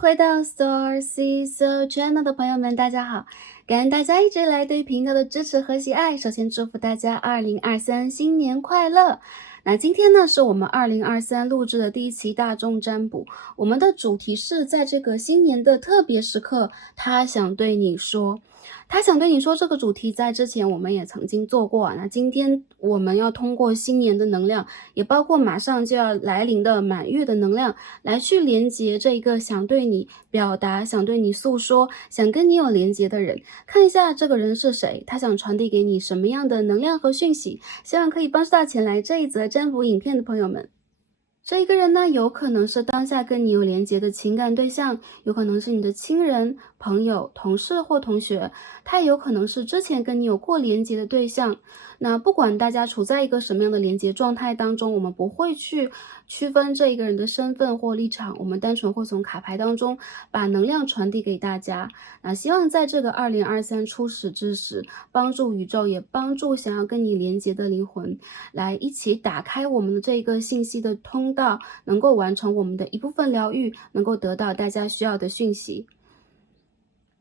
回到 Star C So Channel 的朋友们，大家好！感恩大家一直以来对频道的支持和喜爱。首先祝福大家2023新年快乐！那今天呢，是我们2023录制的第一期大众占卜。我们的主题是在这个新年的特别时刻，他想对你说。他想对你说这个主题，在之前我们也曾经做过啊。那今天我们要通过新年的能量，也包括马上就要来临的满月的能量，来去连接这一个想对你表达、想对你诉说、想跟你有连接的人，看一下这个人是谁，他想传递给你什么样的能量和讯息，希望可以帮助到前来这一则占卜影片的朋友们。这一个人呢，有可能是当下跟你有连结的情感对象，有可能是你的亲人、朋友、同事或同学，他也有可能是之前跟你有过连结的对象。那不管大家处在一个什么样的连结状态当中，我们不会去区分这一个人的身份或立场，我们单纯会从卡牌当中把能量传递给大家。那希望在这个2023初始之时，帮助宇宙，也帮助想要跟你连结的灵魂，来一起打开我们的这个信息的通道，能够完成我们的一部分疗愈，能够得到大家需要的讯息。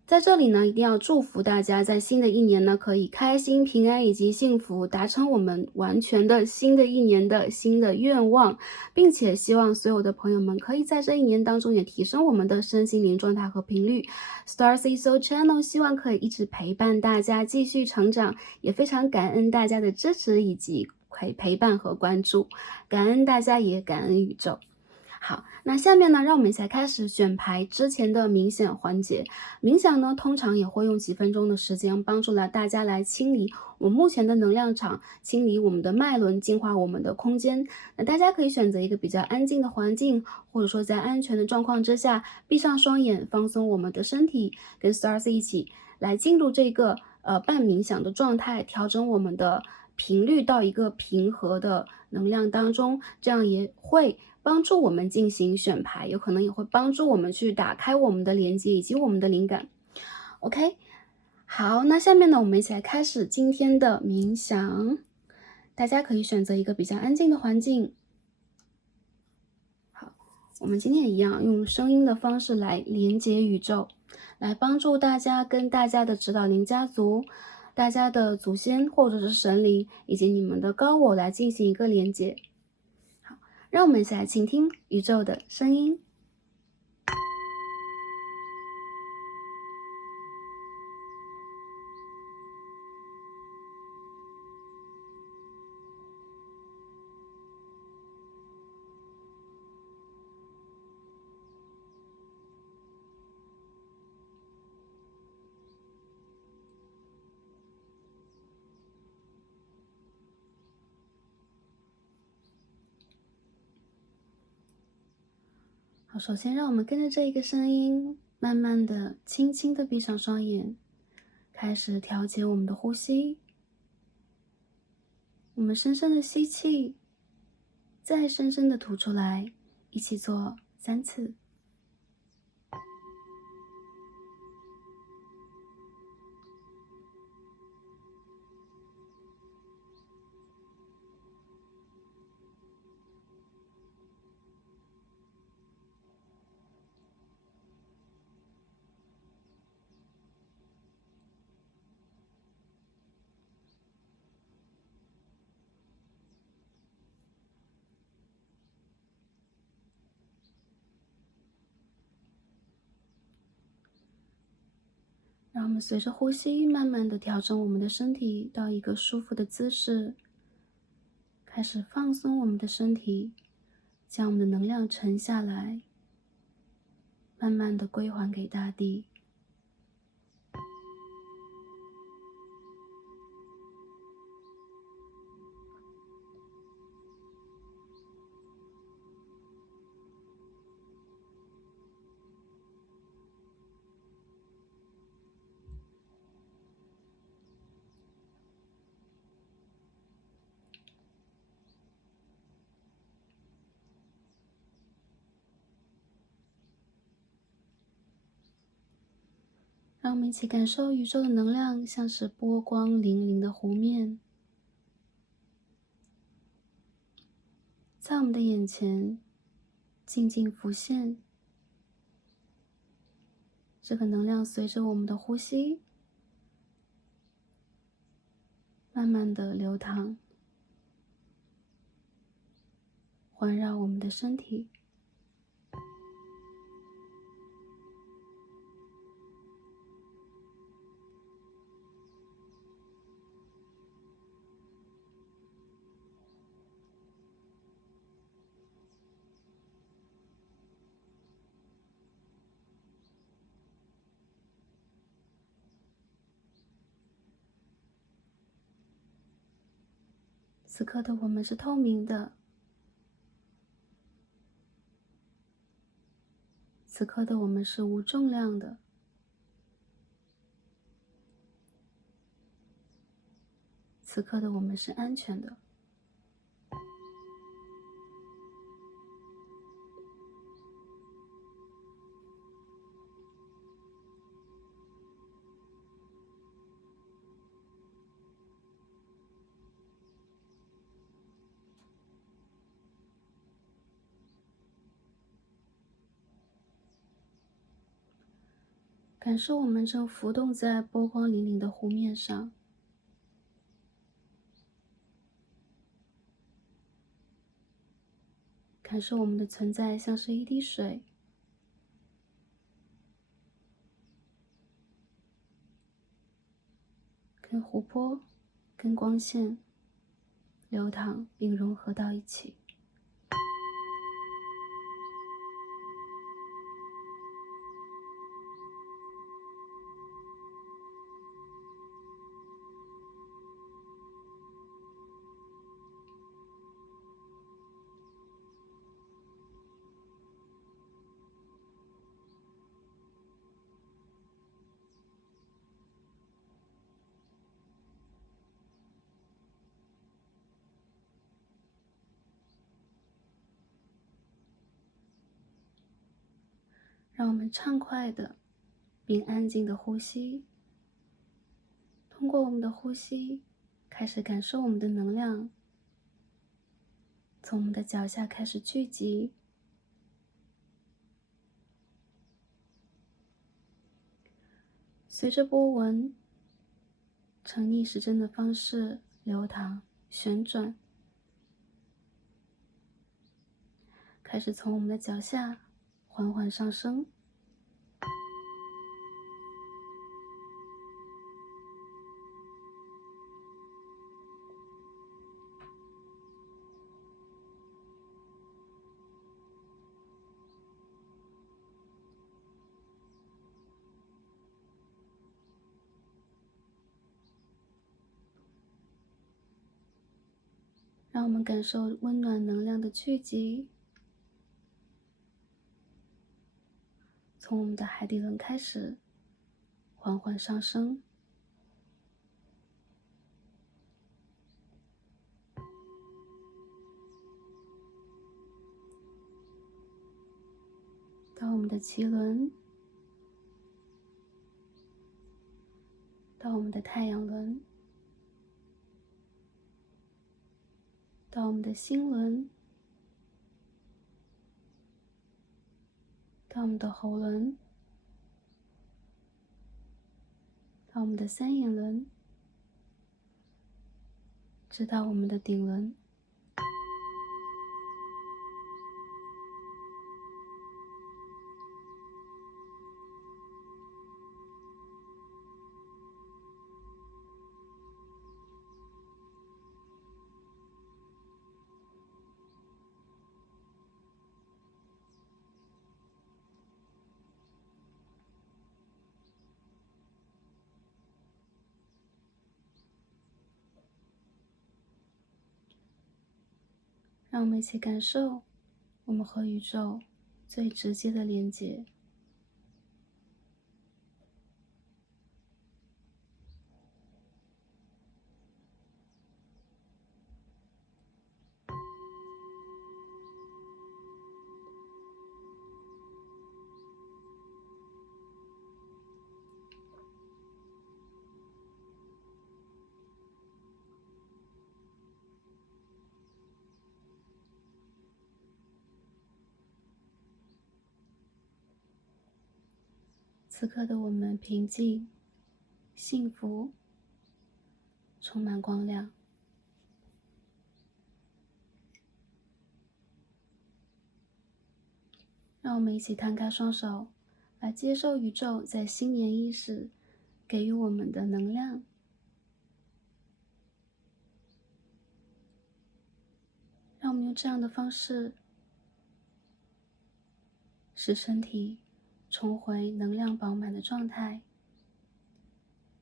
在这里呢，一定要祝福大家在新的一年呢，可以开心、平安以及幸福，达成我们完全的新的一年的新的愿望，并且希望所有的朋友们可以在这一年当中也提升我们的身心灵状态和频率。Star C So Channel 希望可以一直陪伴大家继续成长，也非常感恩大家的支持以及陪伴和关注，感恩大家也感恩宇宙。好，那下面呢，让我们一起来开始选牌之前的冥想环节。冥想呢，通常也会用几分钟的时间，帮助了大家来清理我们目前的能量场，清理我们的脉轮，净化我们的空间。那大家可以选择一个比较安静的环境，或者说在安全的状况之下，闭上双眼，放松我们的身体，跟 Stars 一起来进入这个半冥想的状态，调整我们的频率到一个平和的能量当中，这样也会帮助我们进行选牌，有可能也会帮助我们去打开我们的连接以及我们的灵感。OK， 好，那下面呢，我们一起来开始今天的冥想。大家可以选择一个比较安静的环境。好，我们今天也一样，用声音的方式来连接宇宙，来帮助大家跟大家的指导灵家族、大家的祖先或者是神灵以及你们的高我来进行一个连接。好，让我们一起来倾听宇宙的声音。好，首先让我们跟着这一个声音，慢慢的、轻轻的闭上双眼，开始调节我们的呼吸。我们深深的吸气，再深深的吐出来，一起做3次。让我们随着呼吸，慢慢的调整我们的身体到一个舒服的姿势，开始放松我们的身体，将我们的能量沉下来，慢慢的归还给大地。让我们一起感受宇宙的能量，像是波光粼粼的湖面，在我们的眼前静静浮现，这个能量随着我们的呼吸，慢慢的流淌，环绕我们的身体。此刻的我们是透明的，此刻的我们是无重量的，此刻的我们是安全的。感受我们正浮动在波光粼粼的湖面上，感受我们的存在像是一滴水，跟湖泊、跟光线流淌并融合到一起。让我们畅快的并安静的呼吸，通过我们的呼吸，开始感受我们的能量从我们的脚下开始聚集，随着波纹呈逆时针的方式流淌、旋转，开始从我们的脚下缓缓上升。让我们感受温暖能量的聚集，从我们的海底轮开始缓缓上升，到我们的脐轮，到我们的太阳轮，到我们的心轮，到我们的喉轮，到我们的三眼轮，直到我们的顶轮。让我们一起感受我们和宇宙最直接的连接。此刻的我们平静、幸福，充满光亮。让我们一起摊开双手，来接受宇宙在新年伊始给予我们的能量。让我们用这样的方式，使身体重回能量饱满的状态，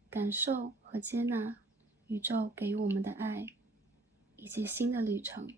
感受和接纳宇宙给予我们的爱，以及新的旅程。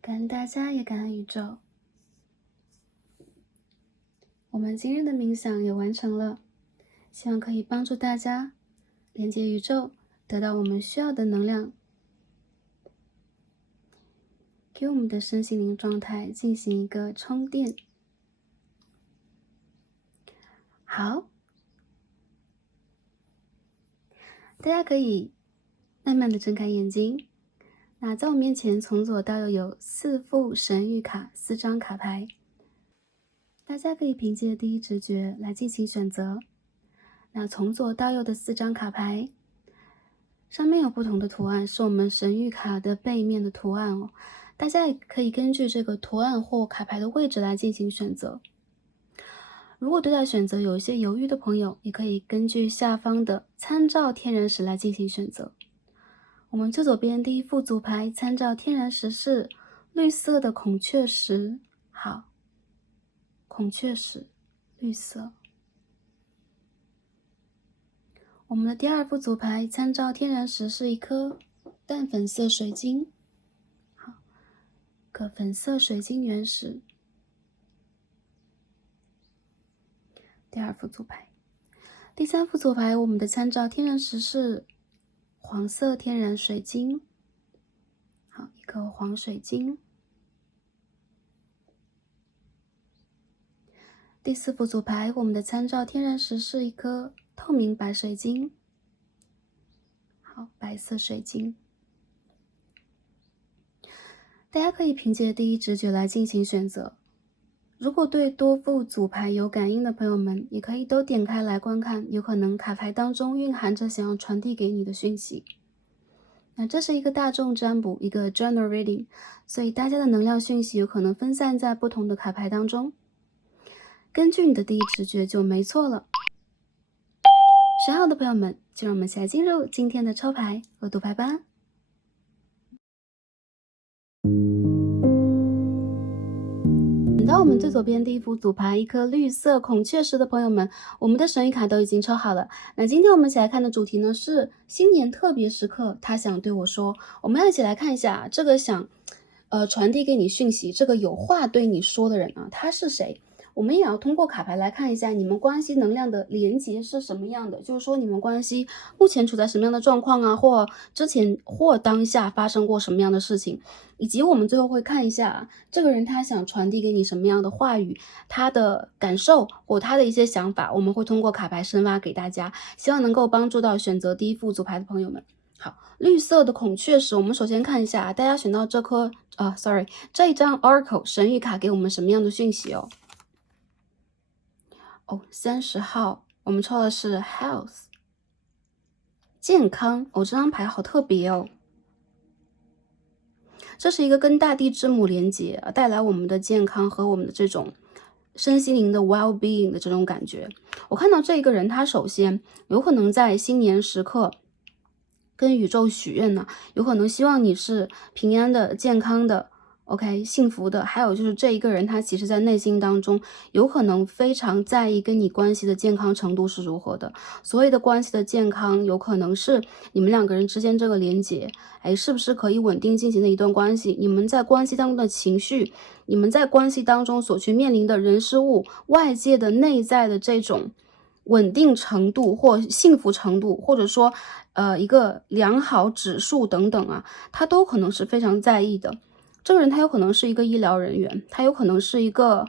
感恩大家，也感恩宇宙。我们今日的冥想也完成了，希望可以帮助大家连接宇宙，得到我们需要的能量，给我们的身心灵状态进行一个充电。好，大家可以慢慢的睁开眼睛。那在我面前从左到右有4副神谕卡，4张卡牌，大家可以凭借第一直觉来进行选择。那从左到右的4张卡牌上面有不同的图案，是我们神谕卡的背面的图案哦。大家也可以根据这个图案或卡牌的位置来进行选择。如果对待选择有一些犹豫的朋友，也可以根据下方的参照天然石来进行选择。我们最左边第一副组牌参照天然石是绿色的孔雀石，好，孔雀石，绿色。我们的第二副组牌参照天然石是一颗淡粉色水晶，好，个粉色水晶原石。第二副组牌，第三副组牌，我们的参照天然石是黄色天然水晶，好，一颗黄水晶。第四副组牌，我们的参照天然石是一颗透明白水晶，好，白色水晶。大家可以凭借第一直觉来进行选择。如果对多副组牌有感应的朋友们，也可以都点开来观看，有可能卡牌当中蕴含着想要传递给你的讯息。那这是一个大众占卜，一个 general reading， 所以大家的能量讯息有可能分散在不同的卡牌当中。根据你的第一直觉就没错了。选好的朋友们，就让我们一起来进入今天的抽牌和读牌吧。到我们最左边第一副组牌，一颗绿色孔雀石的朋友们，我们的神谕卡都已经抽好了。那今天我们一起来看的主题呢是新年特别时刻，他想对我说。我们要一起来看一下这个想传递给你讯息，这个有话对你说的人啊，他是谁？我们也要通过卡牌来看一下你们关系能量的连结是什么样的，就是说你们关系目前处在什么样的状况啊，或之前或当下发生过什么样的事情，以及我们最后会看一下这个人他想传递给你什么样的话语，他的感受或他的一些想法，我们会通过卡牌深挖给大家，希望能够帮助到选择第一副组牌的朋友们。好，绿色的孔雀石，我们首先看一下大家选到这颗这一张 Oracle 神谕卡给我们什么样的讯息哦？30号我们抽的是 health 健康。这张牌好特别哦。这是一个跟大地之母连接，带来我们的健康和我们的这种身心灵的 well-being 的这种感觉。我看到这个人，他首先有可能在新年时刻跟宇宙许愿呢，有可能希望你是平安的、健康的，OK， 幸福的。还有就是这一个人，他其实在内心当中有可能非常在意跟你关系的健康程度是如何的。所谓的关系的健康，有可能是你们两个人之间这个连接，是不是可以稳定进行的一段关系？你们在关系当中的情绪，你们在关系当中所去面临的人事物，外界的内在的这种稳定程度或幸福程度，或者说一个良好指数等等啊，他都可能是非常在意的。这个人他有可能是一个医疗人员，他有可能是一个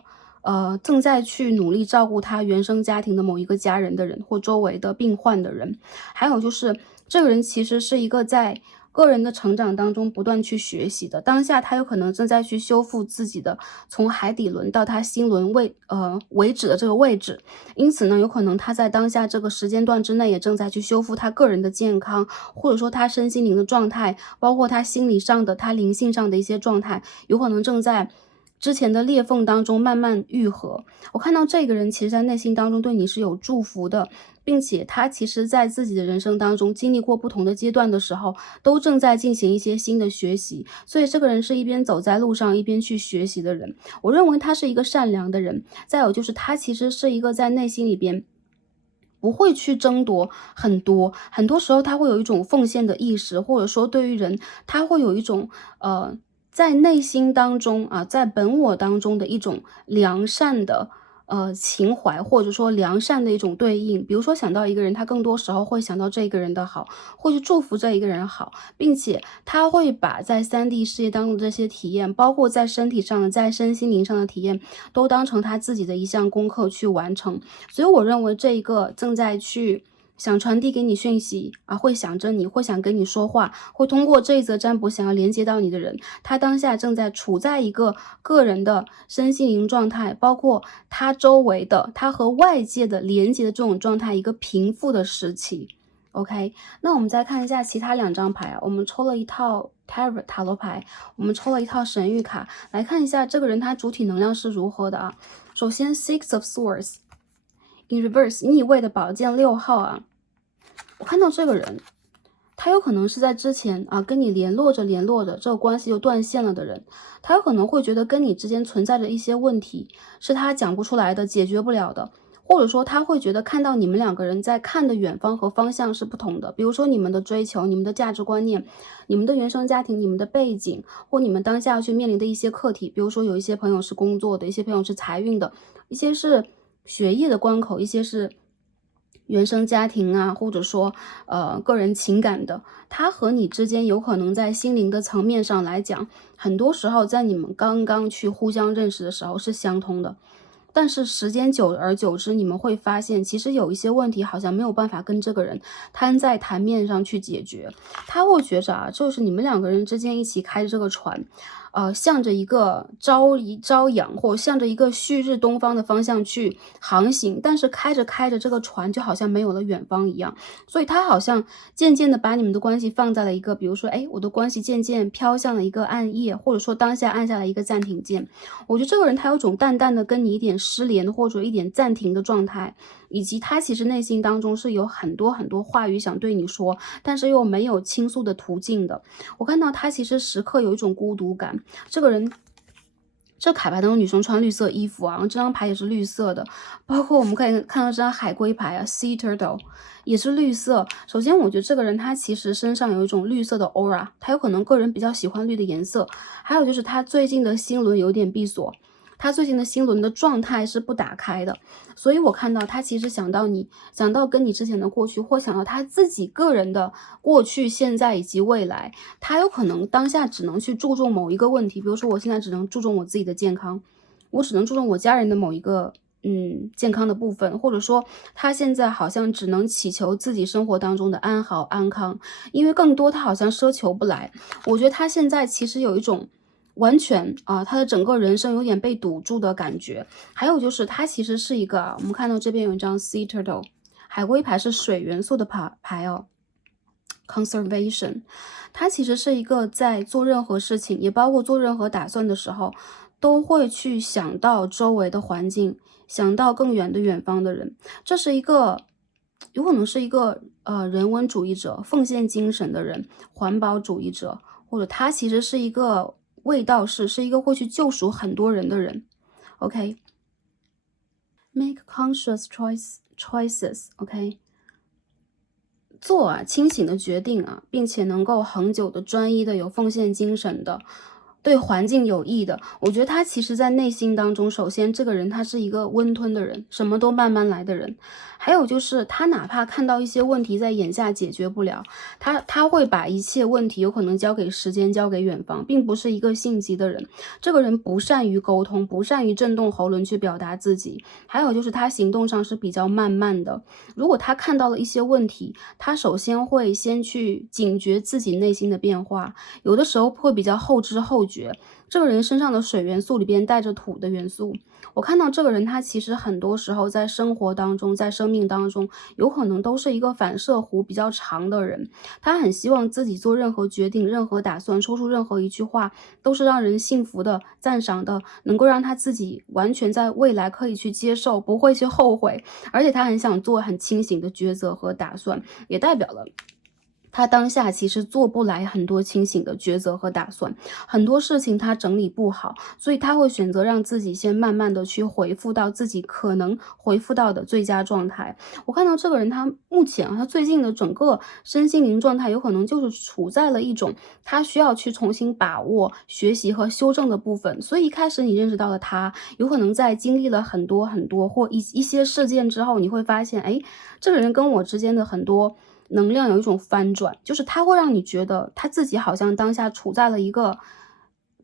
正在去努力照顾他原生家庭的某一个家人的人，或周围的病患的人。还有就是这个人其实是一个在个人的成长当中不断去学习的，当下他有可能正在去修复自己的从海底轮到他心轮为止的这个位置。因此呢，有可能他在当下这个时间段之内也正在去修复他个人的健康，或者说他身心灵的状态，包括他心理上的、他灵性上的一些状态，有可能正在之前的裂缝当中慢慢愈合。我看到这个人其实在内心当中对你是有祝福的，并且他其实在自己的人生当中经历过不同的阶段的时候，都正在进行一些新的学习，所以这个人是一边走在路上一边去学习的人。我认为他是一个善良的人，再有就是他其实是一个在内心里边不会去争夺很多时候他会有一种奉献的意识，或者说对于人他会有一种在内心当中啊，在本我当中的一种良善的情怀，或者说良善的一种对应。比如说想到一个人，他更多时候会想到这一个人的好，会去祝福这一个人好，并且他会把在3D 世界当中的这些体验，包括在身体上的、在身心灵上的体验，都当成他自己的一项功课去完成。所以我认为这一个正在去想传递给你讯息啊，会想着你，会想跟你说话，会通过这一则占卜想要连接到你的人，他当下正在处在一个个人的身心灵状态，包括他周围的他和外界的连接的这种状态，一个平复的时期。OK， 那我们再看一下其他2张牌啊，我们抽了一套 Tarot 塔罗牌，我们抽了一套神谕卡，来看一下这个人他主体能量是如何的啊。首先 Six of Swords in reverse 逆位的宝剑6号啊，我看到这个人，他有可能是在之前啊跟你联络着，这个关系就断线了的人，他有可能会觉得跟你之间存在着一些问题，是他讲不出来的，解决不了的，或者说他会觉得看到你们2个人在看的远方和方向是不同的，比如说你们的追求、你们的价值观念、你们的原生家庭、你们的背景，或你们当下去面临的一些课题，比如说有一些朋友是工作的，一些朋友是财运的，一些是学业的关口，一些是原生家庭啊，或者说个人情感的，他和你之间有可能在心灵的层面上来讲，很多时候在你们刚刚去互相认识的时候是相通的，但是时间久而久之，你们会发现其实有一些问题好像没有办法跟这个人摊在台面上去解决，他会觉着啊，就是你们2个人之间一起开着这个船，向着一个朝阳，或者向着一个旭日东方的方向去航行，但是开着开着这个船就好像没有了远方一样，所以他好像渐渐的把你们的关系放在了一个，比如说，我的关系渐渐飘向了一个暗夜，或者说当下按下了一个暂停键。我觉得这个人他有种淡淡的跟你一点失联或者一点暂停的状态，以及他其实内心当中是有很多很多话语想对你说，但是又没有倾诉的途径的。我看到他其实时刻有一种孤独感，这个人这卡牌当中女生穿绿色衣服啊，然后这张牌也是绿色的，包括我们可以看到这张海龟牌啊 Sea Turtle 也是绿色。首先我觉得这个人他其实身上有一种绿色的 aura， 他有可能个人比较喜欢绿的颜色，还有就是他最近的心轮有点闭锁，他最近的心轮的状态是不打开的，所以我看到他其实想到你，想到跟你之前的过去，或想到他自己个人的过去、现在以及未来，他有可能当下只能去注重某一个问题，比如说我现在只能注重我自己的健康，我只能注重我家人的某一个健康的部分，或者说他现在好像只能祈求自己生活当中的安好安康，因为更多他好像奢求不来。我觉得他现在其实有一种完全他的整个人生有点被堵住的感觉。还有就是他其实是一个我们看到这边有一张 Sea Turtle，海龟牌是水元素的牌哦，conservation。它其实是一个在做任何事情，也包括做任何打算的时候，都会去想到周围的环境，想到更远的远方的人。这是一个有可能是一个人文主义者、奉献精神的人、环保主义者，或者他其实是一个卫道士，是一个会去救赎很多人的人。OK，make conscious choices。OK，做清醒的决定并且能够恒久的、专一的、有奉献精神的，对环境有益的。我觉得他其实在内心当中，首先这个人他是一个温吞的人，什么都慢慢来的人。还有就是他哪怕看到一些问题在眼下解决不了，他会把一切问题有可能交给时间，交给远方，并不是一个性急的人。这个人不善于沟通，不善于震动喉咙去表达自己。还有就是他行动上是比较慢的。如果他看到了一些问题，他首先会先去警觉自己内心的变化，有的时候会比较后知后觉。这个人身上的水元素里边带着土的元素，我看到这个人他其实很多时候在生活当中，在生命当中，有可能都是一个反射弧比较长的人。他很希望自己做任何决定、任何打算、说出任何一句话，都是让人信服的、赞赏的，能够让他自己完全在未来可以去接受，不会去后悔。而且他很想做很清醒的抉择和打算，也代表了他当下其实做不来很多清醒的抉择和打算，很多事情他整理不好，所以他会选择让自己先慢慢的去回复到自己可能回复到的最佳状态。我看到这个人他目前他最近的整个身心灵状态有可能就是处在了一种他需要去重新把握、学习和修正的部分。所以一开始你认识到了他，有可能在经历了很多或一些事件之后，你会发现，哎，这个人跟我之间的很多能量有一种翻转，就是他会让你觉得他自己好像当下处在了一个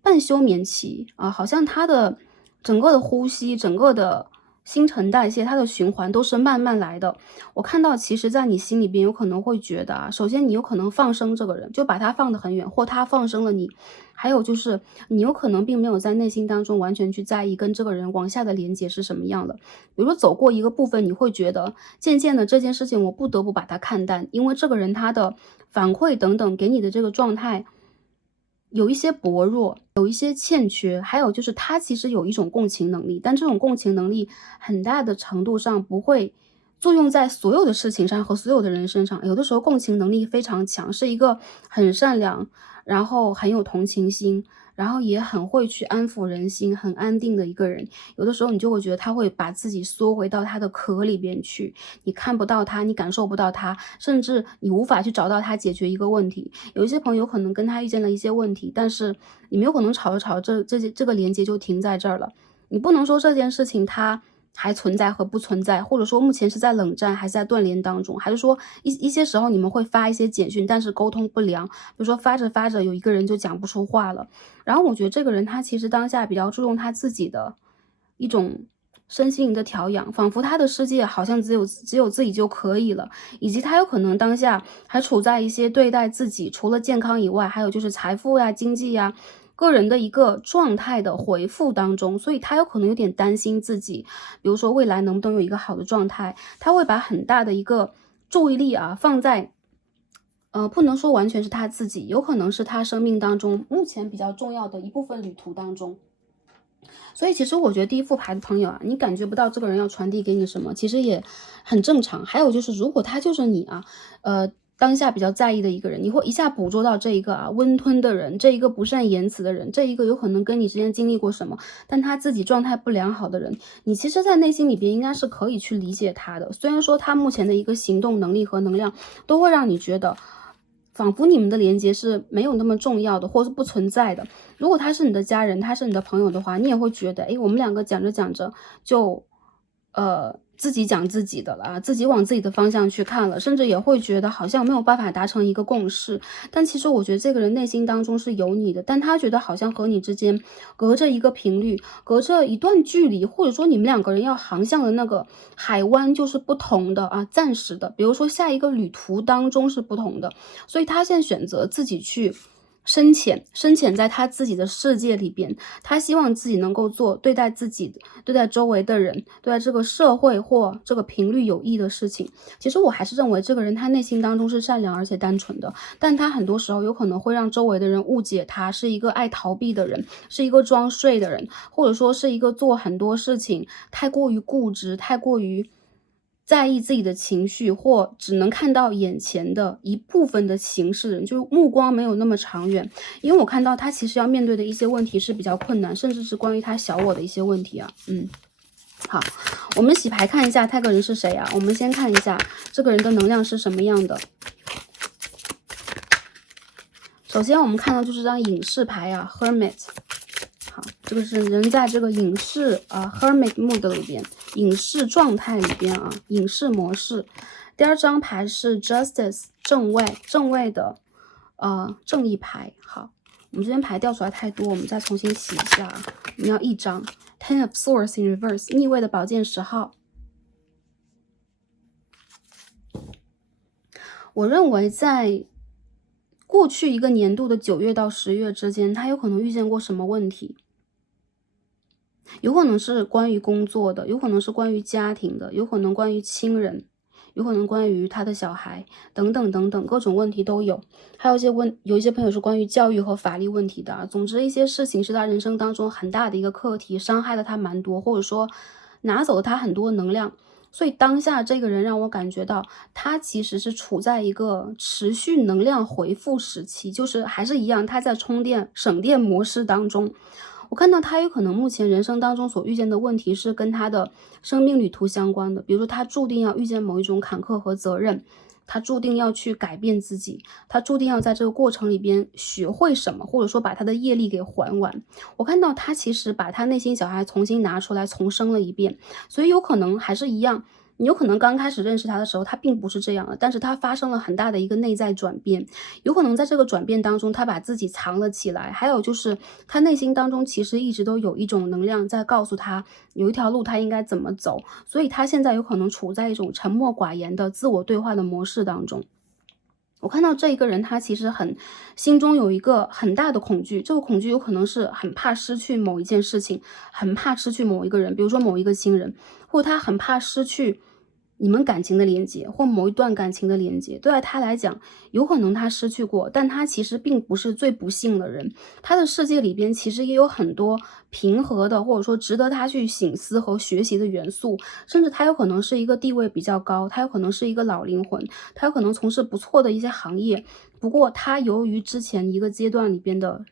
半休眠期好像他的整个的呼吸、整个的新陈代谢、它的循环都是慢慢来的。我看到其实在你心里边有可能会觉得首先你有可能放生这个人，就把他放得很远，或他放生了你。还有就是你有可能并没有在内心当中完全去在意跟这个人往下的连接是什么样的。比如说走过一个部分，你会觉得渐渐的这件事情我不得不把它看淡，因为这个人他的反馈等等给你的这个状态有一些薄弱，有一些欠缺。还有就是他其实有一种共情能力，但这种共情能力很大的程度上不会作用在所有的事情上和所有的人身上。有的时候共情能力非常强，是一个很善良，然后很有同情心，然后也很会去安抚人心，很安定的一个人。有的时候你就会觉得他会把自己缩回到他的壳里边去，你看不到他，你感受不到他，甚至你无法去找到他解决一个问题。有一些朋友可能跟他遇见了一些问题，但是你们有可能吵着吵着这个连接就停在这儿了。你不能说这件事情它还存在和不存在，或者说目前是在冷战还是在断联当中，还是说一些时候你们会发一些简讯，但是沟通不良，比如说发着发着有一个人就讲不出话了。然后我觉得这个人他其实当下比较注重他自己的一种身心灵的调养，仿佛他的世界好像只有自己就可以了，以及他有可能当下还处在一些对待自己除了健康以外，还有就是财富呀、经济呀、个人的一个状态的回复当中，所以他有可能有点担心自己，比如说未来能不能有一个好的状态，他会把很大的一个注意力放在不能说完全是他自己，有可能是他生命当中目前比较重要的一部分旅途当中。所以其实我觉得第一副牌的朋友你感觉不到这个人要传递给你什么，其实也很正常。还有就是如果他就是你当下比较在意的一个人，你会一下捕捉到这一个温吞的人，这一个不善言辞的人，这一个有可能跟你之间经历过什么，但他自己状态不良好的人，你其实在内心里边应该是可以去理解他的。虽然说他目前的一个行动能力和能量都会让你觉得仿佛你们的连接是没有那么重要的，或是不存在的。如果他是你的家人，他是你的朋友的话，你也会觉得我们两个讲着讲着就自己讲自己的了自己往自己的方向去看了，甚至也会觉得好像没有办法达成一个共识。但其实我觉得这个人内心当中是有你的，但他觉得好像和你之间隔着一个频率，隔着一段距离，或者说你们两个人要航向的那个海湾就是不同的暂时的，比如说下一个旅途当中是不同的。所以他现在选择自己去深潜在他自己的世界里边，他希望自己能够做对待自己、对待周围的人、对待这个社会或这个频率有益的事情。其实我还是认为这个人他内心当中是善良而且单纯的，但他很多时候有可能会让周围的人误解他是一个爱逃避的人，是一个装睡的人，或者说是一个做很多事情太过于固执、太过于在意自己的情绪，或只能看到眼前的一部分的形式的人，就是目光没有那么长远。因为我看到他其实要面对的一些问题是比较困难，甚至是关于他小我的一些问题啊。好，我们洗牌看一下他个人是谁啊？我们先看一下这个人的能量是什么样的。首先我们看到就是这张隐士牌啊 ，Hermit。好，这个是人在这个隐士Hermit mood 里边，隐士状态里边啊，隐士模式。第二张牌是 Justice 正位的正义牌。好，我们这边牌掉出来太多，我们再重新洗一下啊。我们要一张 Ten of Swords in reverse 逆位的宝剑10号。我认为在过去一个年度的9月到10月之间，他有可能遇见过什么问题？有可能是关于工作的，有可能是关于家庭的，有可能关于亲人，有可能关于他的小孩，等等等等，各种问题都有。还有有一些朋友是关于教育和法律问题的啊。总之一些事情是他人生当中很大的一个课题，伤害了他蛮多，或者说拿走了他很多能量。所以当下这个人让我感觉到他其实是处在一个持续能量回复时期，就是还是一样他在充电省电模式当中。我看到他有可能目前人生当中所遇见的问题是跟他的生命旅途相关的，比如说他注定要遇见某一种坎坷和责任，他注定要去改变自己，他注定要在这个过程里边学会什么，或者说把他的业力给还完。我看到他其实把他内心小孩重新拿出来重生了一遍，所以有可能还是一样，你有可能刚开始认识他的时候他并不是这样的，但是他发生了很大的一个内在转变，有可能在这个转变当中他把自己藏了起来，还有就是他内心当中其实一直都有一种能量在告诉他有一条路他应该怎么走，所以他现在有可能处在一种沉默寡言的自我对话的模式当中。我看到这一个人他其实心中有一个很大的恐惧，这个恐惧有可能是很怕失去某一件事情，很怕失去某一个人，比如说某一个亲人，或者他很怕失去你们感情的连接，或某一段感情的连接。对他来讲，有可能他失去过，但他其实并不是最不幸的人，他的世界里边其实也有很多平和的，或者说值得他去省思和学习的元素，甚至他有可能是一个地位比较高，他有可能是一个老灵魂，他有可能从事不错的一些行业，不过他由于之前一个阶段里边的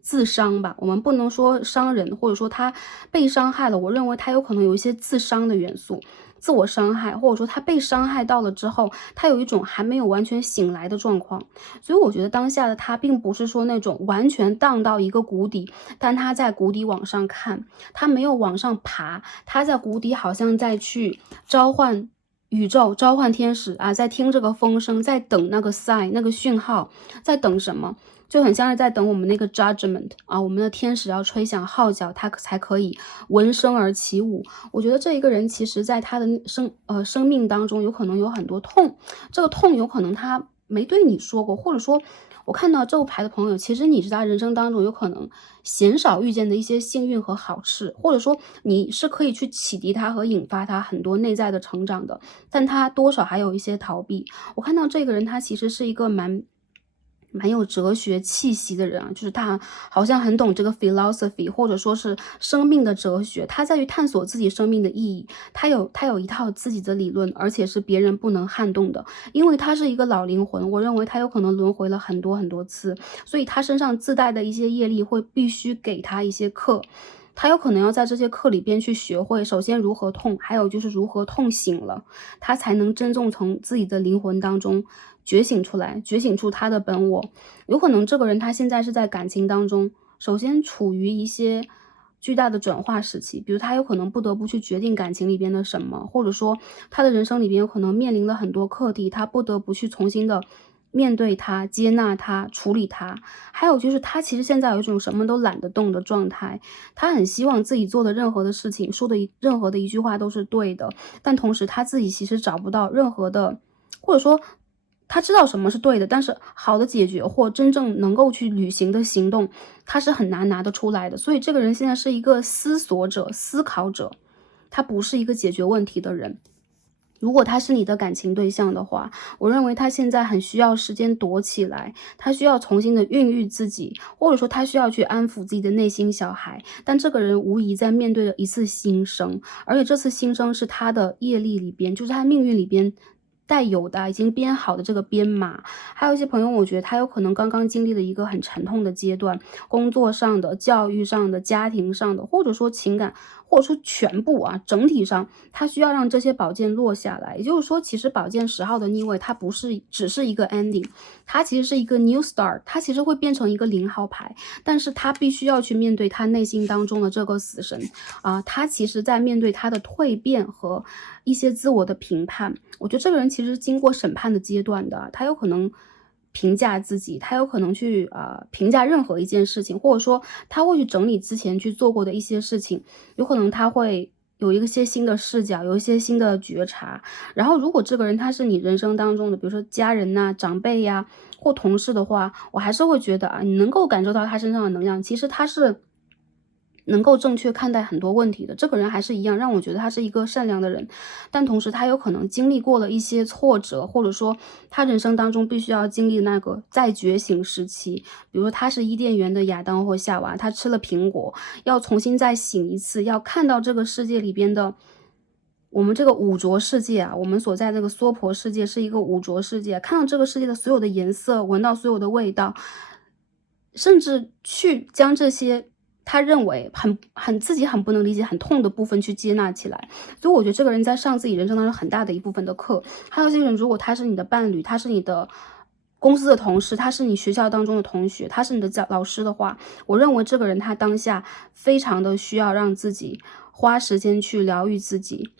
自伤吧，我们不能说伤人，或者说他被伤害了，我认为他有可能有一些自伤的元素，自我伤害，或者说他被伤害到了之后，他有一种还没有完全醒来的状况。所以我觉得当下的他并不是说那种完全荡到一个谷底，但他在谷底往上看，他没有往上爬，他在谷底好像在去召唤宇宙，召唤天使啊，在听这个风声，在等那个 sign 那个讯号，在等什么？就很像是在等我们那个 judgment 啊，我们的天使要吹响号角，他才可以闻声而起舞。我觉得这一个人其实在他的生命当中有可能有很多痛，这个痛有可能他没对你说过，或者说我看到这个牌的朋友，其实你是他人生当中有可能鲜少遇见的一些幸运和好事，或者说你是可以去启迪他和引发他很多内在的成长的，但他多少还有一些逃避。我看到这个人他其实是一个蛮有哲学气息的人啊，就是他好像很懂这个 philosophy， 或者说是生命的哲学，他在于探索自己生命的意义，他有一套自己的理论，而且是别人不能撼动的。因为他是一个老灵魂，我认为他有可能轮回了很多很多次，所以他身上自带的一些业力会必须给他一些课，他有可能要在这些课里边去学会，首先如何痛，还有就是如何痛醒了，他才能真正从自己的灵魂当中觉醒出来，觉醒出他的本我。有可能这个人他现在是在感情当中，首先处于一些巨大的转化时期，比如他有可能不得不去决定感情里边的什么，或者说他的人生里边有可能面临了很多课题，他不得不去重新的面对它，接纳它，处理它。还有就是他其实现在有一种什么都懒得动的状态，他很希望自己做的任何的事情，说的任何的一句话都是对的，但同时他自己其实找不到任何的，或者说他知道什么是对的，但是好的解决或真正能够去履行的行动，他是很难拿得出来的。所以这个人现在是一个思索者、思考者，他不是一个解决问题的人。如果他是你的感情对象的话，我认为他现在很需要时间躲起来，他需要重新的孕育自己，或者说他需要去安抚自己的内心小孩。但这个人无疑在面对着一次新生，而且这次新生是他的业力里边，就是他命运里边带有的已经编好的这个编码。还有一些朋友，我觉得他有可能刚刚经历了一个很沉痛的阶段，工作上的、教育上的、家庭上的，或者说情感，或者说全部啊，整体上他需要让这些宝剑落下来。也就是说，其实宝剑10号的逆位，它不是只是一个 ending， 它其实是一个 new start， 它其实会变成一个0号牌，但是他必须要去面对他内心当中的这个死神啊，他其实在面对他的蜕变和一些自我的评判。我觉得这个人其实是经过审判的阶段的，他有可能评价自己，他有可能去评价任何一件事情，或者说他会去整理之前去做过的一些事情，有可能他会有一些新的视角，有一些新的觉察。然后如果这个人他是你人生当中的，比如说家人呐、长辈呀，或同事的话，我还是会觉得啊，你能够感受到他身上的能量，其实他是能够正确看待很多问题的。这个人还是一样，让我觉得他是一个善良的人，但同时他有可能经历过了一些挫折，或者说他人生当中必须要经历那个再觉醒时期。比如说他是伊甸园的亚当或夏娃，他吃了苹果，要重新再醒一次，要看到这个世界里边的我们这个五浊世界啊，我们所在这个娑婆世界是一个五浊世界，看到这个世界的所有的颜色，闻到所有的味道，甚至去将这些他认为自己很不能理解、很痛的部分去接纳起来。所以我觉得这个人在上自己人生当中很大的一部分的课。还有这个人，如果他是你的伴侣，他是你的公司的同事，他是你学校当中的同学，他是你的老师的话，我认为这个人他当下非常的需要让自己花时间去疗愈自己。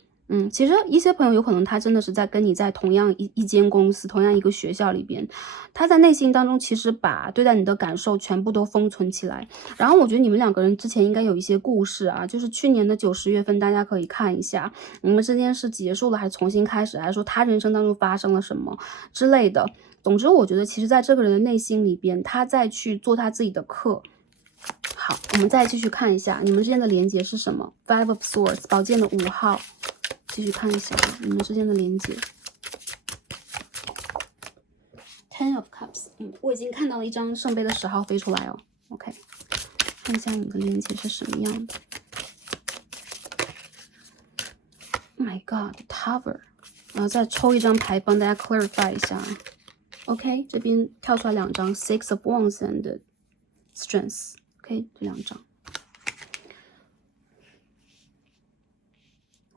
其实一些朋友有可能他真的是在跟你在同样一间公司，同样一个学校里边，他在内心当中其实把对待你的感受全部都封存起来。然后我觉得你们两个人之前应该有一些故事啊，就是去年的9、10月份，大家可以看一下，你们之间是结束了还是重新开始，还是说他人生当中发生了什么之类的。总之我觉得其实在这个人的内心里边，他在去做他自己的课。好，我们再继续看一下你们之间的连结是什么。 Five of Swords， 宝剑的5号，继续看一下你们之间的连结。 Ten of Cups， 我已经看到了一张圣杯的10号飞出来哦。 OK， 看一下你们的连结是什么样的。 Oh my God， Tower， 然后再抽一张牌帮大家 clarify 一下。 OK， 这边跳出来2张 Six of Wands and Strength。 OK， 这2张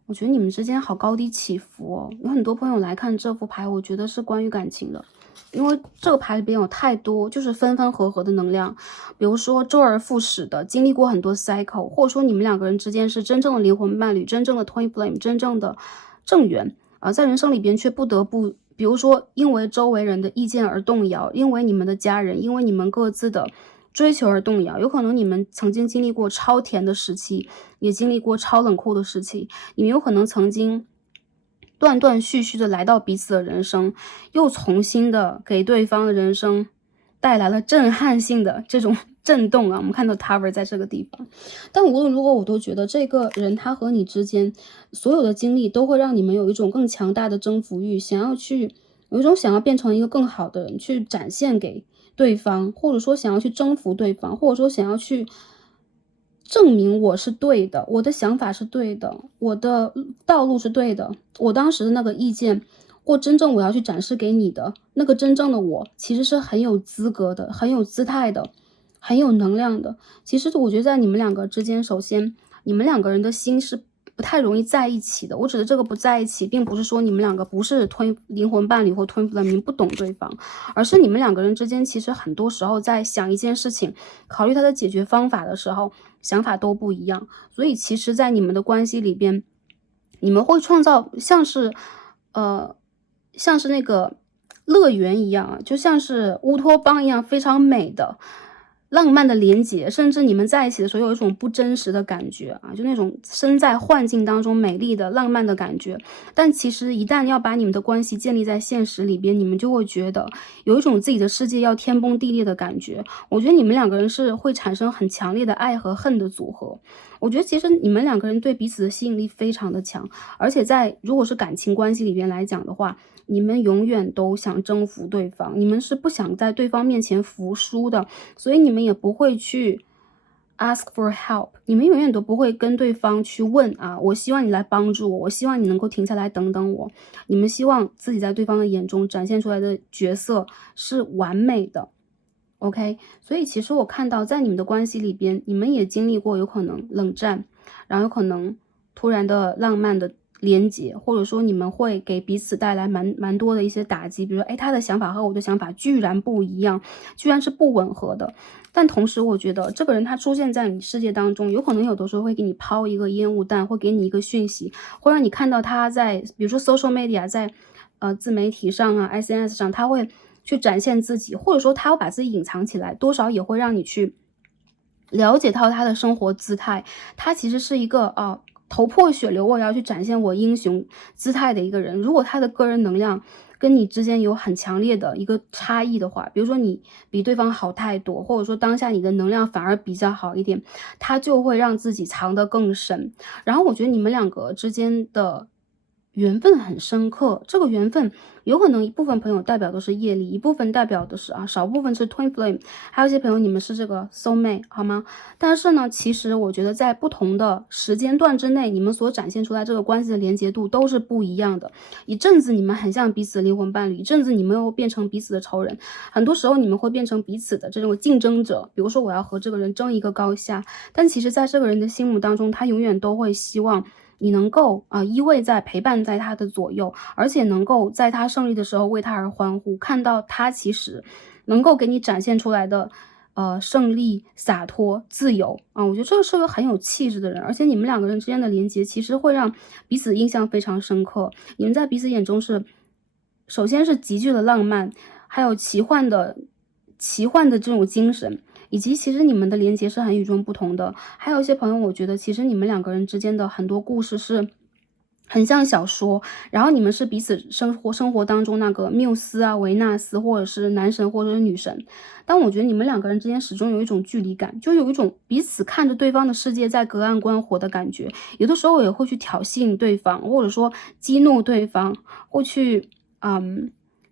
我觉得你们之间好高低起伏哦。有很多朋友来看这副牌，我觉得是关于感情的，因为这个牌里边有太多就是分分合合的能量，比如说周而复始的经历过很多 cycle， 或者说你们两个人之间是真正的灵魂伴侣，真正的 twin flame， 真正的正缘在人生里边却不得不比如说因为周围人的意见而动摇，因为你们的家人，因为你们各自的追求而动摇。有可能你们曾经经历过超甜的时期，也经历过超冷酷的时期，你们有可能曾经断断续续的来到彼此的人生，又重新的给对方的人生带来了震撼性的这种震动啊。我们看到 Tower 在这个地方，但无论如何我都觉得这个人他和你之间所有的经历都会让你们有一种更强大的征服欲，有一种想要变成一个更好的人去展现给对方，或者说想要去征服对方，或者说想要去证明我是对的，我的想法是对的，我的道路是对的，我当时的那个意见或真正我要去展示给你的那个真正的我，其实是很有资格的，很有姿态的，很有能量的。其实我觉得在你们两个之间，首先你们两个人的心是不太容易在一起的。我指的这个不在一起，并不是说你们两个不是灵魂伴侣或 twin flame， 你们不懂对方，而是你们两个人之间其实很多时候在想一件事情，考虑它的解决方法的时候，想法都不一样。所以其实在你们的关系里边，你们会创造像是那个乐园一样啊，就像是乌托邦一样非常美的浪漫的连结，甚至你们在一起的时候有一种不真实的感觉啊，就那种身在幻境当中美丽的浪漫的感觉。但其实一旦要把你们的关系建立在现实里边，你们就会觉得有一种自己的世界要天崩地裂的感觉。我觉得你们两个人是会产生很强烈的爱和恨的组合。我觉得其实你们两个人对彼此的吸引力非常的强，而且如果是感情关系里边来讲的话，你们永远都想征服对方，你们是不想在对方面前服输的，所以你们也不会去 ask for help， 你们永远都不会跟对方去问啊，我希望你来帮助我，我希望你能够停下来等等我。你们希望自己在对方的眼中展现出来的角色是完美的。OK，所以其实我看到在你们的关系里边，你们也经历过有可能冷战，然后有可能突然的浪漫的连结，或者说你们会给彼此带来蛮多的一些打击，比如说，哎，他的想法和我的想法居然不一样，居然是不吻合的。但同时我觉得这个人他出现在你世界当中，有可能有的时候会给你抛一个烟雾弹，会给你一个讯息，会让你看到他在比如说 social media， 在自媒体上啊 SNS 上，他会去展现自己，或者说他要把自己隐藏起来，多少也会让你去了解到他的生活姿态。他其实是一个头破血流我也要去展现我英雄姿态的一个人。如果他的个人能量跟你之间有很强烈的一个差异的话，比如说你比对方好太多，或者说当下你的能量反而比较好一点，他就会让自己藏得更深。然后我觉得你们两个之间的缘分很深刻，这个缘分有可能一部分朋友代表的是业力，一部分代表的是少部分是 twin flame， 还有一些朋友你们是这个 soul mate， 好吗？但是呢，其实我觉得在不同的时间段之内，你们所展现出来这个关系的连结度都是不一样的。一阵子你们很像彼此的灵魂伴侣，一阵子你们又变成彼此的仇人，很多时候你们会变成彼此的这种竞争者。比如说我要和这个人争一个高下，但其实在这个人的心目当中，他永远都会希望你能够依偎在陪伴在他的左右，而且能够在他胜利的时候为他而欢呼，看到他其实能够给你展现出来的胜利、洒脱、自由我觉得这个是个很有气质的人，而且你们两个人之间的连接其实会让彼此印象非常深刻。你们在彼此眼中是，首先是极具的浪漫，还有奇幻的这种精神，以及其实你们的连接是很与众不同的。还有一些朋友，我觉得其实你们两个人之间的很多故事是很像小说，然后你们是彼此生活当中那个缪斯啊、维纳斯，或者是男神或者是女神。但我觉得你们两个人之间始终有一种距离感，就有一种彼此看着对方的世界在隔岸观火的感觉。有的时候也会去挑衅对方，或者说激怒对方，会去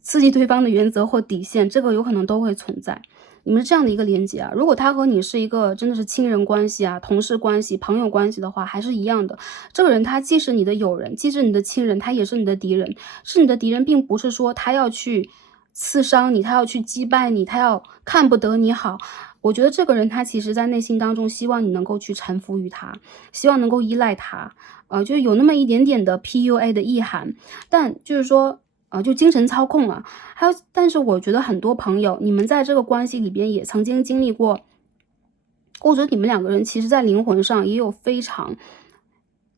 刺激对方的原则或底线，这个有可能都会存在。你们是这样的一个连接如果他和你是一个真的是亲人关系同事关系、朋友关系的话，还是一样的。这个人他既是你的友人，既是你的亲人，他也是你的敌人。是你的敌人，并不是说他要去刺伤你，他要去击败你，他要看不得你好。我觉得这个人他其实在内心当中希望你能够去臣服于他，希望能够依赖他，就有那么一点点的 PUA 的意涵，但就是说就精神操控还有，但是我觉得很多朋友，你们在这个关系里边也曾经经历过，或者你们两个人其实在灵魂上也有非常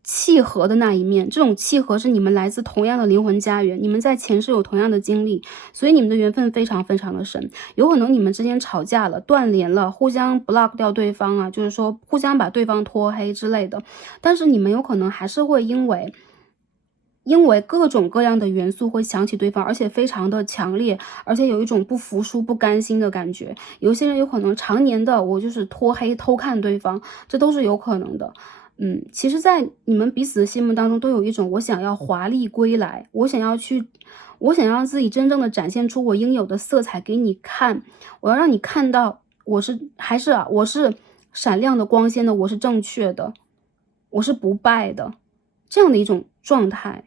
契合的那一面，这种契合是你们来自同样的灵魂家园，你们在前世有同样的经历，所以你们的缘分非常非常的深。有可能你们之间吵架了、断联了，互相 block 掉对方就是说互相把对方拖黑之类的，但是你们有可能还是会因为各种各样的元素会想起对方，而且非常的强烈，而且有一种不服输、不甘心的感觉。有些人有可能常年的我就是拖黑、偷看对方，这都是有可能的。其实在你们彼此的心目当中都有一种我想要华丽归来，我想要让自己真正的展现出我应有的色彩给你看，我要让你看到我是闪亮的、光鲜的，我是正确的，我是不败的，这样的一种状态。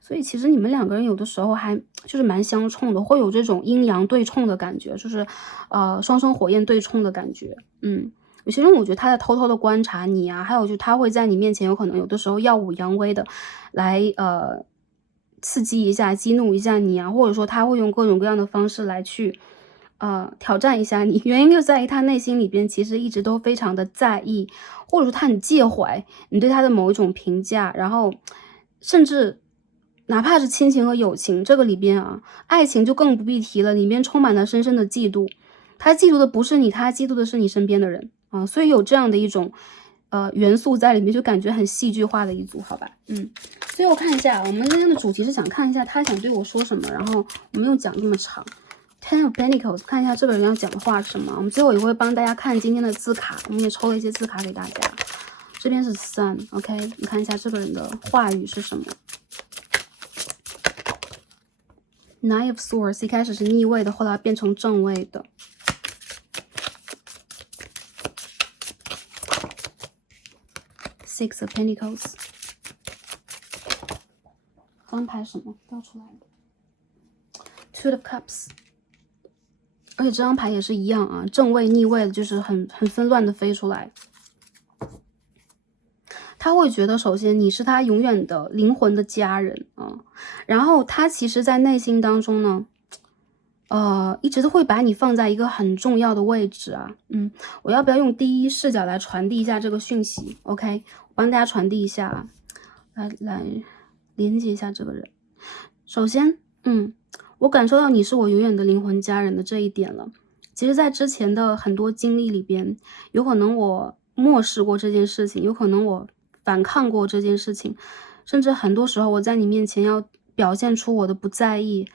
所以其实你们两个人有的时候还就是蛮相冲的，会有这种阴阳对冲的感觉，就是双生火焰对冲的感觉。有些人我觉得他在偷偷的观察你还有就他会在你面前有可能有的时候耀武扬威的来刺激一下、激怒一下你或者说他会用各种各样的方式来去挑战一下你。原因就在于他内心里边其实一直都非常的在意，或者说他很介怀你对他的某一种评价，然后甚至哪怕是亲情和友情，这个里边爱情就更不必提了，里面充满了深深的嫉妒。他嫉妒的不是你，他嫉妒的是你身边的人啊，所以有这样的一种元素在里面，就感觉很戏剧化的一组，好吧？最后看一下，我们今天的主题是想看一下他想对我说什么，然后我们又讲这么长。Ten of Pentacles， 看一下这个人要讲的话是什么。我们最后也会帮大家看今天的字卡，我们也抽了一些字卡给大家。这边是 Sun，OK， 你看一下这个人的话语是什么。Nine of Swords， 一开始是逆位的，后来变成正位的。Six of Pentacles， 翻牌什么掉出来的 ？Two of Cups。而且这张牌也是一样啊，正位逆位的，就是很纷乱的飞出来。他会觉得，首先你是他永远的灵魂的家人啊，然后他其实在内心当中呢，一直都会把你放在一个很重要的位置啊。我要不要用第一视角来传递一下这个讯息 ？OK， 我帮大家传递一下啊，来连接一下这个人。首先，我感受到你是我永远的灵魂家人的这一点了。其实在之前的很多经历里边，有可能我漠视过这件事情，有可能我反抗过这件事情，甚至很多时候我在你面前要表现出我的不在意，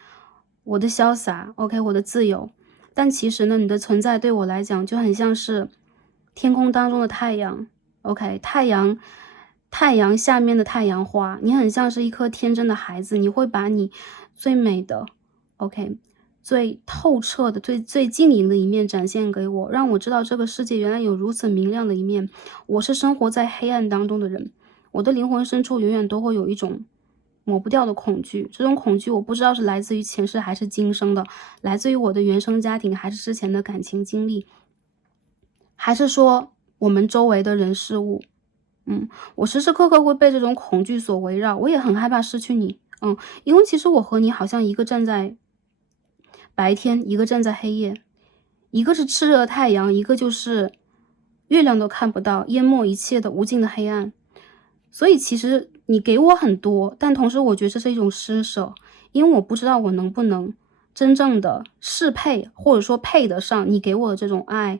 我的潇洒 ，OK， 我的自由。但其实呢，你的存在对我来讲就很像是天空当中的太阳 ，OK， 太阳下面的太阳花，你很像是一颗天真的孩子，你会把你最美的 OK， 最透彻的、最晶莹的一面展现给我，让我知道这个世界原来有如此明亮的一面。我是生活在黑暗当中的人，我的灵魂深处永远都会有一种抹不掉的恐惧。这种恐惧我不知道是来自于前世还是今生的，来自于我的原生家庭，还是之前的感情经历，还是说我们周围的人事物。我时时刻刻会被这种恐惧所围绕，我也很害怕失去你。因为其实我和你好像一个站在白天，一个站在黑夜，一个是炽热的太阳，一个就是月亮都看不到，淹没一切的无尽的黑暗。所以其实你给我很多，但同时我觉得这是一种施舍，因为我不知道我能不能真正的适配，或者说配得上你给我的这种爱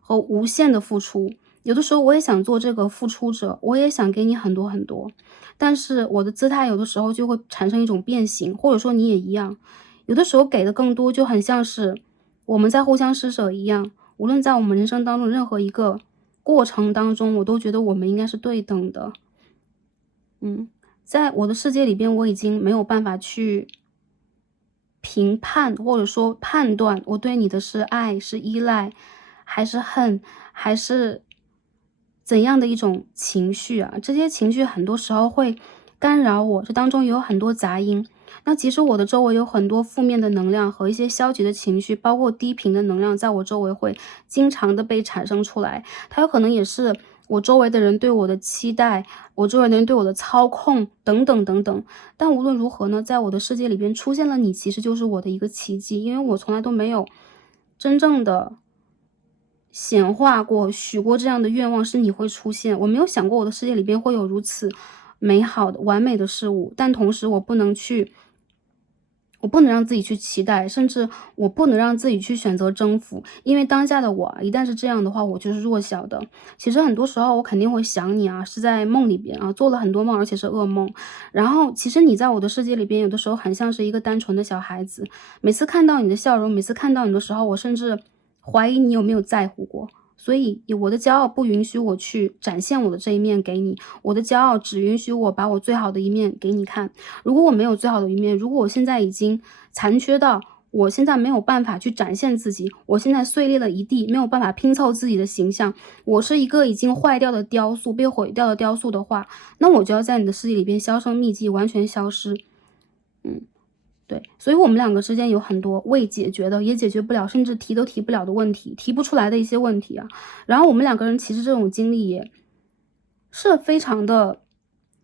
和无限的付出。有的时候我也想做这个付出者，我也想给你很多很多，但是我的姿态有的时候就会产生一种变形，或者说你也一样，有的时候给的更多，就很像是我们在互相施舍一样。无论在我们人生当中任何一个过程当中，我都觉得我们应该是对等的。在我的世界里边，我已经没有办法去评判或者说判断我对你的是爱是依赖还是恨还是怎样的一种情绪啊。这些情绪很多时候会干扰我，这当中有很多杂音。那其实我的周围有很多负面的能量和一些消极的情绪，包括低频的能量，在我周围会经常的被产生出来。它有可能也是我周围的人对我的期待，我周围的人对我的操控等等等等。但无论如何呢，在我的世界里边出现了你，其实就是我的一个奇迹，因为我从来都没有真正的显化过、许过这样的愿望是你会出现。我没有想过我的世界里边会有如此美好的、完美的事物，但同时我不能让自己去期待，甚至我不能让自己去选择征服，因为当下的我一旦是这样的话，我就是弱小的。其实很多时候我肯定会想你啊，是在梦里边啊，做了很多梦，而且是噩梦。然后其实你在我的世界里边，有的时候很像是一个单纯的小孩子，每次看到你的笑容，每次看到你的时候，我甚至怀疑你有没有在乎过。所以我的骄傲不允许我去展现我的这一面给你，我的骄傲只允许我把我最好的一面给你看。如果我没有最好的一面，如果我现在已经残缺到我现在没有办法去展现自己，我现在碎裂了一地，没有办法拼凑自己的形象，我是一个已经坏掉的雕塑，被毁掉的雕塑的话，那我就要在你的世界里边销声匿迹，完全消失。对，所以我们两个之间有很多未解决的，也解决不了，甚至提都提不了的问题，提不出来的一些问题啊。然后我们两个人其实这种经历也是非常的，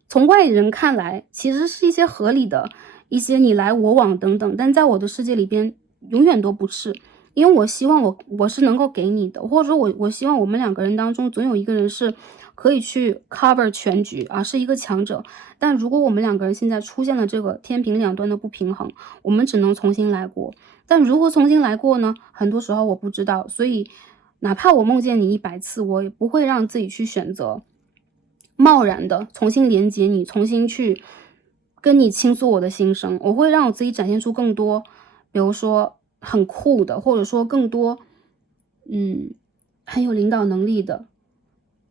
从外人看来其实是一些合理的一些你来我往等等，但在我的世界里边永远都不是。因为我希望我是能够给你的，或者说我希望我们两个人当中总有一个人是可以去 cover 全局啊，是一个强者。但如果我们两个人现在出现了这个天平两端的不平衡，我们只能重新来过。但如何重新来过呢？很多时候我不知道，所以哪怕我梦见你100次，我也不会让自己去选择贸然的重新连接你，重新去跟你倾诉我的心声。我会让我自己展现出更多，比如说很酷的，或者说更多很有领导能力的，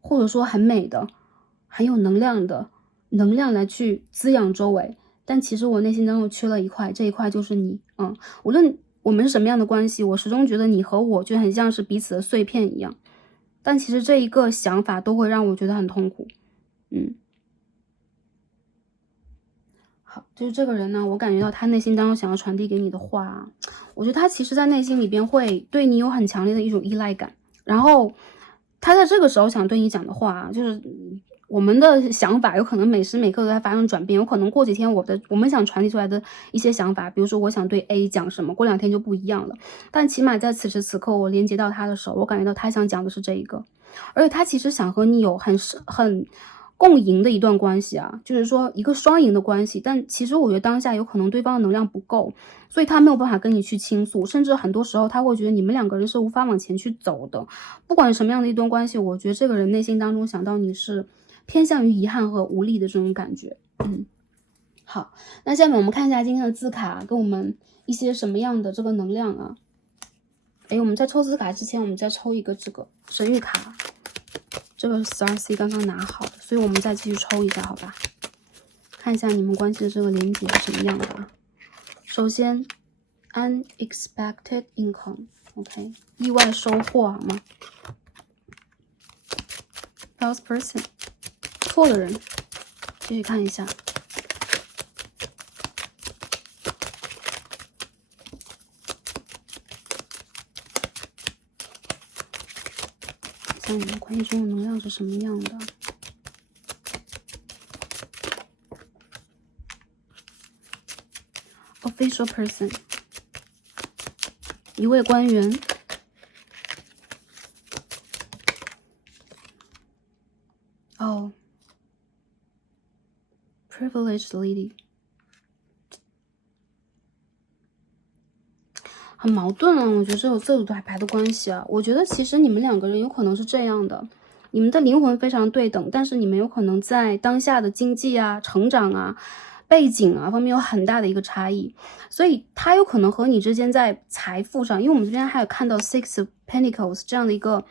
或者说很美的，很有能量的能量来去滋养周围。但其实我内心当中缺了一块，这一块就是你。无论我们是什么样的关系，我始终觉得你和我就很像是彼此的碎片一样，但其实这一个想法都会让我觉得很痛苦。好，就是这个人呢，我感觉到他内心当中想要传递给你的话啊，我觉得他其实在内心里边会对你有很强烈的一种依赖感，然后他在这个时候想对你讲的话啊，就是我们的想法有可能每时每刻都在发生转变，有可能过几天我们想传递出来的一些想法，比如说我想对 A 讲什么，过2天就不一样了。但起码在此时此刻，我连接到他的时候，我感觉到他想讲的是这一个，而且他其实想和你有很共赢的一段关系啊，就是说一个双赢的关系。但其实我觉得当下有可能对方的能量不够，所以他没有办法跟你去倾诉，甚至很多时候他会觉得你们两个人是无法往前去走的。不管什么样的一段关系，我觉得这个人内心当中想到你是偏向于遗憾和无力的这种感觉。好，那下面我们看一下今天的字卡跟我们一些什么样的这个能量啊。我们在抽字卡之前，我们再抽一个这个神谕卡。这个是12C 刚刚拿好的，所以我们再继续抽一下，好吧？看一下你们关系的这个连接是什么样的啊？首先 ，unexpected income，OK， 意外收获，好吗 ？False person， 错的人，继续看一下。你们关系中的能量是什么样的？Official person， 一位官员。Privileged lady， 很矛盾啊，我觉得这组牌的关系啊，我觉得其实你们两个人有可能是这样的，你们的灵魂非常对等，但是你们有可能在当下的经济啊、成长啊、背景啊方面有很大的一个差异，所以他有可能和你之间在财富上，因为我们这边还有看到 Six of Pentacles 这样的一个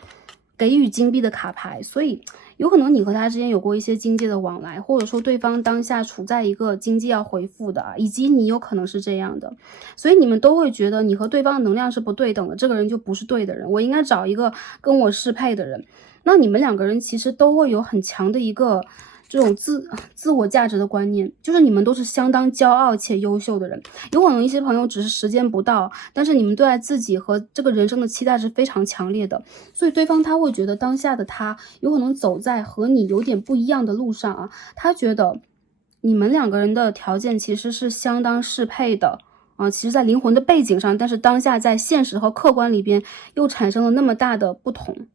给予金币的卡牌，所以有可能你和他之间有过一些经济的往来，或者说对方当下处在一个经济要回复的，以及你有可能是这样的，所以你们都会觉得你和对方的能量是不对等的，这个人就不是对的人，我应该找一个跟我适配的人。那你们两个人其实都会有很强的一个这种自我价值的观念，就是你们都是相当骄傲且优秀的人。有可能一些朋友只是时间不到，但是你们对待自己和这个人生的期待是非常强烈的，所以对方他会觉得当下的他有可能走在和你有点不一样的路上啊，他觉得你们两个人的条件其实是相当适配的啊，其实在灵魂的背景上，但是当下在现实和客观里边又产生了那么大的不同。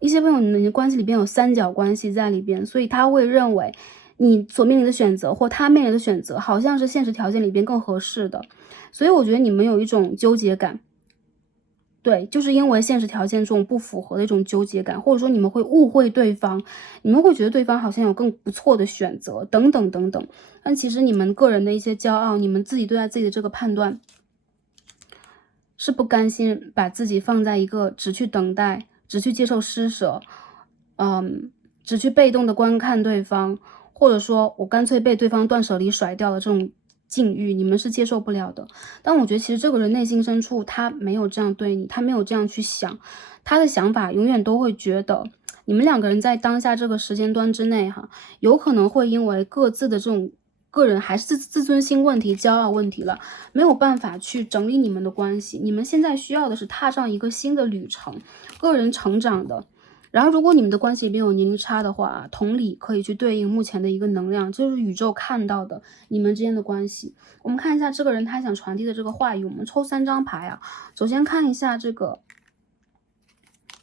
一些朋友你的关系里边有三角关系在里边，所以他会认为你所面临的选择或他面临的选择好像是现实条件里边更合适的，所以我觉得你们有一种纠结感。对，就是因为现实条件中不符合的一种纠结感，或者说你们会误会对方，你们会觉得对方好像有更不错的选择等等等等。但其实你们个人的一些骄傲，你们自己对待自己的这个判断是不甘心把自己放在一个只去等待，只去接受施舍，只去被动的观看对方，或者说我干脆被对方断舍离甩掉的这种境遇，你们是接受不了的。但我觉得其实这个人内心深处他没有这样对你，他没有这样去想，他的想法永远都会觉得你们两个人在当下这个时间段之内有可能会因为各自的这种个人还是自尊心问题、骄傲问题了，没有办法去整理你们的关系。你们现在需要的是踏上一个新的旅程，个人成长的。然后如果你们的关系里面有年龄差的话，同理可以去对应目前的一个能量，就是宇宙看到的你们之间的关系。我们看一下这个人他想传递的这个话语，我们抽3张牌啊。首先看一下这个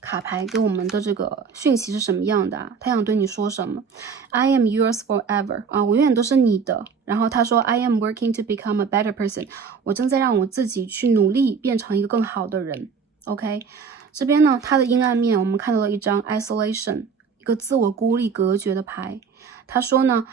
卡牌给我们的这个讯息是什么样的啊？他想对你说什么 ？I am yours forever 啊，我永远都是你的。然后他说 I am working to become a better person， 我正在让我自己去努力变成一个更好的人。OK， 这边呢，它的阴暗面我们看到了一张 isolation， 一个自我孤立隔绝的牌。他说呢，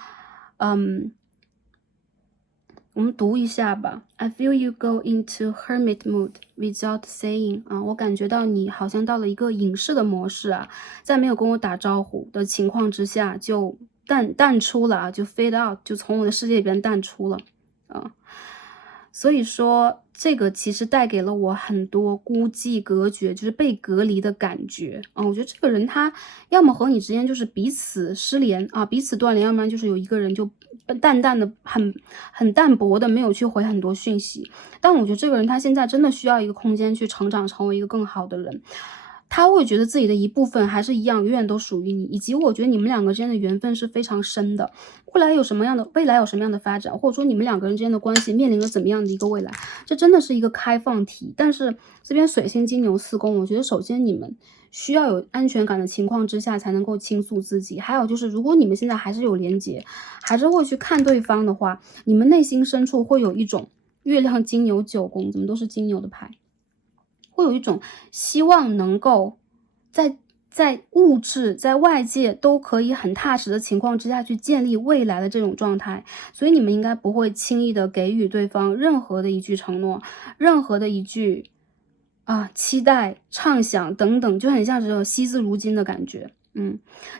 我们读一下吧。I feel you go into hermit mood without saying 啊，我感觉到你好像到了一个隐士的模式啊，在没有跟我打招呼的情况之下就淡出了啊，就 fade out， 就从我的世界里边淡出了啊。所以说这个其实带给了我很多孤寂隔绝，就是被隔离的感觉啊。我觉得这个人他要么和你之间就是彼此失联啊，彼此断联，要不然就是有一个人就淡淡的很淡薄的没有去回很多讯息。但我觉得这个人他现在真的需要一个空间去成长，成为一个更好的人。他会觉得自己的一部分还是一样，永远都属于你，以及我觉得你们两个之间的缘分是非常深的。未来有什么样的发展，或者说你们两个人之间的关系面临着怎么样的一个未来，这真的是一个开放题。但是这边水星金牛4宫，我觉得首先你们需要有安全感的情况之下才能够倾诉自己，还有就是如果你们现在还是有连结，还是会去看对方的话，你们内心深处会有一种月亮金牛9宫，怎么都是金牛的牌，会有一种希望能够在物质在外界都可以很踏实的情况之下去建立未来的这种状态，所以你们应该不会轻易的给予对方任何的一句承诺，任何的一句期待畅想等等，就很像这种惜字如金的感觉。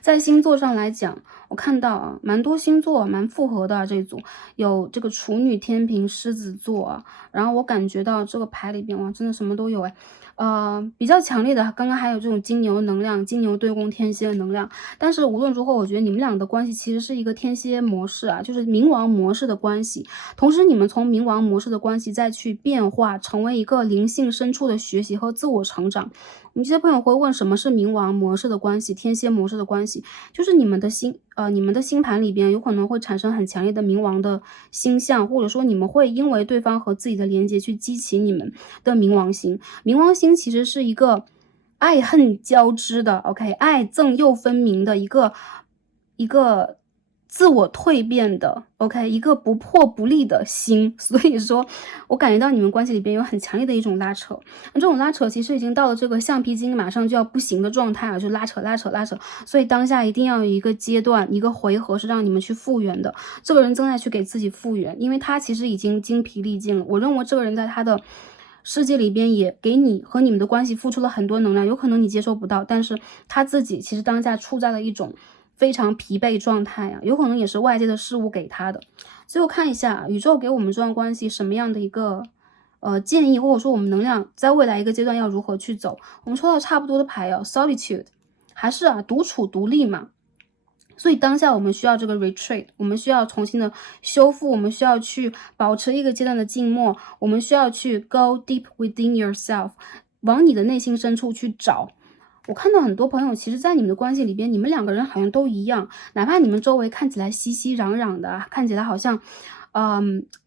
在星座上来讲，我看到蛮多星座蛮复合的这组，有这个处女、天平、狮子座然后我感觉到这个牌里边真的什么都有比较强烈的，刚刚还有这种金牛能量，金牛对宫天蝎的能量。但是无论如何，我觉得你们俩的关系其实是一个天蝎模式就是冥王模式的关系。同时，你们从冥王模式的关系再去变化，成为一个灵性深处的学习和自我成长。有些朋友会问，什么是冥王模式的关系，天蝎模式的关系？就是你们的星盘里边有可能会产生很强烈的冥王的星象，或者说你们会因为对方和自己的连接去激起你们的冥王星。冥王星其实是一个爱恨交织的 ，OK， 爱憎又分明的一个自我蜕变的 ，OK， 一个不破不立的心。所以说我感觉到你们关系里边有很强烈的一种拉扯，这种拉扯其实已经到了这个橡皮筋马上就要不行的状态就拉扯。所以当下一定要有一个阶段，一个回合是让你们去复原的。这个人正在去给自己复原，因为他其实已经精疲力尽了。我认为这个人在他的世界里边也给你和你们的关系付出了很多能量，有可能你接收不到，但是他自己其实当下处在了一种非常疲惫状态有可能也是外界的事物给他的。所以我看一下宇宙给我们这段关系什么样的一个建议，或者说我们能量在未来一个阶段要如何去走。我们抽到差不多的牌solitude， 还是独处独立嘛。所以当下我们需要这个 retreat， 我们需要重新的修复，我们需要去保持一个阶段的静默，我们需要去 go deep within yourself， 往你的内心深处去找。我看到很多朋友其实在你们的关系里边，你们两个人好像都一样，哪怕你们周围看起来熙熙攘攘的，看起来好像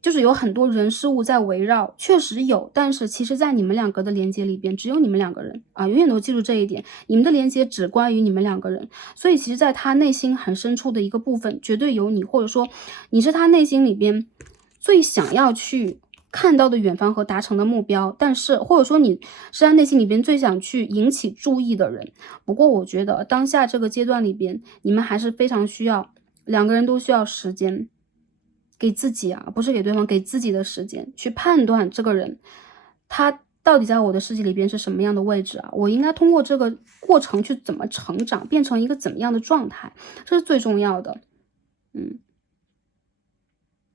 就是有很多人事物在围绕，确实有，但是其实在你们两个的连接里边只有你们两个人永远都记住这一点，你们的连接只关于你们两个人。所以其实在他内心很深处的一个部分绝对有你，或者说你是他内心里边最想要去看到的远方和达成的目标，但是或者说你是他内心里边最想去引起注意的人。不过我觉得当下这个阶段里边，你们还是非常需要，两个人都需要时间给自己不是给对方，给自己的时间去判断这个人他到底在我的世界里边是什么样的位置我应该通过这个过程去怎么成长，变成一个怎么样的状态，这是最重要的。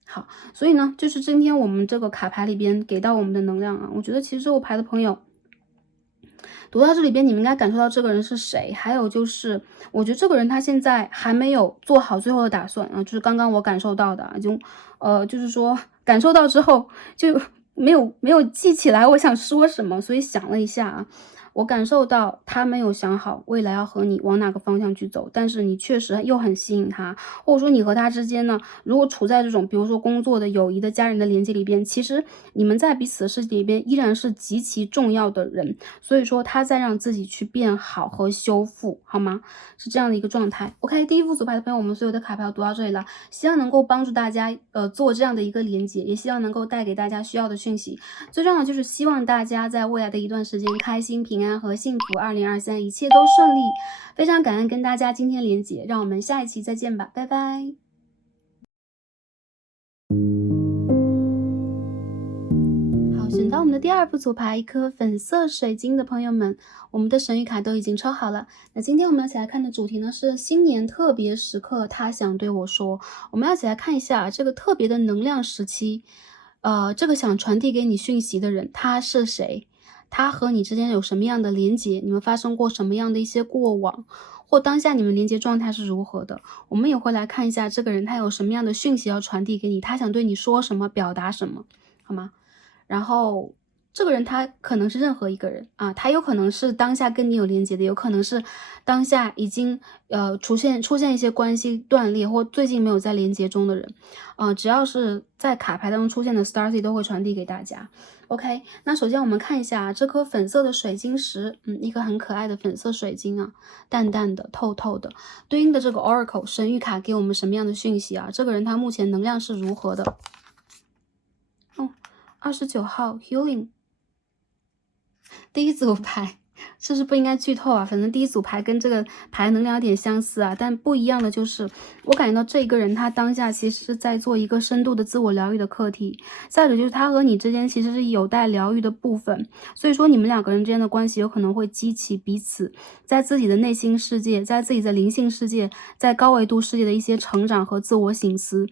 好，所以呢，就是今天我们这个卡牌里边给到我们的能量我觉得其实这个牌的朋友读到这里边，你们应该感受到这个人是谁，还有就是我觉得这个人他现在还没有做好最后的打算就是刚刚我感受到的就是说感受到之后就没有记起来我想说什么，所以想了一下我感受到他没有想好未来要和你往哪个方向去走，但是你确实又很吸引他，或者说你和他之间呢，如果处在这种比如说工作的、友谊的、家人的连接里边，其实你们在彼此的世界里边依然是极其重要的人，所以说他在让自己去变好和修复，好吗？是这样的一个状态。OK，第一副组牌的朋友，我们所有的卡牌读到这里了，希望能够帮助大家做这样的一个连接，也希望能够带给大家需要的讯息。最重要的就是希望大家在未来的一段时间开心、平安和幸福，2023一切都顺利。非常感恩跟大家今天连接，让我们下一期再见吧，拜拜。好，选到我们的第二副组牌，一颗粉色水晶的朋友们，我们的神谕卡都已经抽好了。那今天我们要一起来看的主题呢是新年特别时刻，他想对我说。我们要一起来看一下这个特别的能量时期，这个想传递给你讯息的人他是谁？他和你之间有什么样的连结？你们发生过什么样的一些过往？或当下你们连接状态是如何的？我们也会来看一下这个人他有什么样的讯息要传递给你，他想对你说什么，表达什么，好吗？然后这个人他可能是任何一个人啊，他有可能是当下跟你有连接的，有可能是当下已经出现一些关系断裂或最近没有在连接中的人，只要是在卡牌当中出现的 Starcy 都会传递给大家。OK， 那首先我们看一下这颗粉色的水晶石，一颗很可爱的粉色水晶啊，淡淡的、透透的，对应的这个 Oracle 神谕卡给我们什么样的讯息啊？这个人他目前能量是如何的？29号 Healing， 第一组牌是不是不应该剧透啊？反正第一组牌跟这个牌能量有点相似啊，但不一样的就是我感觉到这个人他当下其实是在做一个深度的自我疗愈的课题，再者就是他和你之间其实是有待疗愈的部分，所以说你们两个人之间的关系有可能会激起彼此在自己的内心世界，在自己的灵性世界，在高维度世界的一些成长和自我省思。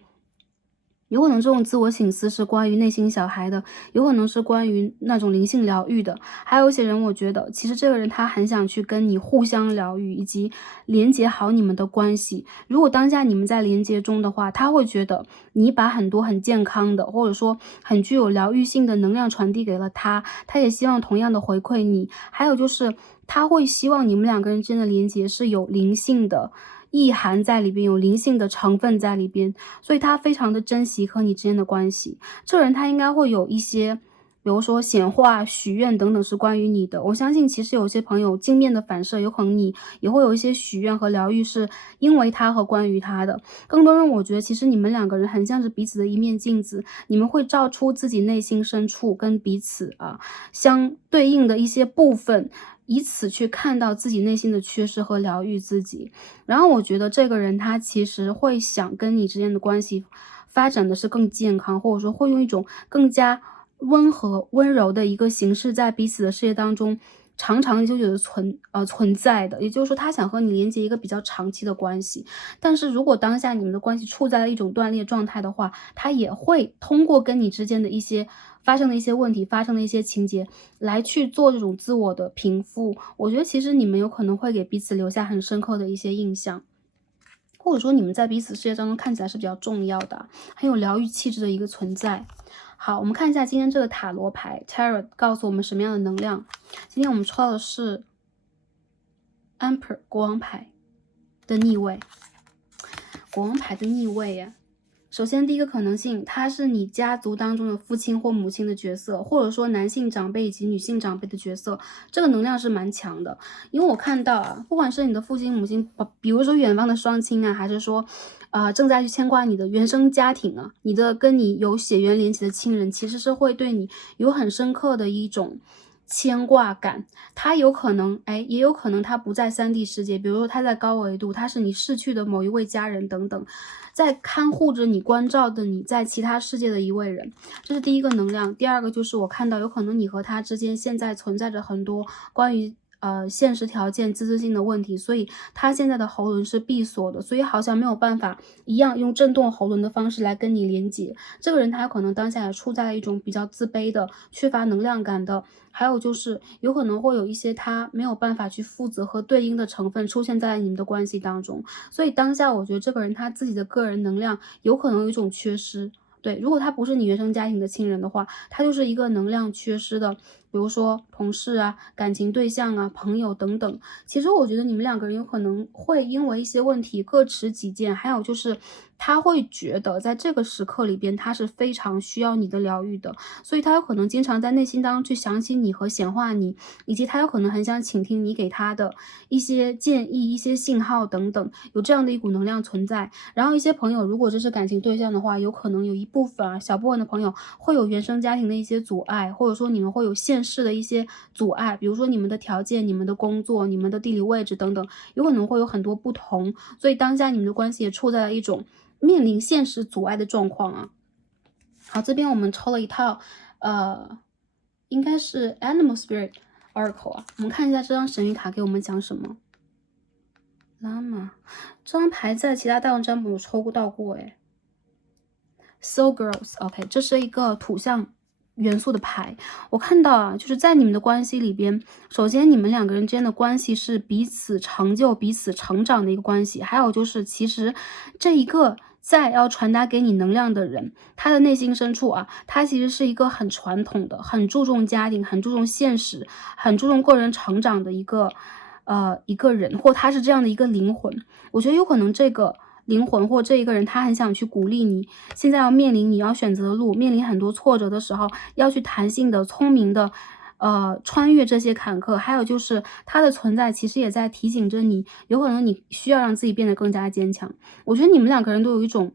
有可能这种自我省思是关于内心小孩的，有可能是关于那种灵性疗愈的，还有一些人我觉得其实这个人他很想去跟你互相疗愈，以及连接好你们的关系。如果当下你们在连接中的话，他会觉得你把很多很健康的，或者说很具有疗愈性的能量传递给了他，他也希望同样的回馈你。还有就是他会希望你们两个人之间的连接是有灵性的意涵在里边，有灵性的成分在里边，所以他非常的珍惜和你之间的关系。这个人他应该会有一些比如说显化、许愿等等是关于你的。我相信其实有些朋友镜面的反射，有可能你也会有一些许愿和疗愈是因为他和关于他的。更多人我觉得其实你们两个人很像是彼此的一面镜子，你们会照出自己内心深处跟彼此相对应的一些部分，以此去看到自己内心的缺失和疗愈自己。然后我觉得这个人他其实会想跟你之间的关系发展的是更健康，或者说会用一种更加温和温柔的一个形式在彼此的世界当中长长久久的存在的。也就是说他想和你连接一个比较长期的关系，但是如果当下你们的关系处在了一种断裂状态的话，他也会通过跟你之间的一些发生的一些问题，发生的一些情节来去做这种自我的平复。我觉得其实你们有可能会给彼此留下很深刻的一些印象，或者说你们在彼此世界当中看起来是比较重要的，很有疗愈气质的一个存在。好，我们看一下今天这个塔罗牌 Tarot 告诉我们什么样的能量。今天我们抽到的是 Emperor 国王牌的逆位，国王牌的逆位呀。首先第一个可能性，他是你家族当中的父亲或母亲的角色，或者说男性长辈以及女性长辈的角色，这个能量是蛮强的。因为我看到不管是你的父亲母亲，比如说远方的双亲还是说正在去牵挂你的原生家庭你的跟你有血缘连结的亲人，其实是会对你有很深刻的一种牵挂感。他有可能也有可能他不在3D 世界，比如说他在高维度，他是你逝去的某一位家人等等，在看护着你、关照的你在其他世界的一位人，这是第一个能量。第二个就是我看到有可能你和他之间现在存在着很多关于现实条件、自制性的问题，所以他现在的喉轮是闭锁的，所以好像没有办法一样用震动喉轮的方式来跟你连接。这个人他有可能当下也处在一种比较自卑的、缺乏能量感的，还有就是有可能会有一些他没有办法去负责和对应的成分出现在你们的关系当中，所以当下我觉得这个人他自己的个人能量有可能有一种缺失。对，如果他不是你原生家庭的亲人的话，他就是一个能量缺失的比如说同事啊、感情对象啊、朋友等等。其实我觉得你们两个人有可能会因为一些问题各持己见，还有就是他会觉得在这个时刻里边，他是非常需要你的疗愈的，所以他有可能经常在内心当中去想起你和显化你，以及他有可能很想倾听你给他的一些建议、一些信号等等，有这样的一股能量存在。然后一些朋友，如果这是感情对象的话，有可能有一部分啊，小部分的朋友会有原生家庭的一些阻碍，或者说你们会有现世的一些阻碍，比如说你们的条件、你们的工作、你们的地理位置等等，有可能会有很多不同，所以当下你们的关系也处在了一种面临现实阻碍的状况啊。好，这边我们抽了一套，应该是 Animal Spirit Oracle 啊，我们看一下这张神谕卡给我们讲什么。拉玛，这张牌在其他大众占卜有抽到过诶。Soul Girls，OK，这是一个土象元素的牌。我看到啊，就是在你们的关系里边，首先你们两个人之间的关系是彼此成就、彼此成长的一个关系。还有就是，其实这一个在要传达给你能量的人，他的内心深处啊，他其实是一个很传统的、很注重家庭、很注重现实、很注重个人成长的一个人，或他是这样的一个灵魂。我觉得有可能这个灵魂或这一个人，他很想去鼓励你，现在要面临你要选择的路，面临很多挫折的时候，要去弹性的、聪明的穿越这些坎坷。还有就是他的存在其实也在提醒着你，有可能你需要让自己变得更加坚强。我觉得你们两个人都有一种，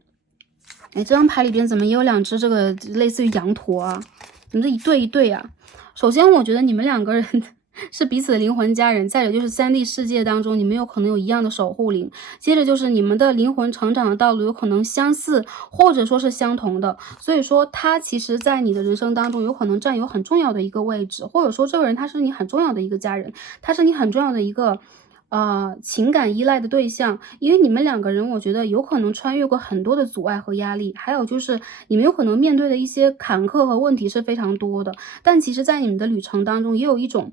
哎，这张牌里边怎么也有两只这个类似于羊驼啊？怎么这一对一对啊？首先我觉得你们两个人是彼此的灵魂家人，再者就是3D 世界当中你们有可能有一样的守护灵，接着就是你们的灵魂成长的道路有可能相似，或者说是相同的，所以说他其实在你的人生当中有可能占有很重要的一个位置，或者说这个人他是你很重要的一个家人，他是你很重要的一个情感依赖的对象。因为你们两个人我觉得有可能穿越过很多的阻碍和压力，还有就是你们有可能面对的一些坎坷和问题是非常多的，但其实在你们的旅程当中也有一种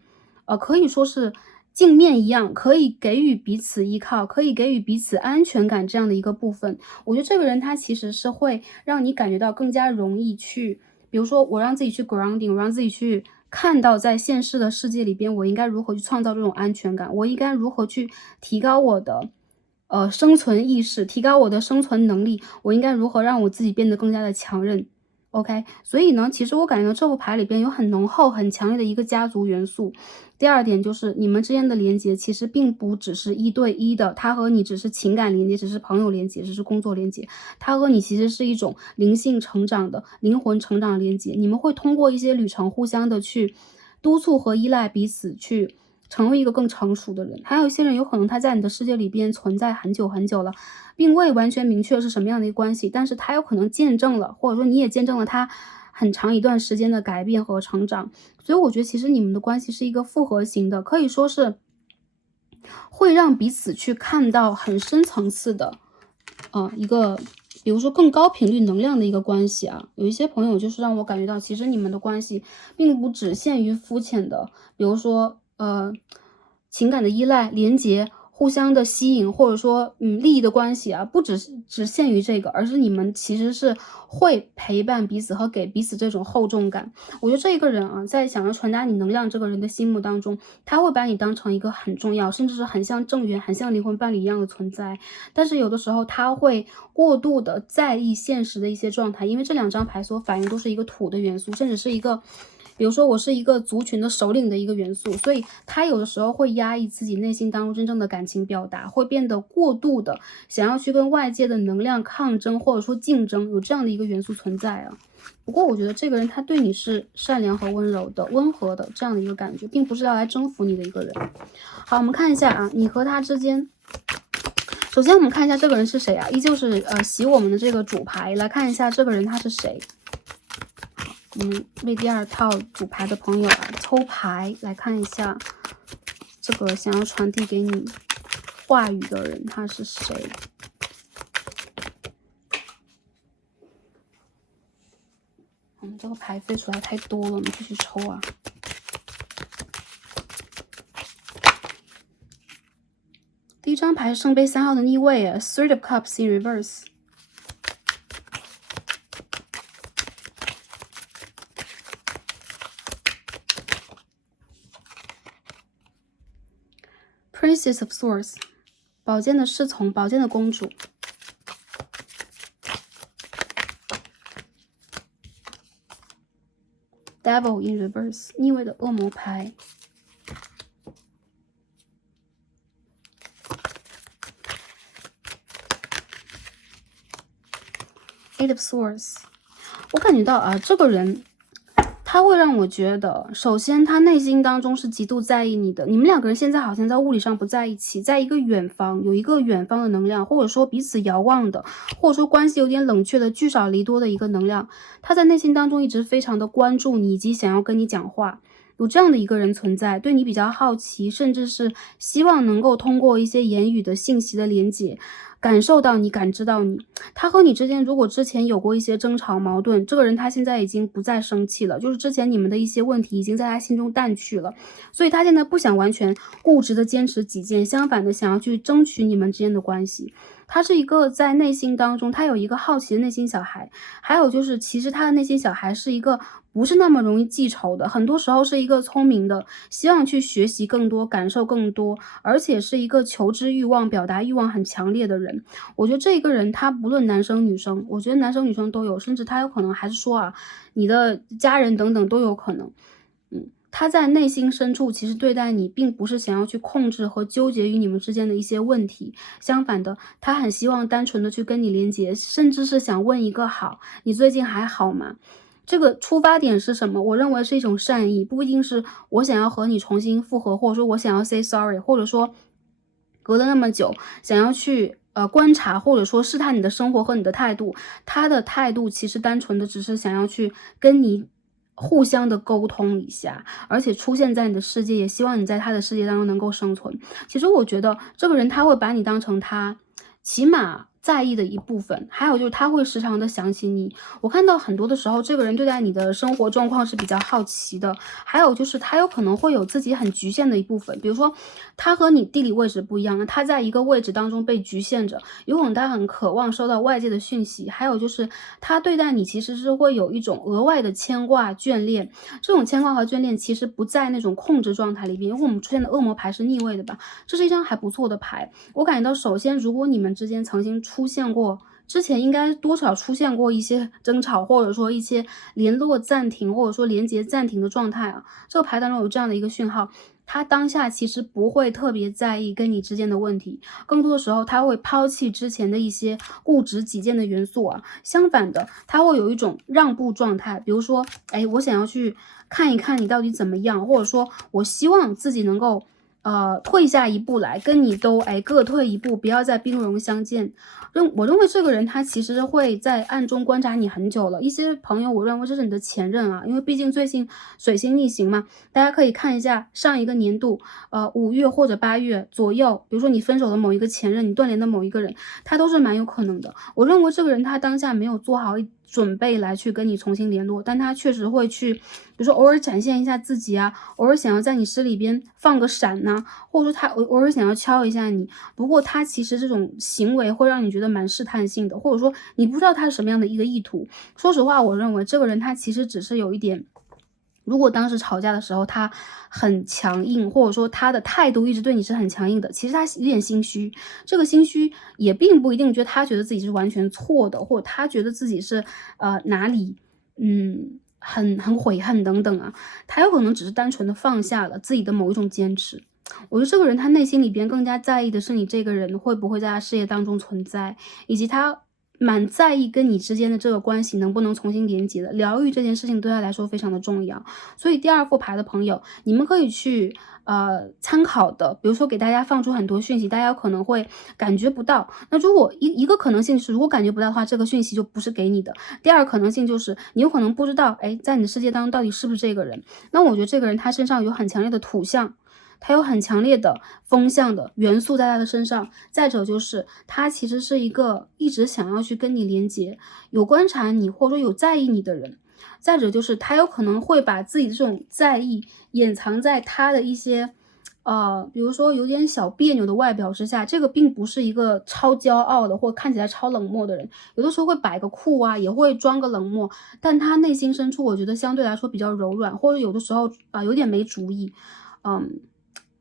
可以说是镜面一样，可以给予彼此依靠，可以给予彼此安全感这样的一个部分。我觉得这个人他其实是会让你感觉到更加容易去，比如说我让自己去 grounding， 我让自己去看到在现实的世界里边，我应该如何去创造这种安全感，我应该如何去提高我的生存意识，提高我的生存能力，我应该如何让我自己变得更加的强韧。OK，所以呢，其实我感觉到这副牌里边有很浓厚、很强烈的一个家族元素。第二点就是你们之间的连接其实并不只是1对1的，他和你只是情感连接，只是朋友连接，只是工作连接，他和你其实是一种灵性成长的、灵魂成长的连接。你们会通过一些旅程互相的去督促和依赖彼此，去成为一个更成熟的人。还有一些人有可能他在你的世界里边存在很久很久了，并未完全明确是什么样的一个关系，但是他有可能见证了，或者说你也见证了他很长一段时间的改变和成长。所以我觉得其实你们的关系是一个复合型的，可以说是会让彼此去看到很深层次的一个比如说更高频率能量的一个关系啊。有一些朋友就是让我感觉到其实你们的关系并不只限于肤浅的，比如说情感的依赖、连结、互相的吸引，或者说利益的关系啊，不只限于这个，而是你们其实是会陪伴彼此和给彼此这种厚重感。我觉得这一个人啊，在想要传达你能量这个人的心目当中，他会把你当成一个很重要，甚至是很像正缘、很像灵魂伴侣一样的存在。但是有的时候他会过度的在意现实的一些状态，因为这两张牌所反映都是一个土的元素，甚至是一个比如说我是一个族群的首领的一个元素，所以他有的时候会压抑自己内心当中真正的感情表达，会变得过度的想要去跟外界的能量抗争，或者说竞争，有这样的一个元素存在啊。不过我觉得这个人他对你是善良和温柔的、温和的这样的一个感觉，并不是要来征服你的一个人。好，我们看一下啊，你和他之间，首先我们看一下这个人是谁啊，依旧是洗我们的这个主牌，来看一下这个人他是谁。我们为第二套主牌的朋友抽牌来看一下，这个想要传递给你话语的人他是谁？这个牌飞出来太多了，我们继续抽啊。第一张牌是圣杯3号的逆位 ，Three of Cups in reverse。Princess of Swords， 宝剑的侍从，宝剑的公主。Devil in reverse， 逆位的恶魔牌。Eight of Swords， 我感觉到啊，这个人他会让我觉得，首先他内心当中是极度在意你的，你们两个人现在好像在物理上不在一起，在一个远方，有一个远方的能量，或者说彼此遥望的，或者说关系有点冷却的，聚少离多的一个能量，他在内心当中一直非常的关注你，以及想要跟你讲话。有这样的一个人存在，对你比较好奇，甚至是希望能够通过一些言语的信息的连接，感受到你，感知到你。他和你之间如果之前有过一些争吵矛盾，这个人他现在已经不再生气了，就是之前你们的一些问题已经在他心中淡去了，所以他现在不想完全固执的坚持己见，相反的想要去争取你们之间的关系。他是一个在内心当中，他有一个好奇的内心小孩，还有就是其实他的内心小孩是一个不是那么容易记仇的，很多时候是一个聪明的，希望去学习更多，感受更多，而且是一个求知欲望、表达欲望很强烈的人。我觉得这个人他不论男生女生，我觉得男生女生都有，甚至他有可能还是说啊，你的家人等等都有可能。他在内心深处其实对待你并不是想要去控制和纠结于你们之间的一些问题，相反的，他很希望单纯的去跟你连接，甚至是想问一个好，你最近还好吗？这个出发点是什么？我认为是一种善意，不一定是我想要和你重新复合，或者说我想要 say sorry， 或者说隔了那么久想要去观察或者说试探你的生活和你的态度。他的态度其实单纯的只是想要去跟你互相的沟通一下，而且出现在你的世界，也希望你在他的世界当中能够生存。其实我觉得这个人他会把你当成他起码在意的一部分，还有就是他会时常的想起你。我看到很多的时候，这个人对待你的生活状况是比较好奇的，还有就是他有可能会有自己很局限的一部分，比如说他和你地理位置不一样，他在一个位置当中被局限着，有可能他很渴望收到外界的讯息，还有就是他对待你其实是会有一种额外的牵挂眷恋，这种牵挂和眷恋其实不在那种控制状态里边，因为我们出现的恶魔牌是逆位的吧，这是一张还不错的牌。我感觉到首先如果你们之间曾经出现过，之前应该多少出现过一些争吵，或者说一些联络暂停，或者说连接暂停的状态啊，这个牌当中有这样的一个讯号，他当下其实不会特别在意跟你之间的问题，更多的时候他会抛弃之前的一些固执己见的元素啊，相反的他会有一种让步状态，比如说我想要去看一看你到底怎么样，或者说我希望自己能够退下一步来，跟你都各退一步，不要再兵戎相见。我认为这个人他其实会在暗中观察你很久了。一些朋友，我认为这是你的前任啊，因为毕竟最近水星逆行嘛，大家可以看一下上一个年度5月或者8月左右，比如说你分手的某一个前任，你断联的某一个人，他都是蛮有可能的。我认为这个人他当下没有做好准备来去跟你重新联络，但他确实会去，比如说偶尔展现一下自己啊，偶尔想要在你诗里边放个闪呐，或者说他偶尔想要敲一下你。不过他其实这种行为会让你觉得蛮试探性的，或者说你不知道他是什么样的一个意图。说实话，我认为这个人他其实只是有一点，如果当时吵架的时候他很强硬，或者说他的态度一直对你是很强硬的，其实他有点心虚。这个心虚也并不一定他觉得自己是完全错的，或者他觉得自己是哪里很悔恨等等啊，他有可能只是单纯的放下了自己的某一种坚持。我觉得这个人他内心里边更加在意的是你这个人会不会在他事业当中存在，以及他蛮在意跟你之间的这个关系能不能重新连接的。疗愈这件事情对他来说非常的重要，所以第二副牌的朋友，你们可以去参考的，比如说给大家放出很多讯息，大家可能会感觉不到。那如果一个可能性是，如果感觉不到的话，这个讯息就不是给你的。第二个可能性就是你有可能不知道，在你的世界当中到底是不是这个人。那我觉得这个人他身上有很强烈的土象。他有很强烈的风象的元素在他的身上，再者就是他其实是一个一直想要去跟你连接，有观察你或者说有在意你的人。再者就是他有可能会把自己的这种在意掩藏在他的一些比如说有点小别扭的外表之下，这个并不是一个超骄傲的或看起来超冷漠的人，有的时候会摆个酷啊，也会装个冷漠，但他内心深处我觉得相对来说比较柔软，或者有的时候有点没主意。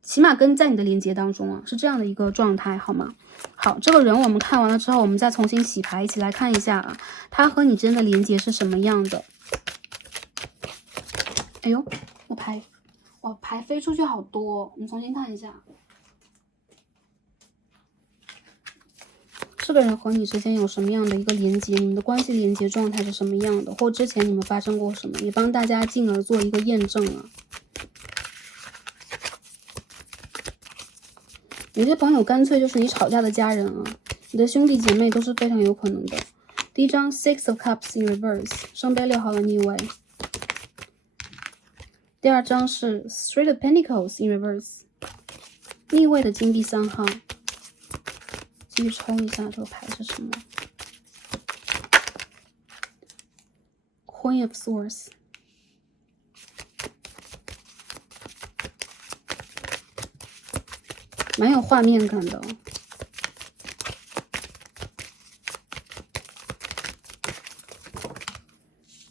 起码跟在你的连接当中啊，是这样的一个状态，好吗？好，这个人我们看完了之后，我们再重新洗牌，一起来看一下啊，他和你之间的连接是什么样的？哎呦，那牌，哇，牌飞出去好多，我们重新看一下。这个人和你之间有什么样的一个连接？你们的关系连接状态是什么样的？或之前你们发生过什么？也帮大家进而做一个验证啊。有些朋友干脆就是你吵架的家人啊，你的兄弟姐妹都是非常有可能的。第一张 Six of Cups in Reverse， 圣杯6号的逆位。第二张是 Three of Pentacles in Reverse， 逆位的金币3号。继续抽一下这个牌是什么 ？Queen of Swords， 蛮有画面感的。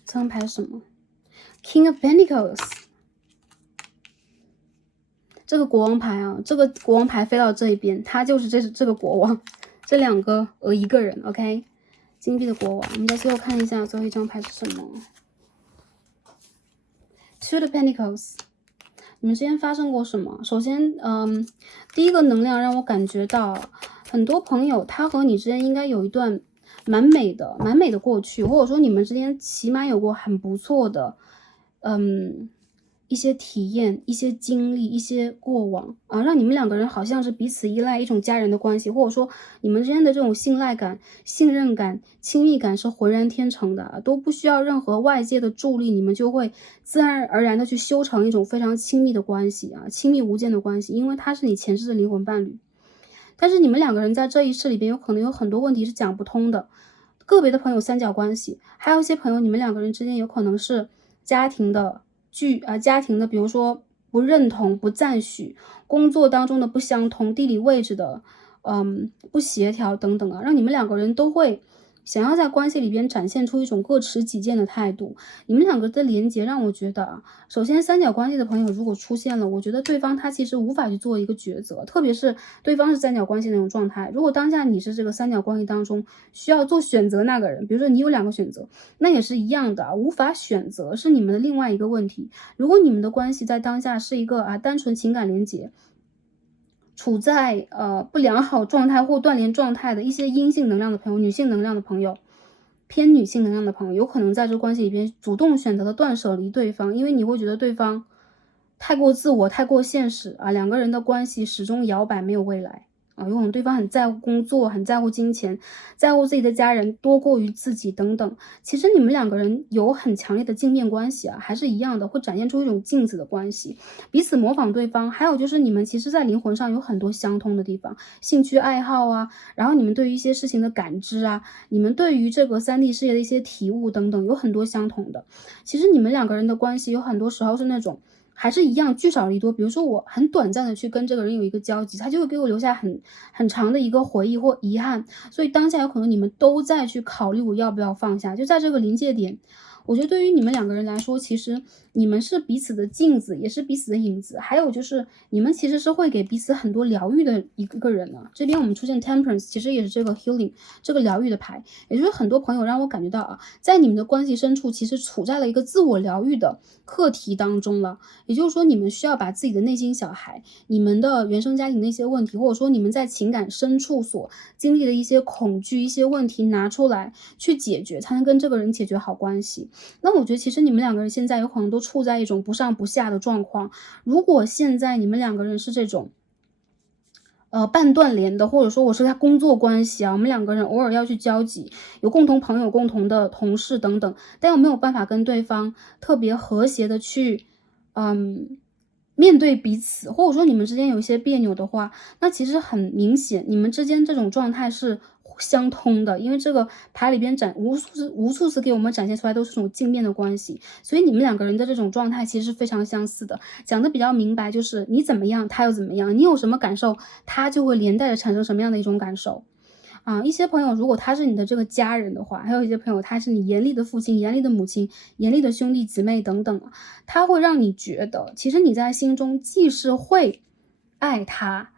这张牌是什么 ？King of Pentacles。这个国王牌啊，这个国王牌飞到这一边，他就是这个国王，这两个一个人 ，OK， 金币的国王。我们在最后看一下最后一张牌是什么 ？Two of Pentacles， 你们之间发生过什么？首先，第一个能量让我感觉到很多朋友他和你之间应该有一段蛮美的过去，或者说你们之间起码有过很不错的，一些体验、一些经历、一些过往啊，让你们两个人好像是彼此依赖一种家人的关系，或者说你们之间的这种信赖感、信任感、亲密感是浑然天成的，都不需要任何外界的助力，你们就会自然而然的去修成一种非常亲密的关系啊，亲密无间的关系，因为他是你前世的灵魂伴侣。但是你们两个人在这一世里边有可能有很多问题是讲不通的，个别的朋友三角关系，还有一些朋友你们两个人之间有可能是家庭的比如说不认同、不赞许，工作当中的不相同，地理位置的不协调等等啊，让你们两个人都会想要在关系里边展现出一种各持己见的态度。你们两个的连接让我觉得啊，首先三角关系的朋友如果出现了，我觉得对方他其实无法去做一个抉择，特别是对方是三角关系那种状态，如果当下你是这个三角关系当中需要做选择那个人，比如说你有2个选择，那也是一样的，无法选择是你们的另外一个问题。如果你们的关系在当下是一个单纯情感连接，处在不良好状态或断联状态的一些阴性能量的朋友，女性能量的朋友，偏女性能量的朋友，有可能在这个关系里边主动选择了断舍离对方，因为你会觉得对方太过自我、太过现实啊，两个人的关系始终摇摆，没有未来。有可能对方很在乎工作，很在乎金钱，在乎自己的家人多过于自己等等。其实你们两个人有很强烈的镜面关系啊，还是一样的，会展现出一种镜子的关系，彼此模仿对方。还有就是你们其实在灵魂上有很多相通的地方，兴趣爱好啊，然后你们对于一些事情的感知啊，你们对于这个3D 世界的一些体悟等等，有很多相同的。其实你们两个人的关系有很多时候是那种还是一样聚少离多，比如说我很短暂的去跟这个人有一个交集，他就会给我留下很长的一个回忆或遗憾，所以当下有可能你们都在去考虑我要不要放下，就在这个临界点。我觉得对于你们两个人来说，其实你们是彼此的镜子，也是彼此的影子，还有就是你们其实是会给彼此很多疗愈的一个人呢。这边我们出现 Temperance， 其实也是这个 Healing 这个疗愈的牌，也就是很多朋友让我感觉到在你们的关系深处，其实处在了一个自我疗愈的课题当中了。也就是说，你们需要把自己的内心小孩、你们的原生家庭的一些问题，或者说你们在情感深处所经历的一些恐惧、一些问题拿出来去解决，才能跟这个人解决好关系。那我觉得其实你们两个人现在有可能都处在一种不上不下的状况。如果现在你们两个人是这种半断联的，或者说我是他工作关系我们两个人偶尔要去交集，有共同朋友、共同的同事等等，但又没有办法跟对方特别和谐的去面对彼此，或者说你们之间有一些别扭的话，那其实很明显你们之间这种状态是相通的，因为这个牌里边无数次给我们展现出来都是这种镜面的关系，所以你们两个人的这种状态其实是非常相似的。讲的比较明白，就是你怎么样他又怎么样，你有什么感受他就会连带着产生什么样的一种感受。一些朋友如果他是你的这个家人的话，还有一些朋友他是你严厉的父亲、严厉的母亲、严厉的兄弟姊妹等等，他会让你觉得其实你在心中既是会爱他，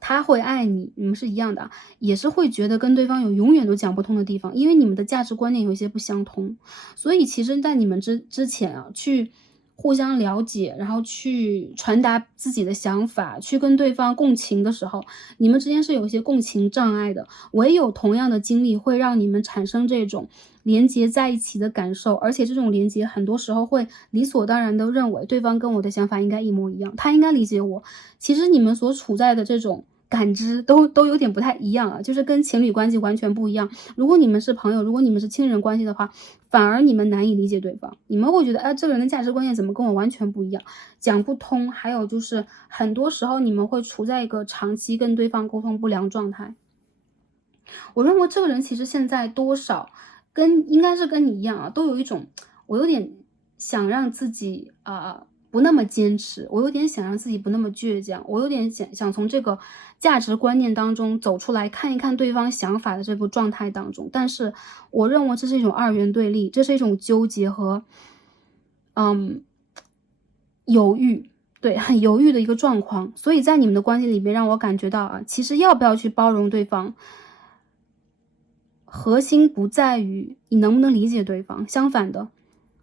他会爱你，你们是一样的，也是会觉得跟对方有永远都讲不通的地方，因为你们的价值观念有一些不相通。所以其实在你们之前啊，去互相了解，然后去传达自己的想法，去跟对方共情的时候，你们之间是有一些共情障碍的。唯有同样的经历会让你们产生这种连接在一起的感受，而且这种连接很多时候会理所当然的认为对方跟我的想法应该一模一样，他应该理解我。其实你们所处在的这种感知都有点不太一样啊，就是跟情侣关系完全不一样。如果你们是朋友，如果你们是亲人关系的话，反而你们难以理解对方，你们会觉得，哎，这个人的价值观念怎么跟我完全不一样，讲不通。还有就是很多时候你们会处在一个长期跟对方沟通不良状态。我认为这个人其实现在多少应该是跟你一样啊，都有一种我有点想让自己不那么坚持，我有点想让自己不那么倔强，我有点想从这个价值观念当中走出来，看一看对方想法的这个状态当中。但是我认为这是一种二元对立，这是一种纠结和犹豫，对，很犹豫的一个状况。所以在你们的关系里面让我感觉到啊，其实要不要去包容对方，核心不在于你能不能理解对方，相反的，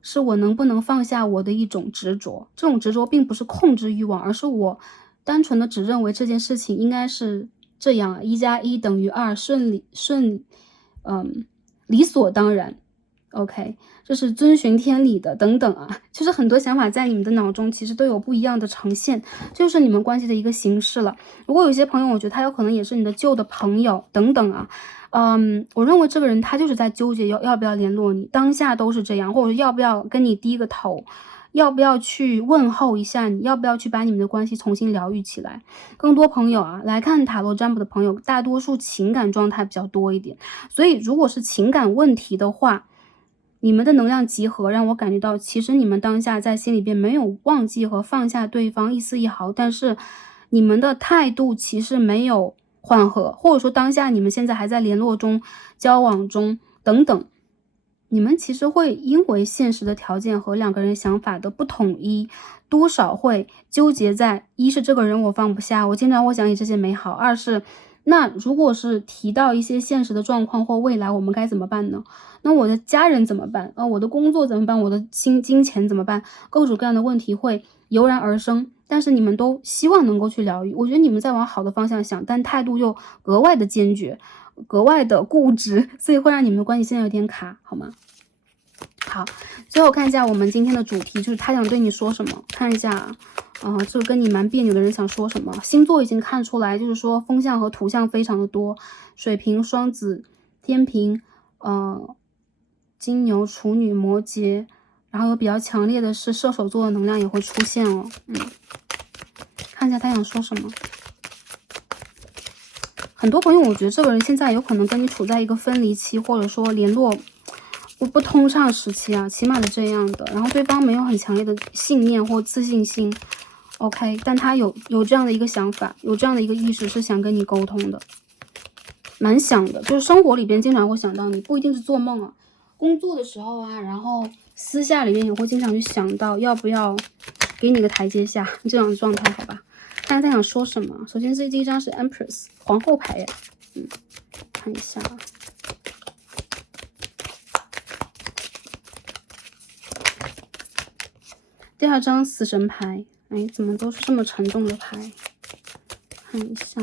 是我能不能放下我的一种执着。这种执着并不是控制欲望，而是我单纯的只认为这件事情应该是这样，1+1等于2，理所当然。OK， 这是遵循天理的，等等啊，就是很多想法在你们的脑中其实都有不一样的呈现，就是你们关系的一个形式了。如果有些朋友，我觉得他有可能也是你的旧的朋友，等等啊。我认为这个人他就是在纠结要不要联络你，当下都是这样，或者要不要跟你低个头，要不要去问候一下你，要不要去把你们的关系重新疗愈起来。更多朋友啊，来看塔罗占卜的朋友，大多数情感状态比较多一点，所以如果是情感问题的话，你们的能量集合让我感觉到，其实你们当下在心里边没有忘记和放下对方一丝一毫，但是你们的态度其实没有缓和，或者说当下你们现在还在联络中、交往中等等，你们其实会因为现实的条件和两个人想法的不统一，多少会纠结在，一是这个人我放不下，我经常会想起这些美好，二是那如果是提到一些现实的状况或未来，我们该怎么办呢？那我的家人怎么办？我的工作怎么办？我的金钱怎么办？各种各样的问题会油然而生，但是你们都希望能够去疗愈。我觉得你们在往好的方向想，但态度又格外的坚决，格外的固执，所以会让你们的关系现在有点卡，好吗？好，最后看一下我们今天的主题，就是他想对你说什么。看一下这个跟你蛮别扭的人想说什么。星座已经看出来，就是说风象和土象非常的多，水瓶、双子、天平，金牛、处女、摩羯，然后有比较强烈的是射手座的能量也会出现哦。看一下他想说什么。很多朋友，我觉得这个人现在有可能跟你处在一个分离期，或者说联络不通畅时期啊，起码是这样的。然后对方没有很强烈的信念或自信心 ，OK， 但他有这样的一个想法，有这样的一个意识，是想跟你沟通的，蛮想的。就是生活里边经常会想到你，不一定是做梦啊，工作的时候啊，然后私下里面也会经常去想到要不要给你个台阶下这样的状态，好吧？看看他想说什么。首先这一张是 Empress 皇后牌耶，看一下。第二张死神牌，哎，怎么都是这么沉重的牌？看一下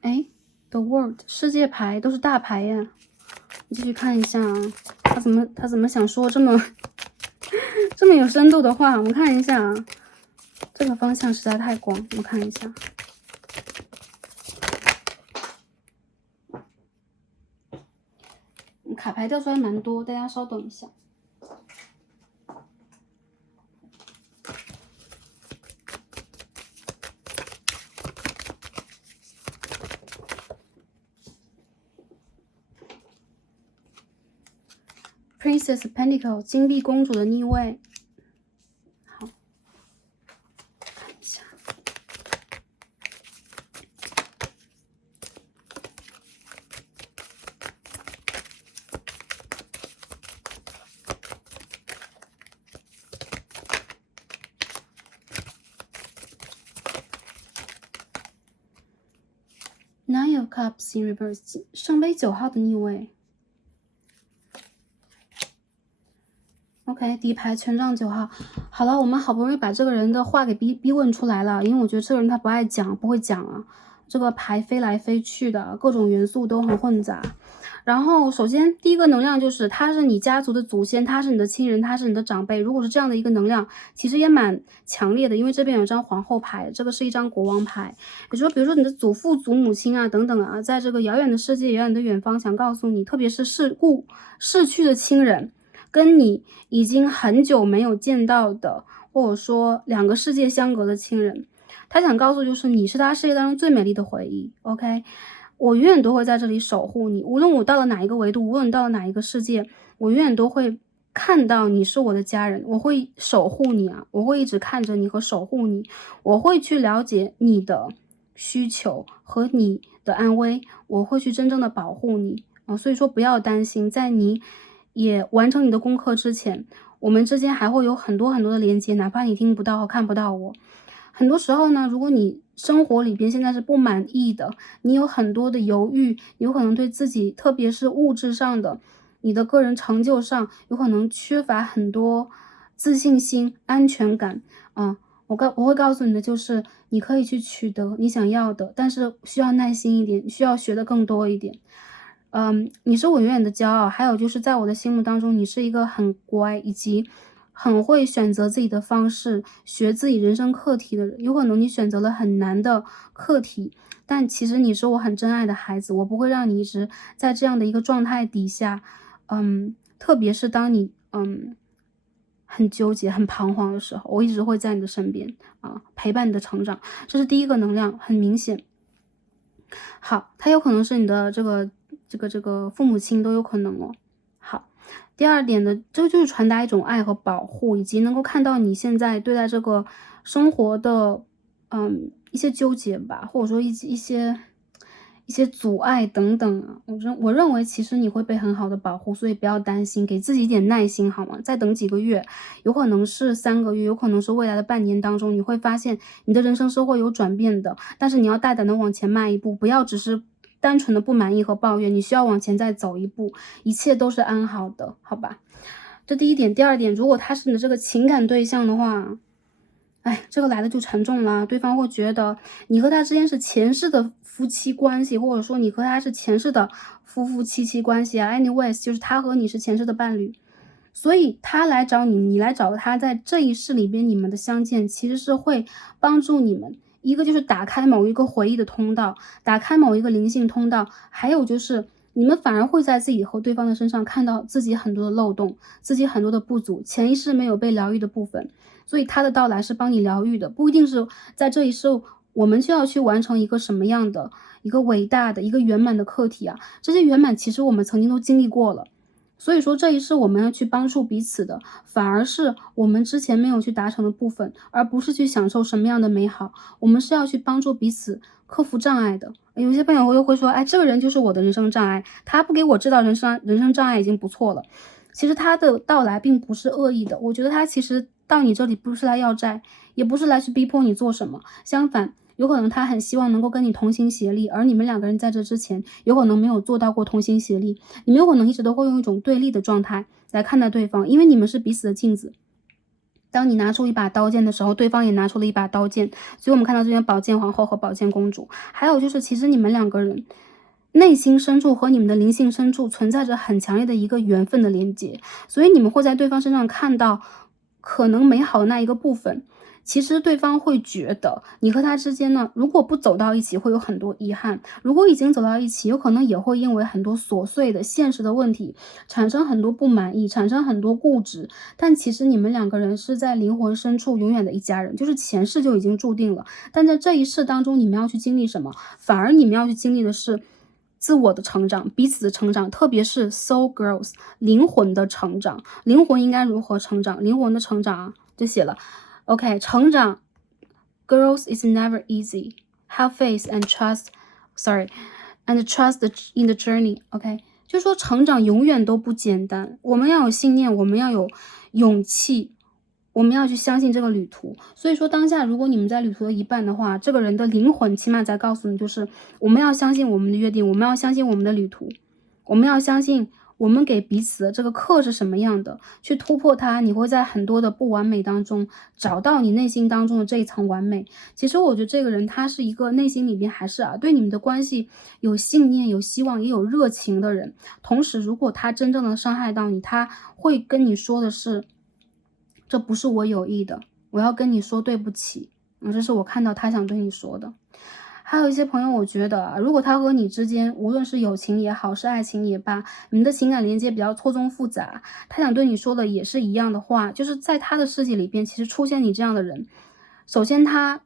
哎 ，The World 世界牌都是大牌呀。你继续看一下啊，他怎么想说这么有深度的话？我们看一下啊，这个方向实在太广，我们看一下。卡牌掉出来蛮多，大家稍等一下。Princess Pentacle 金币公主的逆位，好，看一下。Nine of Cups in reverse， 圣杯9号的逆位。OK， 第一排权杖9号。好了，我们好不容易把这个人的话给逼问出来了，因为我觉得这个人他不爱讲，不会讲啊。这个牌飞来飞去的，各种元素都很混杂。然后首先第一个能量就是他是你家族的祖先，他是你的亲人，他是你的长辈。如果是这样的一个能量，其实也蛮强烈的，因为这边有张皇后牌，这个是一张国王牌。也就是说，比如说你的祖父、祖母亲啊等等啊，在这个遥远的世界、遥远的远方，想告诉你，特别是逝去的亲人，跟你已经很久没有见到的，或者说两个世界相隔的亲人，他想告诉就是你是他世界当中最美丽的回忆。 OK， 我永远都会在这里守护你，无论我到了哪一个维度，无论到了哪一个世界，我永远都会看到你是我的家人，我会守护你啊，我会一直看着你和守护你，我会去了解你的需求和你的安危，我会去真正的保护你啊。所以说不要担心，在你也完成你的功课之前，我们之间还会有很多很多的连接，哪怕你听不到和看不到我。很多时候呢，如果你生活里边现在是不满意的，你有很多的犹豫，有可能对自己，特别是物质上的，你的个人成就上，有可能缺乏很多自信心、安全感啊。我会告诉你的就是，你可以去取得你想要的，但是需要耐心一点，需要学的更多一点。你是我永远的骄傲，还有就是在我的心目当中，你是一个很乖以及很会选择自己的方式，学自己人生课题的人。有可能你选择了很难的课题，但其实你是我很珍爱的孩子，我不会让你一直在这样的一个状态底下。特别是当你很纠结、很彷徨的时候，我一直会在你的身边啊，陪伴你的成长。这是第一个能量，很明显。好，它有可能是你的这个父母亲都有可能哦。好，第二点的，这个就是传达一种爱和保护，以及能够看到你现在对待这个生活的一些纠结吧，或者说一些阻碍等等啊。我认为其实你会被很好的保护，所以不要担心，给自己一点耐心好吗？再等几个月，有可能是3个月，有可能是未来的半年当中，你会发现你的人生是会有转变的。但是你要大胆的往前迈一步，不要只是单纯的不满意和抱怨，你需要往前再走一步，一切都是安好的，好吧？这第一点。第二点，如果他是你的这个情感对象的话，这个来的就沉重了，对方会觉得你和他之间是前世的夫妻关系，或者说你和他是前世的夫妻关系啊。anyways， 就是他和你是前世的伴侣，所以他来找你，你来找他，在这一世里边你们的相见其实是会帮助你们，一个就是打开某一个回忆的通道，打开某一个灵性通道，还有就是你们反而会在自己和对方的身上看到自己很多的漏洞，自己很多的不足，前一世没有被疗愈的部分。所以他的到来是帮你疗愈的，不一定是在这一世我们就要去完成一个什么样的一个伟大的一个圆满的课题啊。这些圆满其实我们曾经都经历过了，所以说这一世我们要去帮助彼此的，反而是我们之前没有去达成的部分，而不是去享受什么样的美好。我们是要去帮助彼此克服障碍的。有些朋友又会说，这个人就是我的人生障碍，他不给我制造人生障碍已经不错了。其实他的到来并不是恶意的，我觉得他其实到你这里不是来要债，也不是来去逼迫你做什么，相反，有可能他很希望能够跟你同心协力，而你们两个人在这之前有可能没有做到过同心协力，你们有可能一直都会用一种对立的状态来看待对方，因为你们是彼此的镜子。当你拿出一把刀剑的时候，对方也拿出了一把刀剑，所以我们看到这边宝剑皇后和宝剑公主。还有就是其实你们两个人内心深处和你们的灵性深处存在着很强烈的一个缘分的连接，所以你们会在对方身上看到可能美好的那一个部分。其实对方会觉得你和他之间呢，如果不走到一起会有很多遗憾，如果已经走到一起，有可能也会因为很多琐碎的现实的问题产生很多不满意，产生很多固执。但其实你们两个人是在灵魂深处永远的一家人，就是前世就已经注定了。但在这一世当中，你们要去经历什么？反而你们要去经历的是自我的成长，彼此的成长，特别是 soul growth 灵魂的成长。灵魂应该如何成长？灵魂的成长啊，就写了OK， 成长 growth is never easy. Have faith and trust in the journey. OK， 就是说成长永远都不简单，我们要有信念，我们要有勇气，我们要去相信这个旅途。所以说当下如果你们在旅途的一半的话，这个人的灵魂起码在告诉你，就是我们要相信我们的约定，我们要相信我们的旅途，我们要相信我们给彼此的这个课是什么样的，去突破它，你会在很多的不完美当中找到你内心当中的这一层完美。其实我觉得这个人他是一个内心里边还是对你们的关系有信念、有希望、也有热情的人。同时如果他真正的伤害到你，他会跟你说的是，这不是我有意的，我要跟你说对不起。这是我看到他想对你说的。还有一些朋友，我觉得如果他和你之间无论是友情也好，是爱情也罢，你们的情感连接比较错综复杂，他想对你说的也是一样的话，就是在他的世界里边，其实出现你这样的人，首先他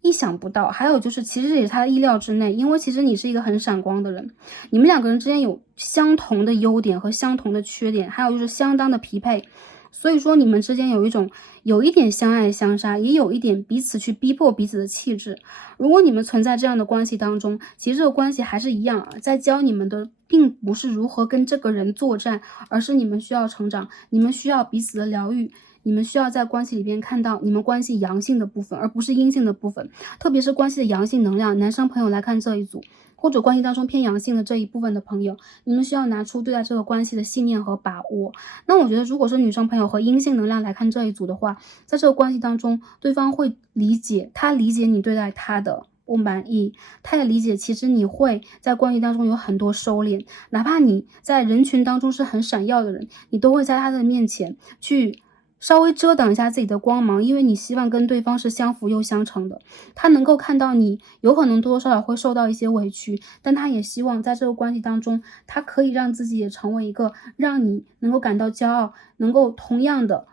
意想不到，还有就是其实也是他的意料之内，因为其实你是一个很闪光的人，你们两个人之间有相同的优点和相同的缺点，还有就是相当的匹配。所以说你们之间有一点相爱相杀，也有一点彼此去逼迫彼此的气质。如果你们存在这样的关系当中，其实这个关系还是一样在教你们的并不是如何跟这个人作战，而是你们需要成长，你们需要彼此的疗愈，你们需要在关系里边看到你们关系阳性的部分，而不是阴性的部分。特别是关系的阳性能量，男生朋友来看这一组，或者关系当中偏阳性的这一部分的朋友，你们需要拿出对待这个关系的信念和把握。那我觉得如果是女生朋友和阴性能量来看这一组的话，在这个关系当中，对方会理解，他理解你对待他的不满意，他也理解其实你会在关系当中有很多收敛，哪怕你在人群当中是很闪耀的人，你都会在他的面前去稍微遮挡一下自己的光芒，因为你希望跟对方是相辅又相成的。他能够看到你有可能多多少少会受到一些委屈，但他也希望在这个关系当中，他可以让自己也成为一个让你能够感到骄傲，能够同样的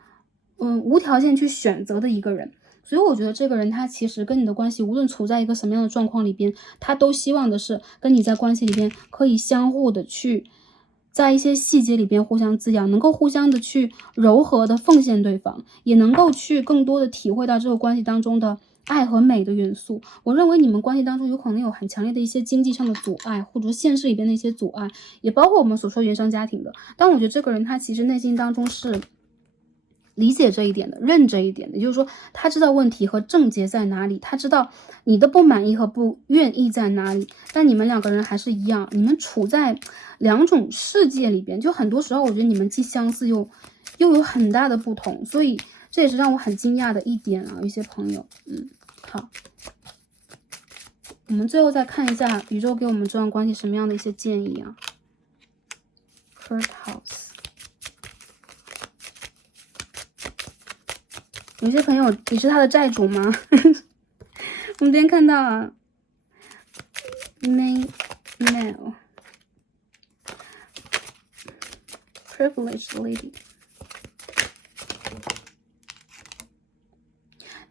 无条件去选择的一个人。所以我觉得这个人他其实跟你的关系无论处在一个什么样的状况里边，他都希望的是跟你在关系里边可以相互的去在一些细节里边互相滋养，能够互相的去柔和的奉献对方，也能够去更多的体会到这个关系当中的爱和美的元素。我认为你们关系当中有可能有很强烈的一些经济上的阻碍，或者说现实里边的一些阻碍，也包括我们所说原生家庭的。但我觉得这个人他其实内心当中是理解这一点的，认这一点的，也就是说他知道问题和症结在哪里，他知道你的不满意和不愿意在哪里，但你们两个人还是一样，你们处在两种世界里边，就很多时候我觉得你们既相似又有很大的不同，所以这也是让我很惊讶的一点啊，一些朋友。好，我们最后再看一下宇宙给我们这段关系什么样的一些建议啊。 First House，有些朋友，你是他的债主吗？我们今天看到啊 ，Main Male Privileged Lady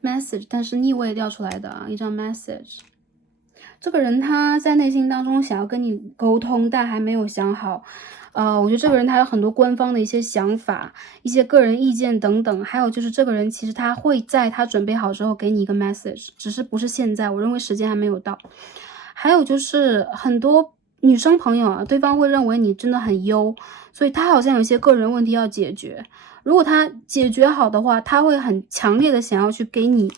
Message， 但是逆位掉出来的啊，一张 Message。这个人他在内心当中想要跟你沟通，但还没有想好。我觉得这个人他有很多官方的一些想法，一些个人意见等等，还有就是这个人其实他会在他准备好之后给你一个 message， 只是不是现在，我认为时间还没有到。还有就是很多女生朋友啊，对方会认为你真的很优，所以他好像有一些个人问题要解决。如果他解决好的话，他会很强烈的想要去给你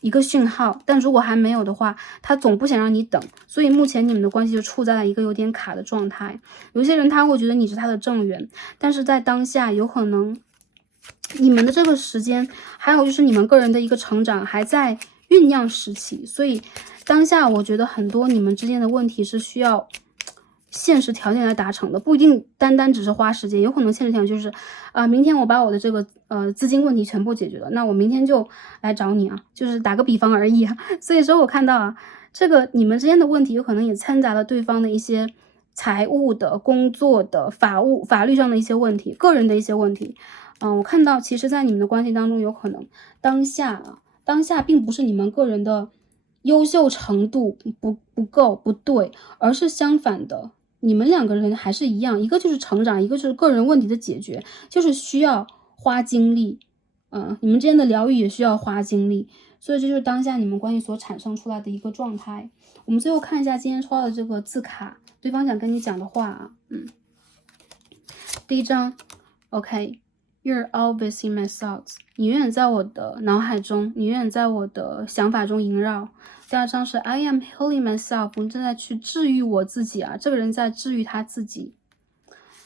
一个讯号，但如果还没有的话，他总不想让你等，所以目前你们的关系就处在了一个有点卡的状态。有些人他会觉得你是他的正缘，但是在当下有可能你们的这个时间，还有就是你们个人的一个成长还在酝酿时期，所以当下我觉得很多你们之间的问题是需要现实条件来达成的，不一定单单只是花时间，有可能现实条件就是明天我把我的这个资金问题全部解决了，那我明天就来找你啊，就是打个比方而已啊。所以说我看到啊，这个你们之间的问题有可能也掺杂了对方的一些财务的、工作的、法律上的一些问题，个人的一些问题。我看到其实在你们的关系当中，有可能当下并不是你们个人的优秀程度不够不对，而是相反的，你们两个人还是一样，一个就是成长，一个就是个人问题的解决，就是需要花精力，你们之间的疗愈也需要花精力，所以这就是当下你们关系所产生出来的一个状态。我们最后看一下今天抽到的这个字卡，对方想跟你讲的话啊，第一张 OK， You're always in my thoughts， 你永远在我的脑海中，你永远在我的想法中萦绕。第二章是 I am healing myself， 我们正在去治愈我自己啊，这个人在治愈他自己。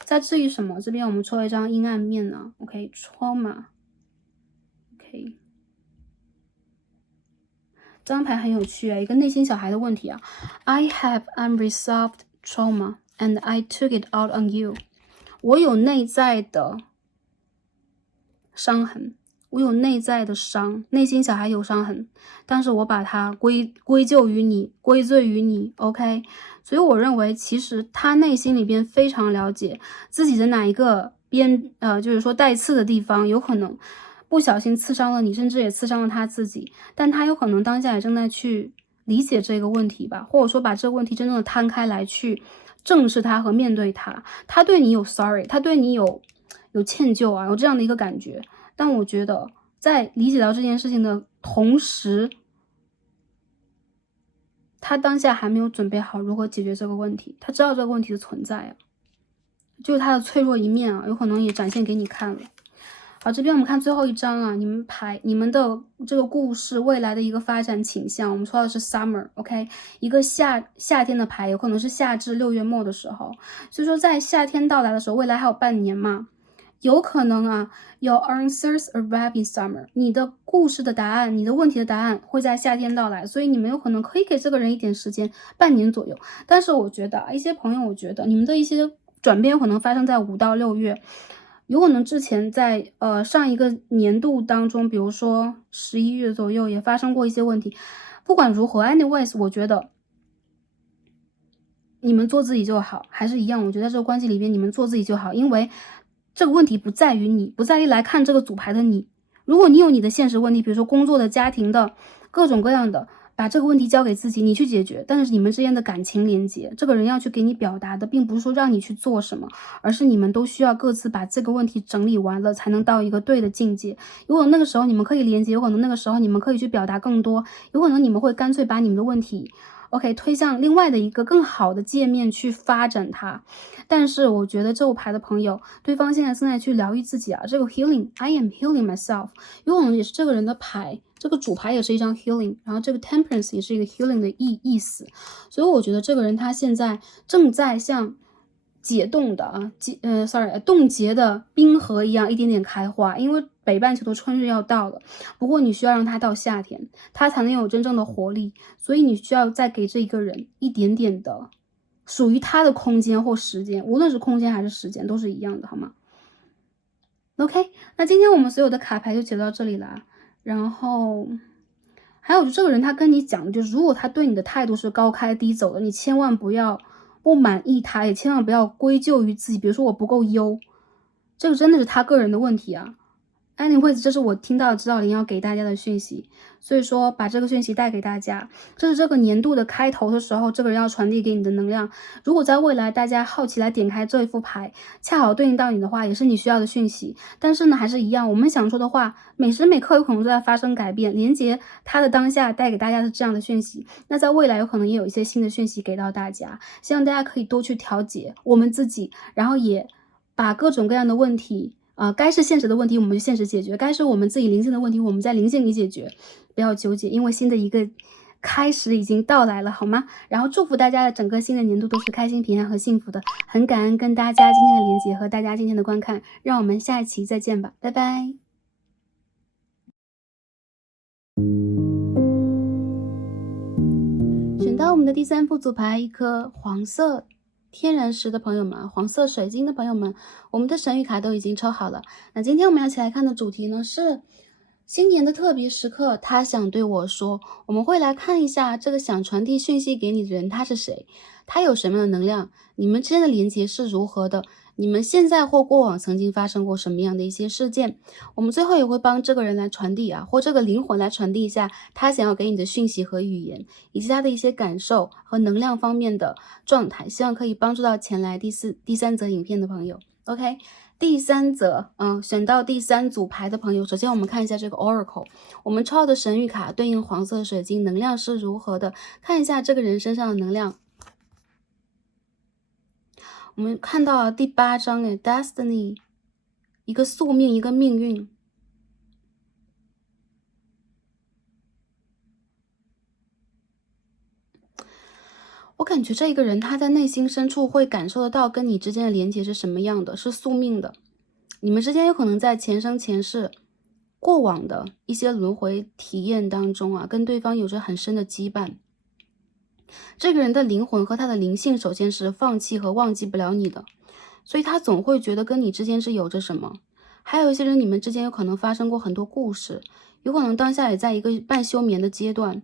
在治愈什么？这边我们抽了一张阴暗面呢 ，OK， trauma， OK， 这张牌很有趣啊，一个内心小孩的问题啊。I have unresolved trauma and I took it out on you。我有内在的伤痕，我有内在的伤，内心小孩有伤痕，但是我把它归咎于你，归罪于你 ，OK？ 所以我认为，其实他内心里边非常了解自己的哪一个就是说带刺的地方，有可能不小心刺伤了你，甚至也刺伤了他自己，但他有可能当下也正在去理解这个问题吧，或者说把这个问题真正的摊开来去正视它和面对它。他对你有 sorry， 他对你有歉疚啊，有这样的一个感觉。但我觉得在理解到这件事情的同时，他当下还没有准备好如何解决这个问题。他知道这个问题的存在啊，就是他的脆弱一面啊，有可能也展现给你看了。好，这边我们看最后一章啊，你们的这个故事未来的一个发展倾向，我们说的是 summer，OK， 一个夏天的牌，有可能是夏至6月末的时候，所以说在夏天到来的时候，未来还有半年嘛。有可能啊 ，Your answers arrive in summer， 你的故事的答案，你的问题的答案会在夏天到来，所以你们有可能可以给这个人一点时间，半年左右。但是我觉得啊，一些朋友，我觉得你们的一些转变有可能发生在5到6月，有可能之前在上一个年度当中，比如说11月左右也发生过一些问题。不管如何 ，anyways， 我觉得你们做自己就好，还是一样，我觉得在这个关系里边，你们做自己就好，因为这个问题不在于你，不在于来看这个组牌的你。如果你有你的现实问题，比如说工作的、家庭的，各种各样的，把这个问题交给自己，你去解决。但是你们之间的感情连接，这个人要去给你表达的，并不是说让你去做什么，而是你们都需要各自把这个问题整理完了，才能到一个对的境界。有可能那个时候你们可以连接，有可能那个时候你们可以去表达更多，有可能你们会干脆把你们的问题OK， 推向另外的一个更好的界面去发展它。但是我觉得这副牌的朋友，对方现在正在去疗愈自己啊，这个 healing，I am healing myself， 有可能也是这个人的牌，这个主牌也是一张 healing， 然后这个 temperance 也是一个 healing 的意思。所以我觉得这个人他现在正在像解冻的啊，冻结的冰河一样一点点开花，因为北半球的春日要到了，不过你需要让它到夏天，它才能有真正的活力，所以你需要再给这一个人一点点的属于他的空间或时间，无论是空间还是时间都是一样的，好吗 ？OK， 那今天我们所有的卡牌就解到这里了，然后还有这个人他跟你讲的就是，如果他对你的态度是高开低走的，你千万不要不满意他，也千万不要归咎于自己，比如说我不够优，这个真的是他个人的问题啊。anyways， 这是我听到指导灵要给大家的讯息，所以说把这个讯息带给大家。这是这个年度的开头的时候，这个人要传递给你的能量。如果在未来大家好奇来点开这一副牌，恰好对应到你的话，也是你需要的讯息。但是呢，还是一样，我们想说的话，每时每刻有可能都在发生改变。连接它的当下带给大家的这样的讯息，那在未来有可能也有一些新的讯息给到大家。希望大家可以多去调节我们自己，然后也把各种各样的问题。该是现实的问题我们就现实解决，该是我们自己灵性的问题我们在灵性里解决，不要纠结，因为新的一个开始已经到来了，好吗？然后祝福大家的整个新的年度都是开心、平安和幸福的，很感恩跟大家今天的连接和大家今天的观看，让我们下一期再见吧，拜拜。选到我们的第3副组牌，一颗黄色天然石的朋友们，黄色水晶的朋友们，我们的神谕卡都已经抽好了。那今天我们要一起来看的主题呢是新年的特别时刻，他想对我说，我们会来看一下这个想传递讯息给你的人他是谁，他有什么样的能量，你们之间的连接是如何的，你们现在或过往曾经发生过什么样的一些事件，我们最后也会帮这个人来传递或这个灵魂来传递一下他想要给你的讯息和语言，以及他的一些感受和能量方面的状态，希望可以帮助到前来第3则影片的朋友。OK， 第3则，选到第3组牌的朋友，首先我们看一下这个 Oracle， 我们抽到的神谕卡对应黄色水晶，能量是如何的，看一下这个人身上的能量。我们看到第8张Destiny 一个宿命，一个命运。我感觉这一个人他在内心深处会感受得到跟你之间的连结是什么样的，是宿命的。你们之间有可能在前生前世、过往的一些轮回体验当中啊，跟对方有着很深的羁绊。这个人的灵魂和他的灵性首先是放弃和忘记不了你的，所以他总会觉得跟你之间是有着什么。还有一些人，你们之间有可能发生过很多故事，有可能当下也在一个半休眠的阶段。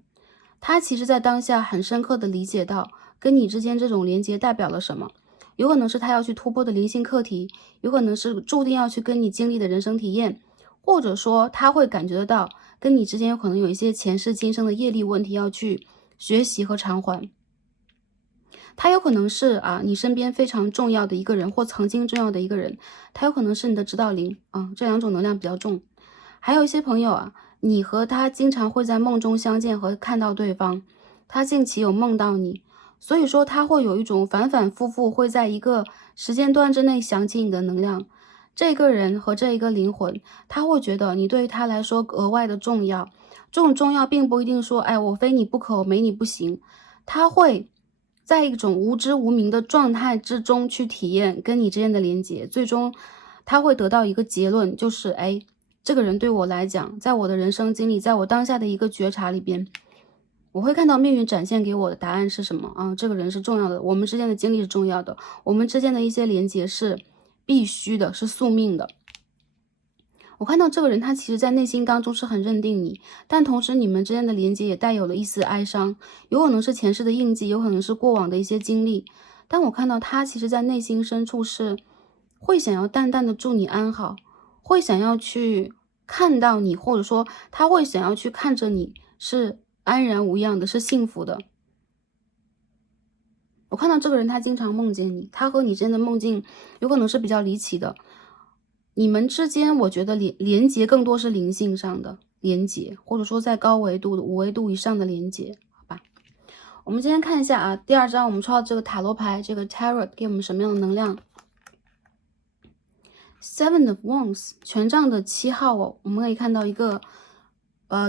他其实在当下很深刻的理解到跟你之间这种连接代表了什么，有可能是他要去突破的灵性课题，有可能是注定要去跟你经历的人生体验，或者说他会感觉得到跟你之间有可能有一些前世今生的业力问题要去学习和偿还。他有可能是你身边非常重要的一个人，或曾经重要的一个人，他有可能是你的指导灵这两种能量比较重。还有一些朋友你和他经常会在梦中相见和看到对方，他近期有梦到你，所以说他会有一种反反复复会在一个时间段之内想起你的能量。这个人和这一个灵魂，他会觉得你对于他来说额外的重要。这种重要并不一定说，哎，我非你不可，我没你不行。他会在一种无知无明的状态之中去体验跟你之间的连接，最终他会得到一个结论，就是哎，这个人对我来讲，在我的人生经历，在我当下的一个觉察里边，我会看到命运展现给我的答案是什么这个人是重要的，我们之间的经历是重要的，我们之间的一些连接是必须的，是宿命的。我看到这个人他其实在内心当中是很认定你，但同时你们之间的连接也带有了一丝哀伤，有可能是前世的印记，有可能是过往的一些经历。但我看到他其实在内心深处是会想要淡淡的祝你安好，会想要去看到你，或者说他会想要去看着你是安然无恙的，是幸福的。我看到这个人他经常梦见你，他和你之间的梦境有可能是比较离奇的。你们之间我觉得连结更多是灵性上的连结，或者说在高维度的5维度以上的连结，好吧？我们今天看一下第二张我们抽到这个塔罗牌，这个 Tarot 给我们什么样的能量。 Seven of Wands 权杖的7号我们可以看到一个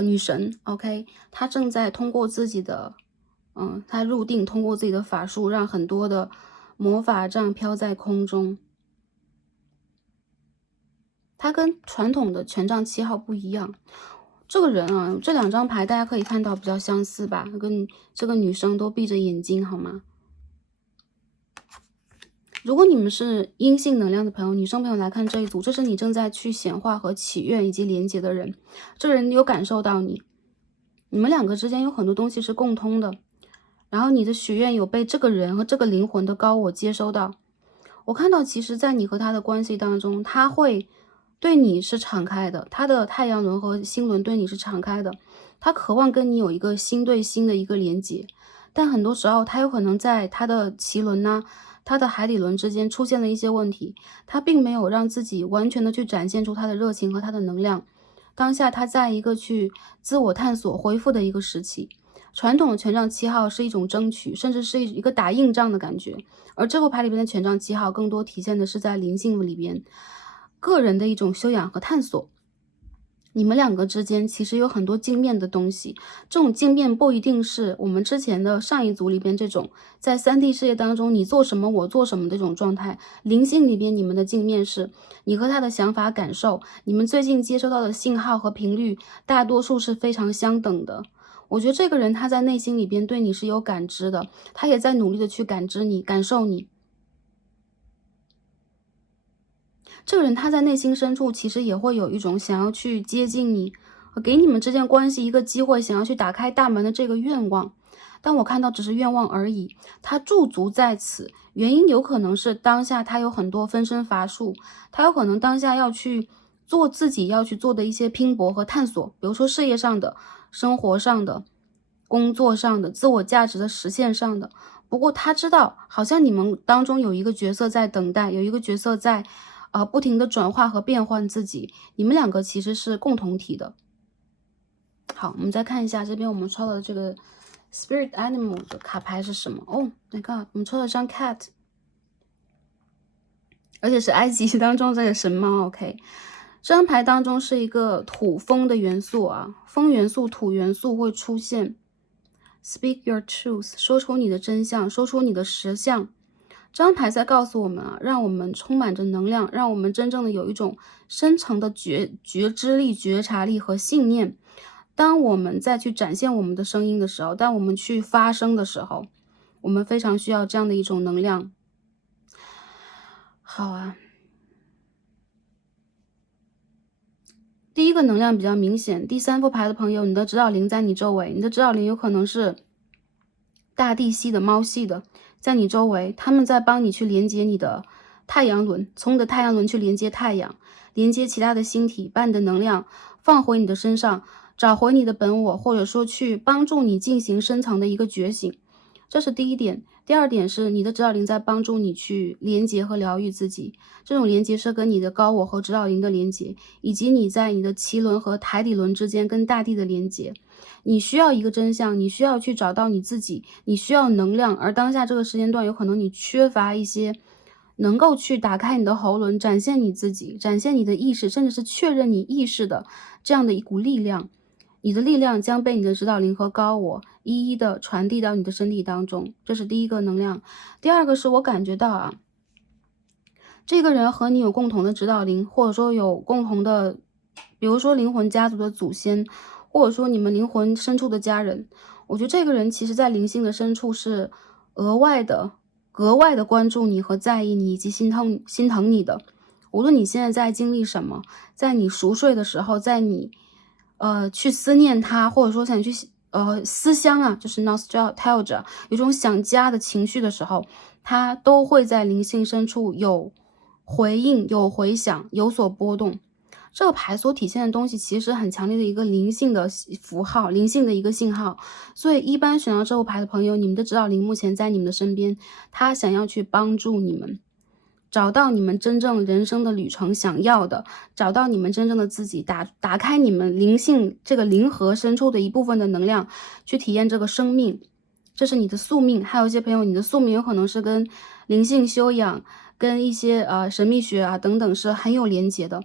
女神 OK， 她正在通过自己的她入定，通过自己的法术让很多的魔法杖飘在空中。它跟传统的权杖7号不一样，这个人这两张牌大家可以看到比较相似吧，跟这个女生都闭着眼睛好吗？如果你们是阴性能量的朋友，女生朋友来看这一组，这是你正在去显化和祈愿以及连接的人，这个人有感受到你，你们两个之间有很多东西是共通的，然后你的许愿有被这个人和这个灵魂的高我接收到。我看到其实在你和他的关系当中，他会对你是敞开的，他的太阳轮和星轮对你是敞开的，他渴望跟你有一个心对心的一个连接，但很多时候他有可能在他的脐轮他的海底轮之间出现了一些问题，他并没有让自己完全的去展现出他的热情和他的能量，当下他在一个去自我探索恢复的一个时期。传统的权杖7号是一种争取，甚至是一个打硬仗的感觉，而这副牌里边的权杖7号更多体现的是在灵性里边个人的一种修养和探索。你们两个之间其实有很多镜面的东西，这种镜面不一定是我们之前的上一组里边这种在3D 世界当中你做什么我做什么的这种状态，灵性里边你们的镜面是你和他的想法感受，你们最近接收到的信号和频率大多数是非常相等的。我觉得这个人他在内心里边对你是有感知的，他也在努力的去感知你，感受你。这个人他在内心深处其实也会有一种想要去接近你，给你们之间关系一个机会，想要去打开大门的这个愿望。但我看到只是愿望而已，他驻足在此，原因有可能是当下他有很多分身乏术，他有可能当下要去做自己要去做的一些拼搏和探索，比如说事业上的、生活上的、工作上的、自我价值的实现上的。不过他知道，好像你们当中有一个角色在等待，有一个角色在不停的转化和变换自己，你们两个其实是共同体的。好，我们再看一下这边我们抽到的这个 Spirit Animal 的卡牌是什么？Oh my god， 我们抽了张 Cat。而且是埃及当中这个神猫。 OK， 这张牌当中是一个土风的元素啊，风元素土元素会出现。 Speak your truth， 说出你的真相，说出你的实相。这张牌在告诉我们啊，让我们充满着能量，让我们真正的有一种深层的觉知力、觉察力和信念。当我们再去展现我们的声音的时候，当我们去发声的时候，我们非常需要这样的一种能量。好啊，第一个能量比较明显。第三副牌的朋友，你的指导灵在你周围，你的指导灵有可能是大地系的、猫系的，在你周围，他们在帮你去连接你的太阳轮，从你的太阳轮去连接太阳，连接其他的星体，把你的能量放回你的身上，找回你的本我，或者说去帮助你进行深层的一个觉醒。这是第一点。第二点是你的指导灵在帮助你去连接和疗愈自己，这种连接是跟你的高我和指导灵的连接，以及你在你的脐轮和台底轮之间跟大地的连接。你需要一个真相，你需要去找到你自己，你需要能量，而当下这个时间段有可能你缺乏一些能够去打开你的喉轮，展现你自己，展现你的意识，甚至是确认你意识的这样的一股力量。你的力量将被你的指导灵和高我一一的传递到你的身体当中，这是第一个能量。第二个是我感觉到啊，这个人和你有共同的指导灵，或者说有共同的，比如说灵魂家族的祖先，或者说你们灵魂深处的家人。我觉得这个人其实在灵性的深处是格外的关注你和在意你，以及心疼你的。无论你现在在经历什么，在你熟睡的时候，在你去思念他，或者说想去思乡啊，就是 nostalgia， 有种想家的情绪的时候，他都会在灵性深处有回应、有回响、有所波动。这个牌所体现的东西其实很强烈的一个灵性的符号，灵性的一个信号。所以一般选到这副牌的朋友，你们的指导灵目前在你们的身边，他想要去帮助你们找到你们真正人生的旅程想要的，找到你们真正的自己，打开你们灵性这个灵核深处的一部分的能量，去体验这个生命。这是你的宿命。还有一些朋友，你的宿命有可能是跟灵性修养，跟一些神秘学啊等等是很有连结的。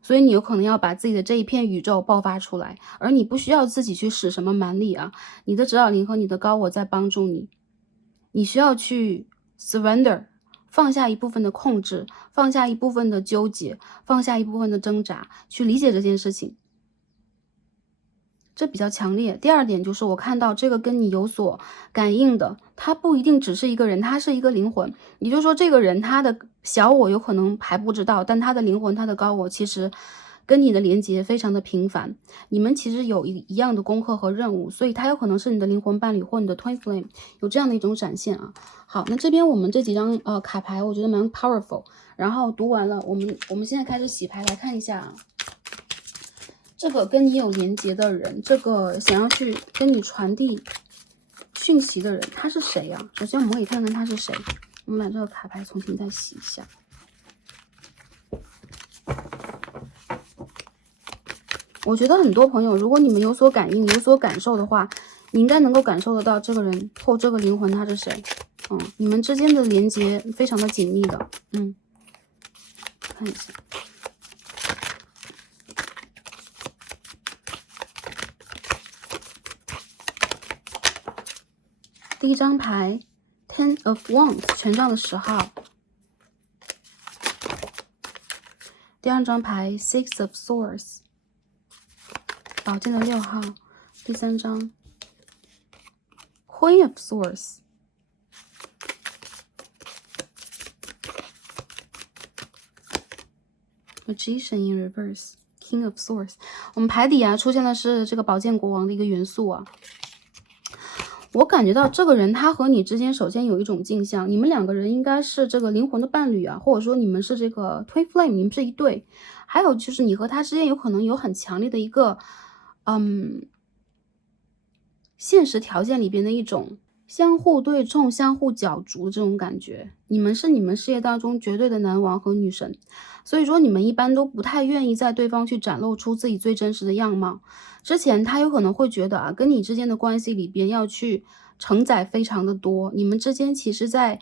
所以你有可能要把自己的这一片宇宙爆发出来，而你不需要自己去使什么蛮力啊，你的指导灵和你的高我在帮助你。你需要去 surrender， 放下一部分的控制，放下一部分的纠结，放下一部分的挣扎，去理解这件事情。这比较强烈。第二点就是我看到这个跟你有所感应的，他不一定只是一个人，他是一个灵魂。也就是说这个人他的小我有可能还不知道，但他的灵魂，他的高我其实跟你的连接非常的频繁，你们其实有一样的功课和任务，所以他有可能是你的灵魂伴侣或你的 twin flame， 有这样的一种展现啊。好，那这边我们这几张卡牌我觉得蛮 powerful， 然后读完了，我们现在开始洗牌来看一下啊。这个跟你有连接的人，这个想要去跟你传递讯息的人，他是谁啊？首先我们可以看看他是谁。我们把这个卡牌重新再洗一下。我觉得很多朋友，如果你们有所感应、有所感受的话，你应该能够感受得到这个人或这个灵魂他是谁。你们之间的连接非常的紧密的。看一下。第一张牌 Ten of Wands， 权杖的10号。第二张牌 Six of Swords， 宝剑的6号。第三张 Queen of Swords， Magician in Reverse， King of Swords。 我们牌底啊出现的是这个宝剑国王的一个元素啊。我感觉到这个人他和你之间首先有一种镜像，你们两个人应该是这个灵魂的伴侣啊，或者说你们是这个 twin flame， 你们是一对。还有就是你和他之间有可能有很强烈的一个现实条件里边的一种相互对冲、相互角逐的这种感觉。你们是你们事业当中绝对的男王和女神，所以说你们一般都不太愿意在对方去展露出自己最真实的样貌。之前他有可能会觉得啊，跟你之间的关系里边要去承载非常的多，你们之间其实在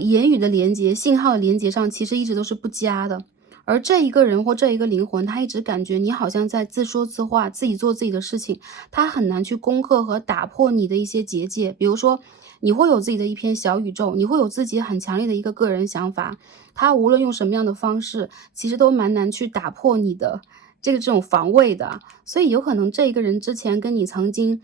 言语的连接、信号的连接上，其实一直都是不佳的。而这一个人或这一个灵魂，他一直感觉你好像在自说自话，自己做自己的事情，他很难去攻克和打破你的一些结界。比如说，你会有自己的一片小宇宙，你会有自己很强烈的一个个人想法，他无论用什么样的方式，其实都蛮难去打破你的这种防卫的。所以有可能这一个人之前跟你曾经，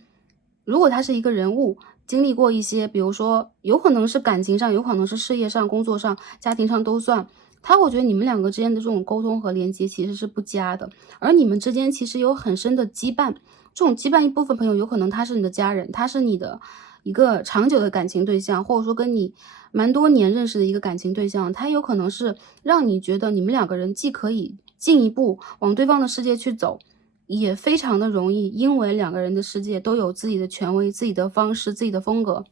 如果他是一个人物，经历过一些，比如说有可能是感情上，有可能是事业上、工作上、家庭上都算。他会觉得你们两个之间的这种沟通和连接其实是不佳的，而你们之间其实有很深的羁绊。这种羁绊一部分朋友有可能他是你的家人，他是你的一个长久的感情对象，或者说跟你蛮多年认识的一个感情对象，他有可能是让你觉得你们两个人既可以进一步往对方的世界去走，也非常的容易，因为两个人的世界都有自己的权威、自己的方式、自己的风格，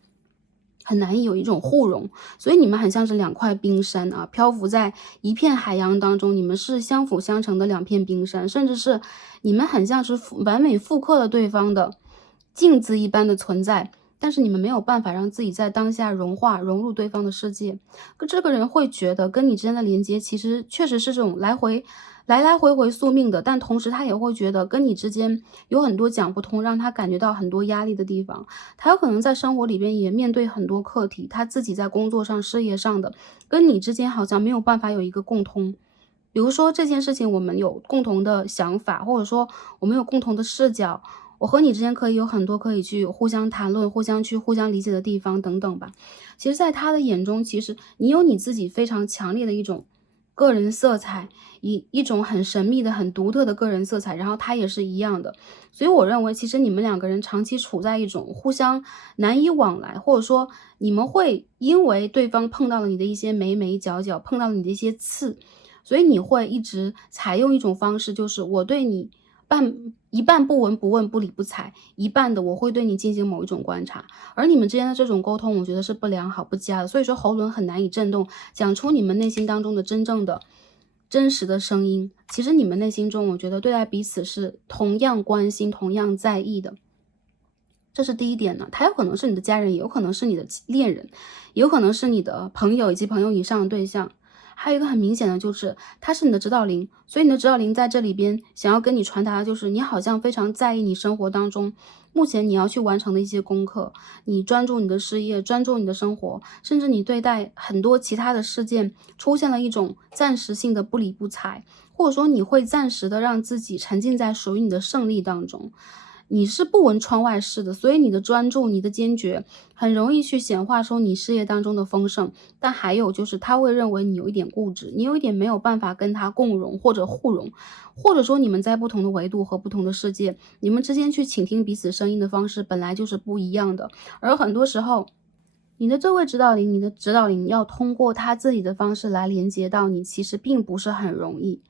很难以有一种互融。所以你们很像是两块冰山啊，漂浮在一片海洋当中，你们是相辅相成的两片冰山，甚至是你们很像是完美复刻了对方的镜子一般的存在。但是你们没有办法让自己在当下融化融入对方的世界，这个人会觉得跟你之间的连接其实确实是这种来回宿命的，但同时他也会觉得跟你之间有很多讲不通，让他感觉到很多压力的地方。他有可能在生活里边也面对很多课题，他自己在工作上、事业上的，跟你之间好像没有办法有一个共通。比如说这件事情我们有共同的想法，或者说我们有共同的视角，我和你之间可以有很多可以去互相谈论、互相理解的地方等等吧。其实在他的眼中，其实你有你自己非常强烈的一种个人色彩，一种很神秘的、很独特的个人色彩，然后他也是一样的。所以我认为，其实你们两个人长期处在一种互相难以往来，或者说你们会因为对方碰到了你的一些眉眉角角，碰到了你的一些刺，所以你会一直采用一种方式，就是我对你一半不闻不问、不理不睬，一半的我会对你进行某一种观察。而你们之间的这种沟通，我觉得是不良好、不佳的，所以说喉咙很难以震动，讲出你们内心当中的真正的、真实的声音。其实你们内心中，我觉得对待彼此是同样关心、同样在意的。这是第一点呢，他有可能是你的家人，也有可能是你的恋人，也有可能是你的朋友以及朋友以上的对象。还有一个很明显的就是，他是你的指导灵，所以你的指导灵在这里边想要跟你传达的就是，你好像非常在意你生活当中目前你要去完成的一些功课，你专注你的事业，专注你的生活，甚至你对待很多其他的事件出现了一种暂时性的不理不睬，或者说你会暂时的让自己沉浸在属于你的胜利当中。你是不闻窗外事的，所以你的专注、你的坚决，很容易去显化出你事业当中的丰盛。但还有就是他会认为你有一点固执，你有一点没有办法跟他共融或者互融，或者说你们在不同的维度和不同的世界，你们之间去倾听彼此声音的方式本来就是不一样的。而很多时候，你的这位指导灵，你的指导灵要通过他自己的方式来连接到你，其实并不是很容易。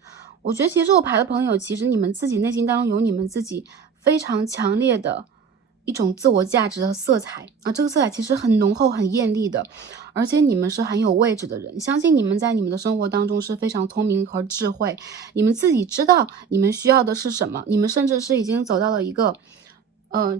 我觉得其实我牌的朋友，其实你们自己内心当中有你们自己非常强烈的一种自我价值的色彩啊，这个色彩其实很浓厚、很艳丽的，而且你们是很有位置的人，相信你们在你们的生活当中是非常聪明和智慧，你们自己知道你们需要的是什么，你们甚至是已经走到了一个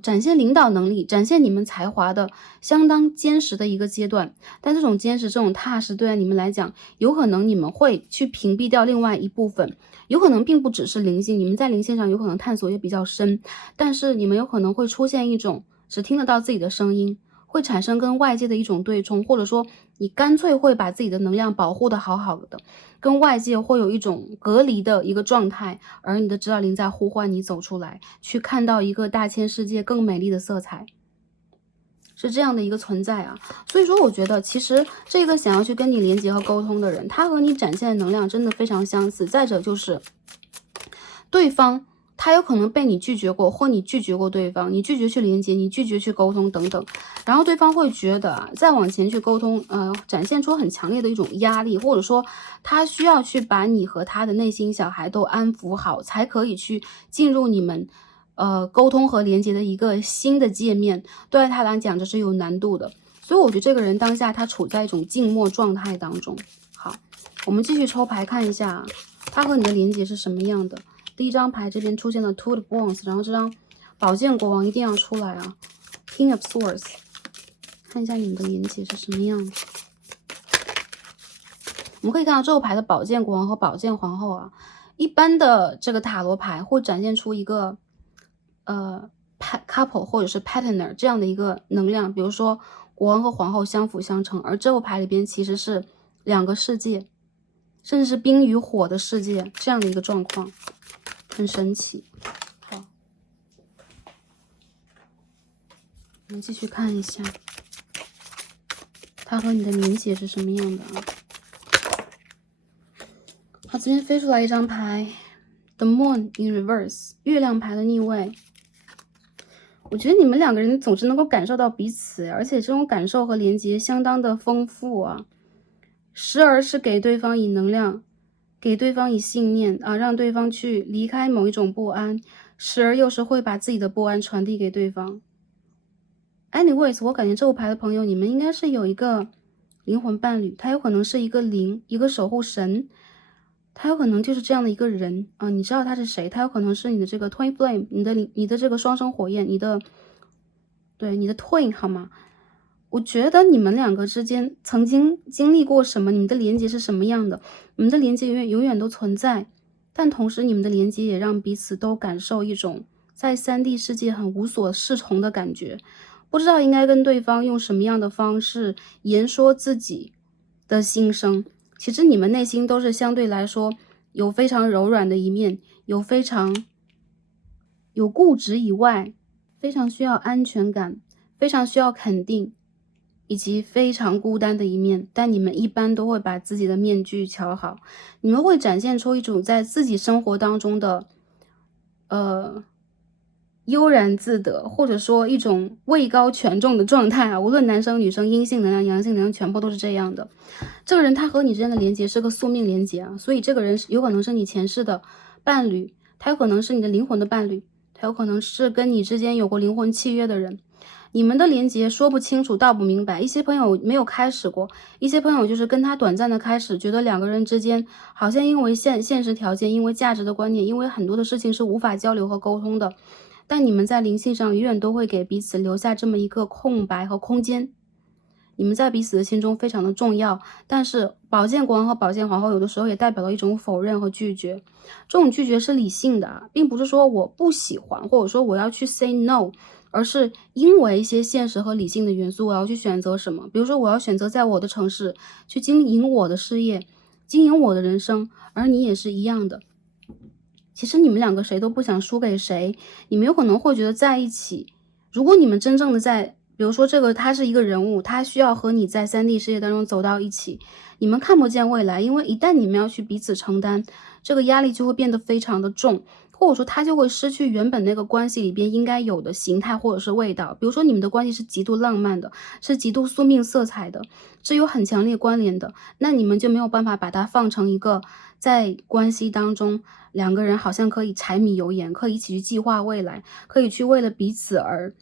展现领导能力、展现你们才华的相当坚实的一个阶段。但这种坚实、这种踏实，对待你们来讲，有可能你们会去屏蔽掉另外一部分，有可能并不只是灵性，你们在灵性上有可能探索也比较深，但是你们有可能会出现一种只听得到自己的声音，会产生跟外界的一种对冲，或者说你干脆会把自己的能量保护的好好的，跟外界会有一种隔离的一个状态，而你的指导灵在呼唤你走出来，去看到一个大千世界更美丽的色彩。是这样的一个存在啊，所以说我觉得其实这个想要去跟你连接和沟通的人，他和你展现的能量真的非常相似。再者就是对方他有可能被你拒绝过，或你拒绝过对方，你拒绝去连接，你拒绝去沟通等等，然后对方会觉得啊，再往前去沟通，展现出很强烈的一种压力，或者说他需要去把你和他的内心小孩都安抚好，才可以去进入你们沟通和连接的一个新的界面，对他来讲这是有难度的。所以我觉得这个人当下他处在一种静默状态当中。好，我们继续抽牌看一下他和你的连接是什么样的。第一张牌这边出现了 Two of Wands， 然后这张宝剑国王一定要出来啊 ，King of Swords， 看一下你们的连接是什么样的。我们可以看到这个牌的宝剑国王和宝剑皇后啊，一般的这个塔罗牌会展现出一个couple 或者是 partner 这样的一个能量，比如说国王和皇后相辅相成，而这个牌里边其实是两个世界，甚至是冰与火的世界这样的一个状况，很神奇。好，我们继续看一下它和你的连结是什么样的啊。好，今天飞出来一张牌 The Moon in Reverse 月亮牌的逆位。我觉得你们两个人总是能够感受到彼此，而且这种感受和连接相当的丰富啊，时而是给对方以能量，给对方以信念啊，让对方去离开某一种不安，时而又是会把自己的不安传递给对方。Anyways， 我感觉这副牌的朋友，你们应该是有一个灵魂伴侣，他有可能是一个灵，一个守护神，他有可能就是这样的一个人啊，你知道他是谁？他有可能是你的这个 twin flame， 你的这个双生火焰，你的 twin 好吗？我觉得你们两个之间曾经经历过什么，你们的连接是什么样的？你们的连接永远都存在，但同时你们的连接也让彼此都感受一种在3D 世界很无所适从的感觉，不知道应该跟对方用什么样的方式言说自己的心声。其实你们内心都是相对来说有非常柔软的一面，有非常有固执以外，非常需要安全感，非常需要肯定，以及非常孤单的一面，但你们一般都会把自己的面具瞧好，你们会展现出一种在自己生活当中的悠然自得，或者说一种位高权重的状态啊，无论男生女生，阴性能量阳性能量全部都是这样的。这个人他和你之间的连接是个宿命连接啊，所以这个人有可能是你前世的伴侣，他有可能是你的灵魂的伴侣，他有可能是跟你之间有过灵魂契约的人。你们的连接说不清楚道不明白，一些朋友没有开始过，一些朋友就是跟他短暂的开始，觉得两个人之间好像因为现实条件，因为价值的观念，因为很多的事情是无法交流和沟通的，但你们在灵性上永远都会给彼此留下这么一个空白和空间，你们在彼此的心中非常的重要。但是宝剑国王和宝剑皇后有的时候也代表了一种否认和拒绝，这种拒绝是理性的，并不是说我不喜欢，或者说我要去 say no，而是因为一些现实和理性的元素，我要去选择什么。比如说我要选择在我的城市去经营我的事业，经营我的人生，而你也是一样的。其实你们两个谁都不想输给谁，你们有可能会觉得在一起，如果你们真正的在比如说这个他是一个人物，他需要和你在3D 世界当中走到一起，你们看不见未来，因为一旦你们要去彼此承担，这个压力就会变得非常的重，或者说他就会失去原本那个关系里边应该有的形态或者是味道。比如说你们的关系是极度浪漫的，是极度宿命色彩的，是有很强烈关联的，那你们就没有办法把它放成一个在关系当中两个人好像可以柴米油盐，可以一起去计划未来，可以去为了彼此而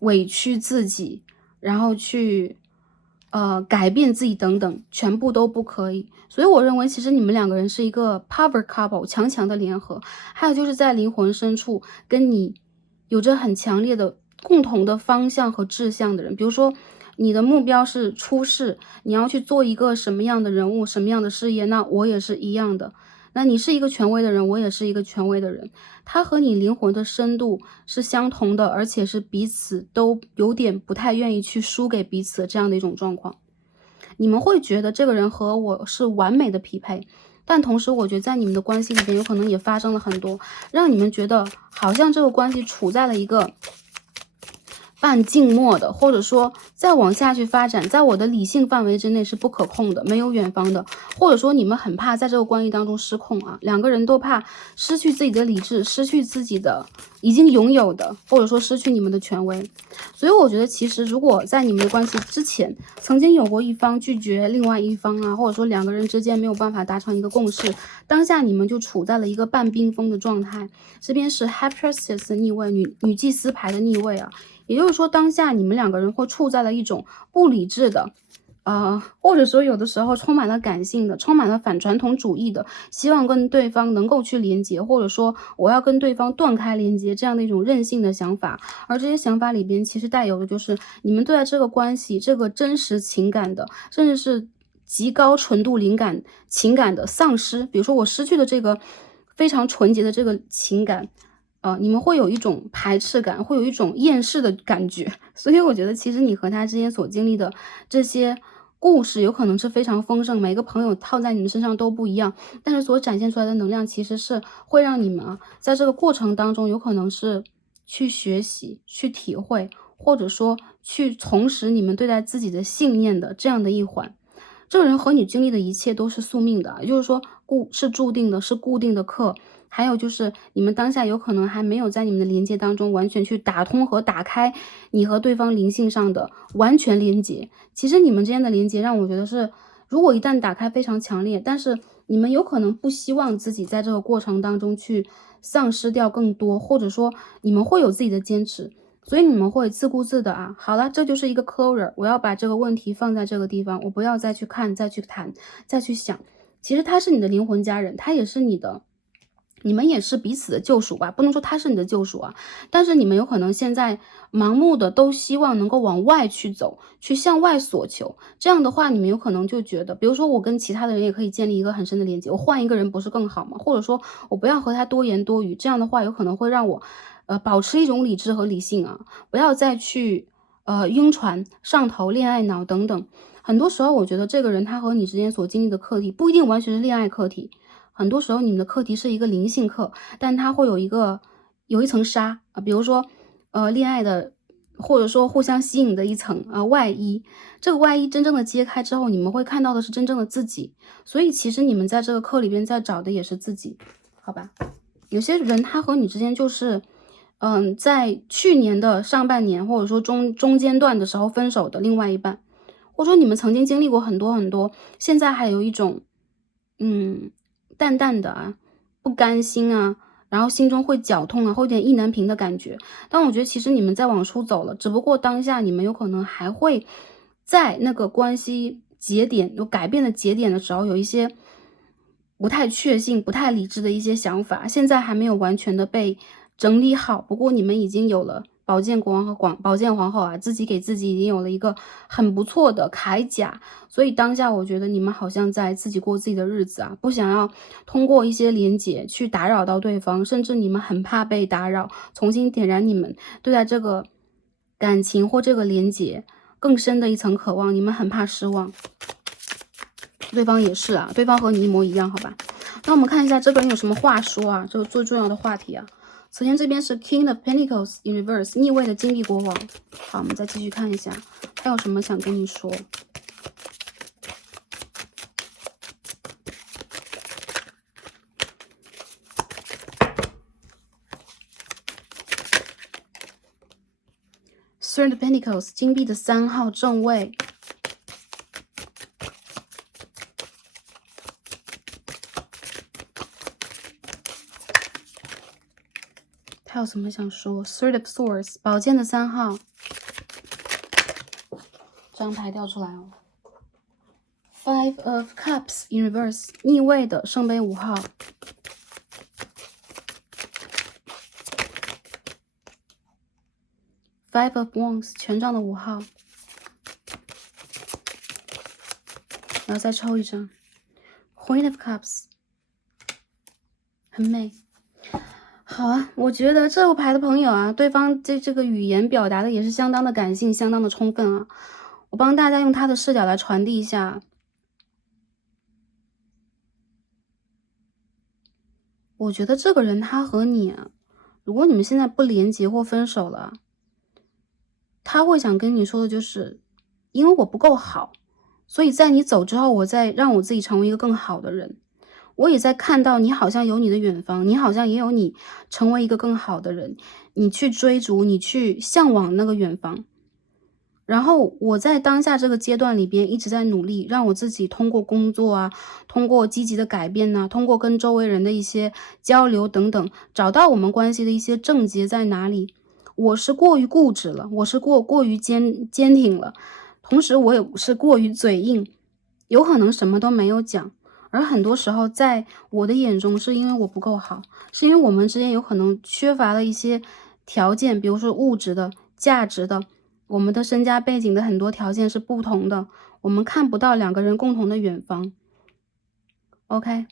委屈自己，然后去改变自己等等，全部都不可以。所以我认为其实你们两个人是一个 power couple， 强强的联合。还有就是在灵魂深处跟你有着很强烈的共同的方向和志向的人，比如说你的目标是出世，你要去做一个什么样的人物，什么样的事业，那我也是一样的。那你是一个权威的人，我也是一个权威的人，他和你灵魂的深度是相同的，而且是彼此都有点不太愿意去输给彼此的这样的一种状况。你们会觉得这个人和我是完美的匹配，但同时我觉得在你们的关系里边有可能也发生了很多让你们觉得好像这个关系处在了一个半静默的，或者说再往下去发展，在我的理性范围之内是不可控的，没有远方的，或者说你们很怕在这个关系当中失控啊，两个人都怕失去自己的理智，失去自己的已经拥有的，或者说失去你们的权威。所以我觉得其实如果在你们的关系之前曾经有过一方拒绝另外一方啊，或者说两个人之间没有办法达成一个共识，当下你们就处在了一个半冰封的状态。这边是 High Priestess 的逆位，女祭司牌的逆位啊，也就是说当下你们两个人会处在了一种不理智的或者说有的时候充满了感性的，充满了反传统主义的，希望跟对方能够去连接，或者说我要跟对方断开连接，这样的一种任性的想法。而这些想法里边其实带有的就是你们对待这个关系，这个真实情感的，甚至是极高纯度情感的丧失，比如说我失去了这个非常纯洁的这个情感，你们会有一种排斥感，会有一种厌世的感觉。所以我觉得其实你和他之间所经历的这些故事有可能是非常丰盛，每个朋友套在你们身上都不一样，但是所展现出来的能量其实是会让你们在这个过程当中有可能是去学习、去体会，或者说去重拾你们对待自己的信念的这样的一环。这个人和你经历的一切都是宿命的，也就是说是注定的，是固定的课。还有就是你们当下有可能还没有在你们的连接当中完全去打通和打开你和对方灵性上的完全连接。其实你们之间的连接让我觉得是，如果一旦打开非常强烈，但是你们有可能不希望自己在这个过程当中去丧失掉更多，或者说你们会有自己的坚持。所以你们会自顾自的好了，这就是一个 closure， 我要把这个问题放在这个地方，我不要再去看、再去谈、再去想。其实他是你的灵魂家人，他也是你们也是彼此的救赎吧，不能说他是你的救赎但是你们有可能现在盲目的都希望能够往外去走，去向外索求。这样的话，你们有可能就觉得，比如说我跟其他的人也可以建立一个很深的连接，我换一个人不是更好吗？或者说我不要和他多言多语，这样的话有可能会让我保持一种理智和理性不要再去晕船、上头、恋爱脑等等。很多时候我觉得这个人他和你之间所经历的课题不一定完全是恋爱课题，很多时候你们的课题是一个灵性课，但它会有一层纱比如说恋爱的或者说互相吸引的一层外衣。这个外衣真正的揭开之后，你们会看到的是真正的自己。所以其实你们在这个课里边在找的也是自己，好吧？有些人他和你之间就是在去年的上半年或者说中间段的时候分手的另外一半，或者说你们曾经经历过很多很多，现在还有一种淡淡的不甘心然后心中会绞痛会有点意难平的感觉。但我觉得其实你们在往出走了，只不过当下你们有可能还会在那个关系节点有改变的节点的时候，有一些不太确信、不太理智的一些想法，现在还没有完全的被整理好。不过你们已经有了宝剑国王和宝剑皇后自己给自己已经有了一个很不错的铠甲。所以当下我觉得你们好像在自己过自己的日子不想要通过一些连结去打扰到对方，甚至你们很怕被打扰，重新点燃你们对待这个感情或这个连结更深的一层渴望，你们很怕失望。对方也是对方和你一模一样，好吧？那我们看一下这个人有什么话说这个最重要的话题首先这边是 King of Pentacles in Reverse 逆位的金币国王。好，我们再继续看一下他有什么想跟你说。Third of Pentacles 金币的3号正位。他有什么想说 ？Third of Swords 宝剑的3号，这张牌掉出来Five of Cups in Reverse 逆位的圣杯5号。Five of Wands 权杖的5号。然后再抽一张 Queen of Cups， 很美。好我觉得这个牌的朋友对方这个语言表达的也是相当的感性，相当的充分我帮大家用他的视角来传递一下。我觉得这个人他和你如果你们现在不连结或分手了，他会想跟你说的就是因为我不够好，所以在你走之后，我再让我自己成为一个更好的人。我也在看到你好像有你的远方，你好像也有你成为一个更好的人，你去追逐，你去向往那个远方。然后我在当下这个阶段里边一直在努力，让我自己通过工作通过积极的改变通过跟周围人的一些交流等等，找到我们关系的一些症结在哪里。我是过于固执了，我是过于坚挺了，同时我也是过于嘴硬，有可能什么都没有讲。而很多时候在我的眼中是因为我不够好，是因为我们之间有可能缺乏了一些条件，比如说物质的、价值的，我们的身家背景的很多条件是不同的，我们看不到两个人共同的远方。OK，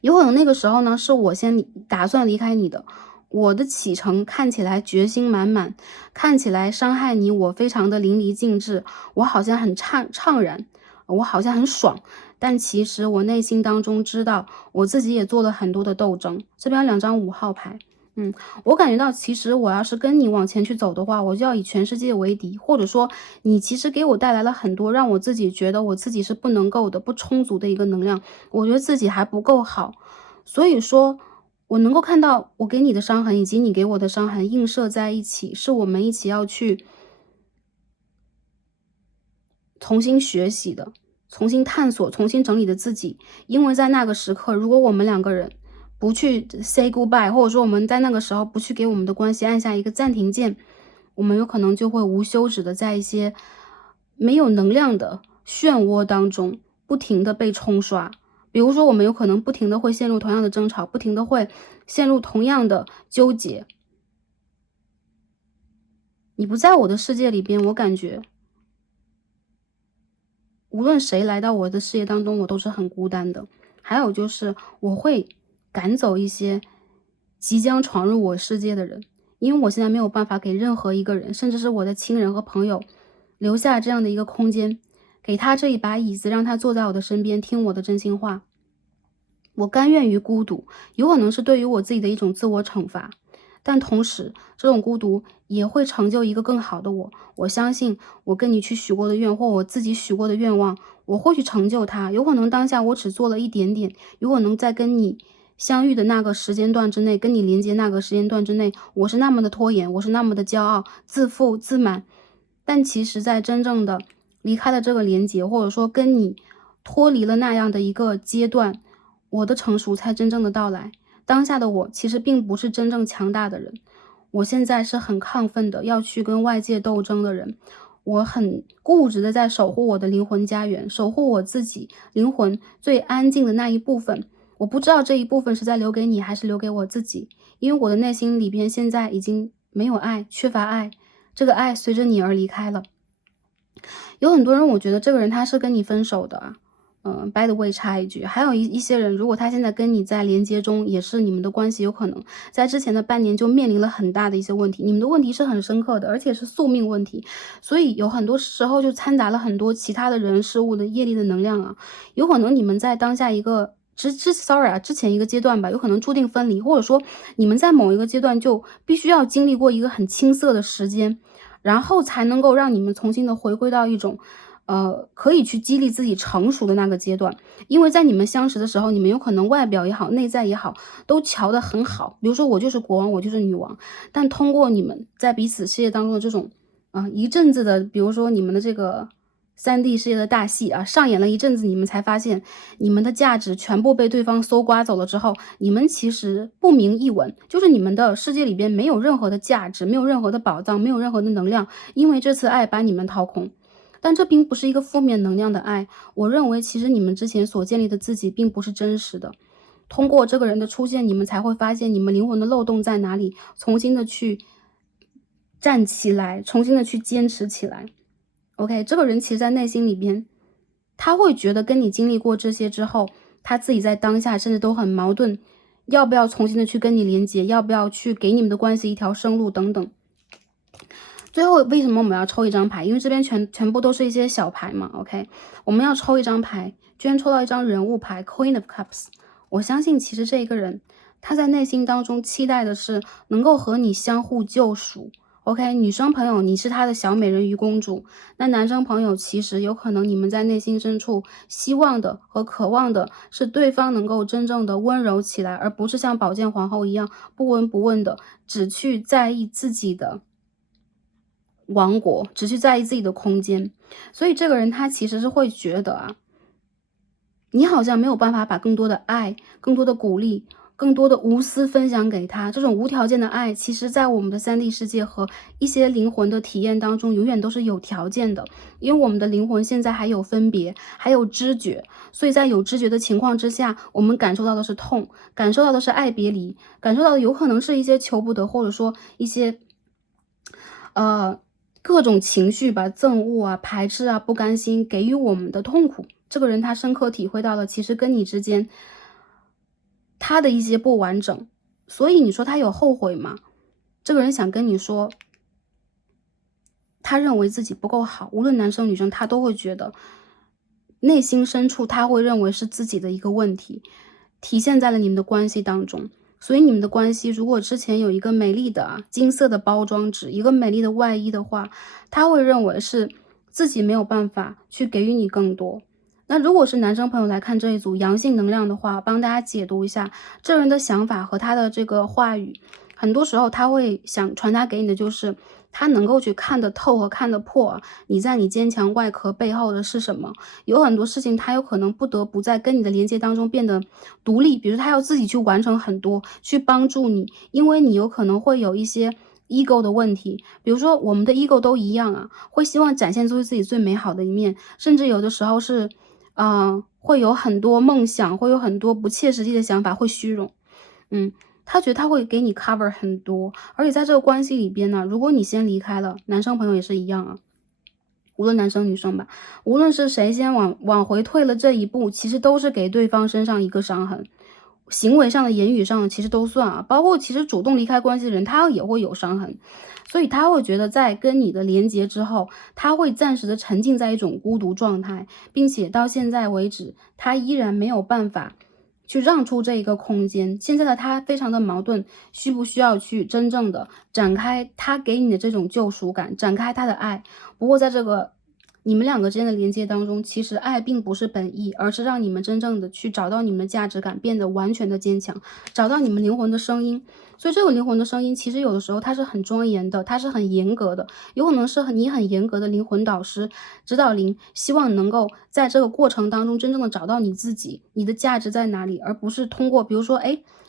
有可能那个时候呢，是我先打算离开你的，我的启程看起来决心满满，看起来伤害你我非常的淋漓尽致，我好像很怅然，我好像很爽，但其实我内心当中知道，我自己也做了很多的斗争。这边有2张5号牌。我感觉到其实我要是跟你往前去走的话，我就要以全世界为敌，或者说你其实给我带来了很多让我自己觉得我自己是不能够的、不充足的一个能量，我觉得自己还不够好。所以说我能够看到我给你的伤痕以及你给我的伤痕映射在一起，是我们一起要去重新学习的，重新探索、重新整理的自己。因为在那个时刻，如果我们2个人不去 say goodbye， 或者说我们在那个时候不去给我们的关系按下一个暂停键，我们有可能就会无休止的在一些没有能量的漩涡当中不停的被冲刷。比如说我们有可能不停的会陷入同样的争吵，不停的会陷入同样的纠结。你不在我的世界里边，我感觉无论谁来到我的事业当中，我都是很孤单的。还有就是我会赶走一些即将闯入我世界的人，因为我现在没有办法给任何一个人，甚至是我的亲人和朋友留下这样的一个空间，给他这一把椅子，让他坐在我的身边听我的真心话。我甘愿于孤独，有可能是对于我自己的一种自我惩罚，但同时这种孤独也会成就一个更好的我。我相信我跟你去许过的愿，或我自己许过的愿望，我会去成就它。有可能当下我只做了一点点，有可能在跟你相遇的那个时间段之内，跟你连接那个时间段之内，我是那么的拖延，我是那么的骄傲、自负、自满。但其实在真正的离开了这个连接，或者说跟你脱离了那样的一个阶段，我的成熟才真正的到来。当下的我其实并不是真正强大的人，我现在是很亢奋的，要去跟外界斗争的人。我很固执的在守护我的灵魂家园，守护我自己灵魂最安静的那一部分。我不知道这一部分是在留给你，还是留给我自己，因为我的内心里边现在已经没有爱，缺乏爱，这个爱随着你而离开了。有很多人，我觉得这个人他是跟你分手的啊。by the way 插一句，还有一些人，如果他现在跟你在连接中，也是你们的关系有可能在之前的半年就面临了很大的一些问题，你们的问题是很深刻的，而且是宿命问题，所以有很多时候就掺杂了很多其他的人事物的业力的能量啊，有可能你们在当下一个之前一个阶段吧，有可能注定分离，或者说你们在某一个阶段就必须要经历过一个很青涩的时间，然后才能够让你们重新的回归到一种可以去激励自己成熟的那个阶段。因为在你们相识的时候，你们有可能外表也好，内在也好，都瞧得很好。比如说我就是国王，我就是女王，但通过你们在彼此事业当中的这种一阵子的，比如说你们的这个3D 世界的大戏啊，上演了一阵子，你们才发现你们的价值全部被对方搜刮走了之后，你们其实不明一文，就是你们的世界里边没有任何的价值，没有任何的宝藏，没有任何的能量，因为这次爱把你们掏空。但这并不是一个负面能量的爱，我认为其实你们之前所建立的自己并不是真实的。通过这个人的出现，你们才会发现你们灵魂的漏洞在哪里，重新的去站起来，重新的去坚持起来。OK， 这个人其实在内心里边，他会觉得跟你经历过这些之后，他自己在当下甚至都很矛盾，要不要重新的去跟你连接，要不要去给你们的关系一条生路等等。最后为什么我们要抽一张牌？因为这边全部都是一些小牌嘛 ，OK， 我们要抽一张牌，居然抽到一张人物牌 Queen of Cups。我相信其实这个人他在内心当中期待的是能够和你相互救赎。OK， 女生朋友你是他的小美人鱼公主，那男生朋友其实有可能你们在内心深处希望的和渴望的是对方能够真正的温柔起来，而不是像宝剑皇后一样不闻不问的只去在意自己的王国，只去在意自己的空间。所以这个人他其实是会觉得你好像没有办法把更多的爱、更多的鼓励、更多的无私分享给他。这种无条件的爱，其实在我们的3D 世界和一些灵魂的体验当中，永远都是有条件的。因为我们的灵魂现在还有分别，还有知觉，所以在有知觉的情况之下，我们感受到的是痛，感受到的是爱别离，感受到的有可能是一些求不得，或者说一些各种情绪吧，憎恶啊、排斥啊、不甘心给予我们的痛苦。这个人他深刻体会到了，其实跟你之间他的一些不完整，所以你说他有后悔吗？这个人想跟你说，他认为自己不够好，无论男生女生，他都会觉得内心深处他会认为是自己的一个问题，体现在了你们的关系当中。所以你们的关系如果之前有一个美丽的金色的包装纸，一个美丽的外衣的话，他会认为是自己没有办法去给予你更多。那如果是男生朋友来看这一组阳性能量的话，帮大家解读一下这人的想法和他的这个话语，很多时候他会想传达给你的就是他能够去看得透和看得破你在你坚强外壳背后的是什么。有很多事情他有可能不得不在跟你的连接当中变得独立，比如他要自己去完成很多，去帮助你，因为你有可能会有一些ego 的问题，比如说我们的 ego 都一样会希望展现出自己最美好的一面，甚至有的时候是会有很多梦想，会有很多不切实际的想法，会虚荣。他觉得他会给你 cover 很多，而且在这个关系里边呢，如果你先离开了，男生朋友也是一样无论男生女生吧，无论是谁先往回退了这一步，其实都是给对方身上一个伤痕。行为上的、言语上的其实都算包括其实主动离开关系的人，他也会有伤痕。所以他会觉得在跟你的连结之后，他会暂时的沉浸在一种孤独状态，并且到现在为止，他依然没有办法去让出这一个空间。现在的他非常的矛盾，需不需要去真正的展开他给你的这种救赎感，展开他的爱。不过在这个你们两个之间的连接当中，其实爱并不是本意，而是让你们真正的去找到你们的价值感，变得完全的坚强，找到你们灵魂的声音。所以这个灵魂的声音，其实有的时候它是很庄严的，它是很严格的，有可能是你很严格的灵魂导师、指导灵，希望能够在这个过程当中真正的找到你自己，你的价值在哪里，而不是通过比如说，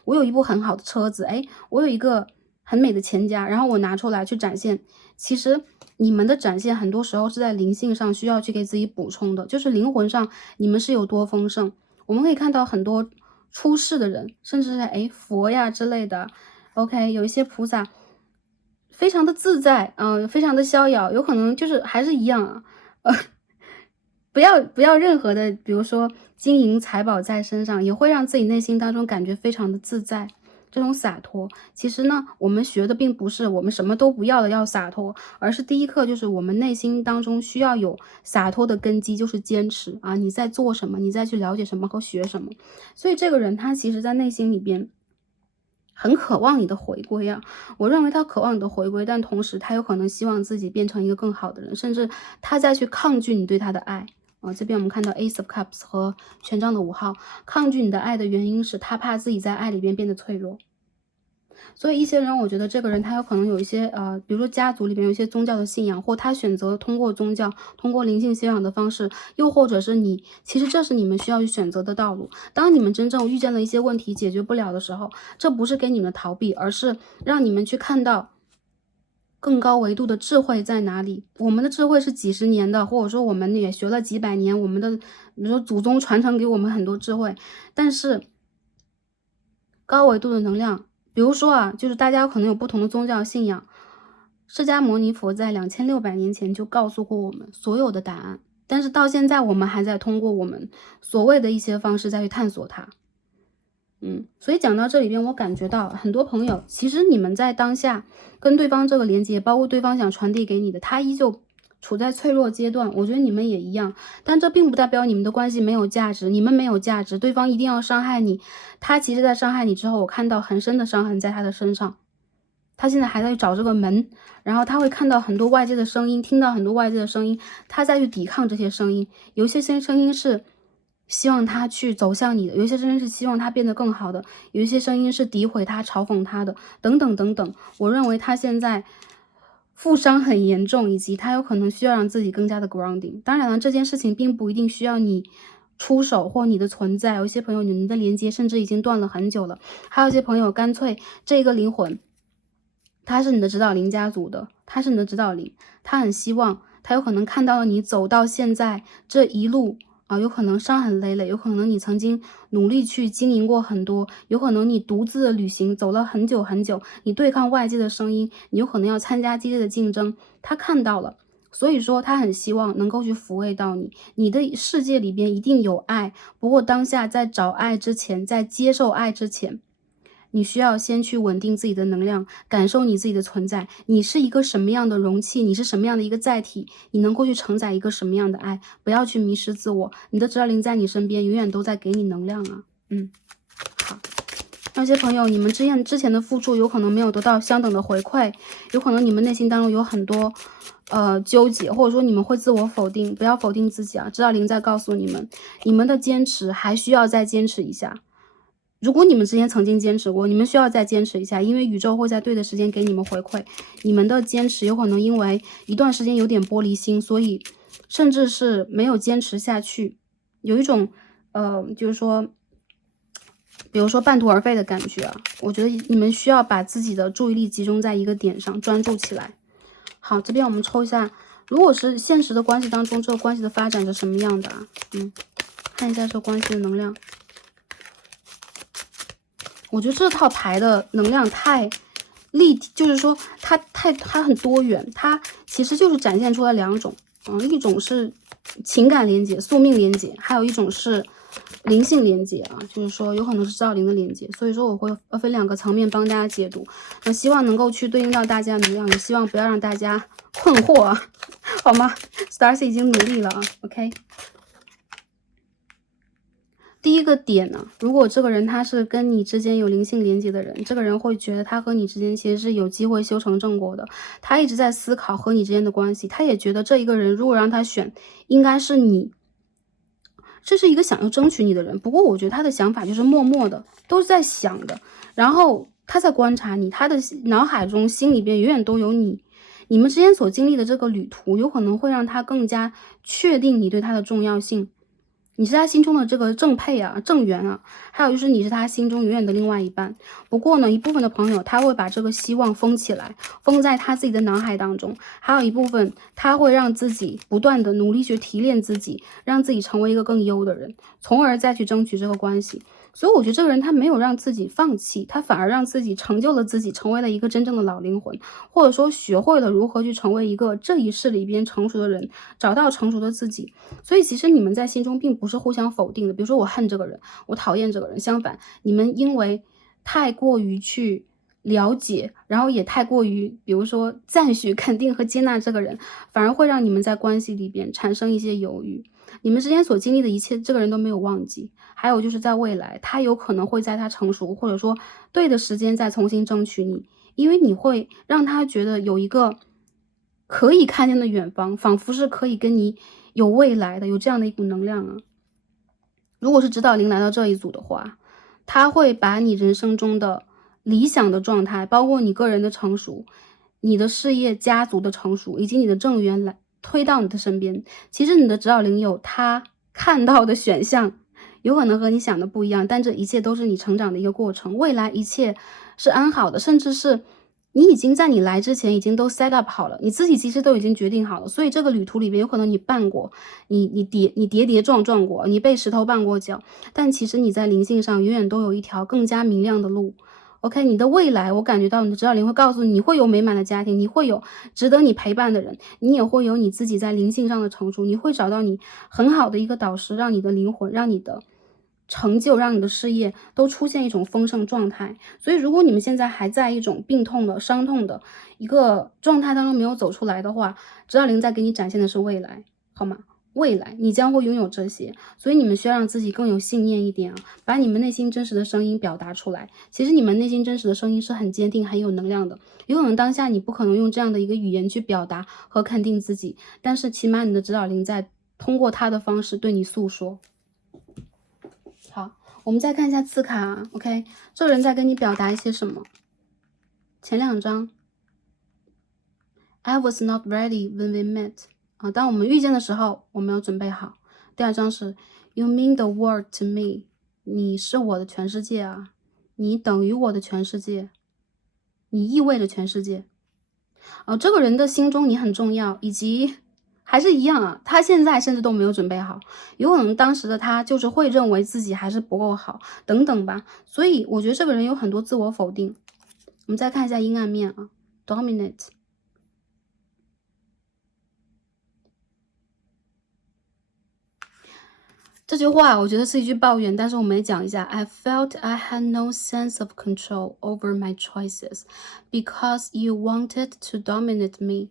我有一部很好的车子，我有一个很美的钱夹，然后我拿出来去展现。其实你们的展现很多时候是在灵性上需要去给自己补充的，就是灵魂上你们是有多丰盛。我们可以看到很多出世的人，甚至是佛呀之类的，OK，有一些菩萨非常的自在，非常的逍遥，有可能就是还是一样不要任何的，比如说金银财宝在身上，也会让自己内心当中感觉非常的自在，这种洒脱。其实呢，我们学的并不是我们什么都不要的要洒脱，而是第一课就是我们内心当中需要有洒脱的根基，就是坚持你在做什么，你再去了解什么和学什么。所以这个人他其实在内心里边很渴望你的回归我认为他渴望你的回归，但同时他有可能希望自己变成一个更好的人，甚至他再去抗拒你对他的爱。这边我们看到 Ace of Cups 和权杖的5号，抗拒你的爱的原因是他怕自己在爱里边变得脆弱。所以一些人，我觉得这个人他有可能有一些比如说家族里边有一些宗教的信仰，或他选择通过宗教、通过灵性信仰的方式，又或者是其实这是你们需要去选择的道路。当你们真正遇见了一些问题解决不了的时候，这不是给你们逃避，而是让你们去看到更高维度的智慧在哪里。我们的智慧是几十年的，或者说我们也学了几百年，我们的比如说祖宗传承给我们很多智慧，但是高维度的能量，比如说就是大家可能有不同的宗教信仰，释迦牟尼佛在2600年前就告诉过我们所有的答案，但是到现在我们还在通过我们所谓的一些方式再去探索它。所以讲到这里边，我感觉到很多朋友，其实你们在当下跟对方这个连接，包括对方想传递给你的，他依旧处在脆弱阶段，我觉得你们也一样，但这并不代表你们的关系没有价值，你们没有价值，对方一定要伤害你。他其实在伤害你之后，我看到很深的伤痕在他的身上，他现在还在去找这个门，然后他会看到很多外界的声音，听到很多外界的声音，他再去抵抗这些声音。有些声音是希望他去走向你的，有些声音是希望他变得更好的，有一些声音是诋毁他、嘲讽他的，等等等等。我认为他现在负伤很严重，以及他有可能需要让自己更加的 grounding。当然了，这件事情并不一定需要你出手或你的存在，有一些朋友你们的连接甚至已经断了很久了，还有一些朋友干脆这个灵魂他是你的指导灵家族的，他是你的指导灵，他很希望他有可能看到了你走到现在这一路啊，有可能伤痕累累，有可能你曾经努力去经营过很多，有可能你独自的旅行走了很久很久，你对抗外界的声音，你有可能要参加激烈的竞争，他看到了。所以说他很希望能够去抚慰到你，你的世界里边一定有爱，不过当下在找爱之前，在接受爱之前，你需要先去稳定自己的能量，感受你自己的存在。你是一个什么样的容器，你是什么样的一个载体，你能够去承载一个什么样的爱，不要去迷失自我。你的指导灵在你身边，永远都在给你能量啊。好。那些朋友，你们之前的付出有可能没有得到相等的回馈，有可能你们内心当中有很多纠结，或者说你们会自我否定，不要否定自己啊。指导灵在告诉你们，你们的坚持还需要再坚持一下。如果你们之前曾经坚持过，你们需要再坚持一下，因为宇宙会在对的时间给你们回馈。你们的坚持有可能因为一段时间有点玻璃心，所以甚至是没有坚持下去，有一种就是说比如说半途而废的感觉啊。我觉得你们需要把自己的注意力集中在一个点上，专注起来。好，这边我们抽一下，如果是现实的关系当中，这个关系的发展是什么样的啊？看一下这个关系的能量。我觉得这套牌的能量太立体，就是说它很多元，它其实就是展现出来两种，一种是情感连接、宿命连接，还有一种是灵性连接啊，就是说有可能是指导灵的连接。所以说我会分两个层面帮大家解读，那希望能够去对应到大家的能量，也希望不要让大家困惑啊，好吗 ？Stars 已经努力了啊 ，OK。第一个点呢，如果这个人他是跟你之间有灵性连接的人，这个人会觉得他和你之间其实是有机会修成正果的。他一直在思考和你之间的关系，他也觉得这一个人如果让他选，应该是你。这是一个想要争取你的人，不过我觉得他的想法就是默默的，都是在想的，然后他在观察你，他的脑海中、心里边永远都有你。你们之间所经历的这个旅途，有可能会让他更加确定你对他的重要性。你是他心中的这个正配啊，正缘啊，还有就是你是他心中永远的另外一半。不过呢，一部分的朋友他会把这个希望封起来，封在他自己的脑海当中，还有一部分他会让自己不断的努力去提炼自己，让自己成为一个更优的人，从而再去争取这个关系。所以我觉得这个人他没有让自己放弃，他反而让自己成就了自己，成为了一个真正的老灵魂，或者说学会了如何去成为一个这一世里边成熟的人，找到成熟的自己。所以其实你们在心中并不是互相否定的，比如说我恨这个人，我讨厌这个人，相反，你们因为太过于去了解，然后也太过于比如说赞许、肯定和接纳这个人，反而会让你们在关系里边产生一些犹豫。你们之间所经历的一切，这个人都没有忘记。还有就是在未来，他有可能会在他成熟或者说对的时间再重新争取你，因为你会让他觉得有一个可以看见的远方，仿佛是可以跟你有未来的，有这样的一股能量啊。如果是指导灵来到这一组的话，他会把你人生中的理想的状态，包括你个人的成熟、你的事业、家族的成熟，以及你的正缘来推到你的身边。其实你的指导灵有他看到的选项，有可能和你想的不一样，但这一切都是你成长的一个过程，未来一切是安好的，甚至是你已经在你来之前已经都 set up 好了，你自己其实都已经决定好了。所以这个旅途里边有可能你绊过，你跌跌撞撞过，你被石头绊过脚，但其实你在灵性上永远都有一条更加明亮的路。OK， 你的未来，我感觉到你的指导灵会告诉你，你会有美满的家庭，你会有值得你陪伴的人，你也会有你自己在灵性上的成熟，你会找到你很好的一个导师，让你的灵魂，让你的成就，让你的事业都出现一种丰盛状态。所以如果你们现在还在一种病痛的、伤痛的一个状态当中没有走出来的话，指导灵在给你展现的是未来，好吗？未来你将会拥有这些，所以你们需要让自己更有信念一点啊，把你们内心真实的声音表达出来。其实你们内心真实的声音是很坚定、很有能量的。有可能当下你不可能用这样的一个语言去表达和肯定自己，但是起码你的指导灵在通过他的方式对你诉说。好，我们再看一下字卡啊 ，OK， 这个人在跟你表达一些什么？前两张 ，I was not ready when we met。啊，当我们遇见的时候，我没有准备好。第二张是 You mean the world to me， 你是我的全世界啊，你等于我的全世界，你意味着全世界。这个人的心中你很重要，以及还是一样啊，他现在甚至都没有准备好，有可能当时的他就是会认为自己还是不够好，等等吧。所以我觉得这个人有很多自我否定。我们再看一下阴暗面啊 ，dominate。这句话我觉得是一句抱怨，但是我们也讲一下。I felt I had no sense of control over my choices because you wanted to dominate me。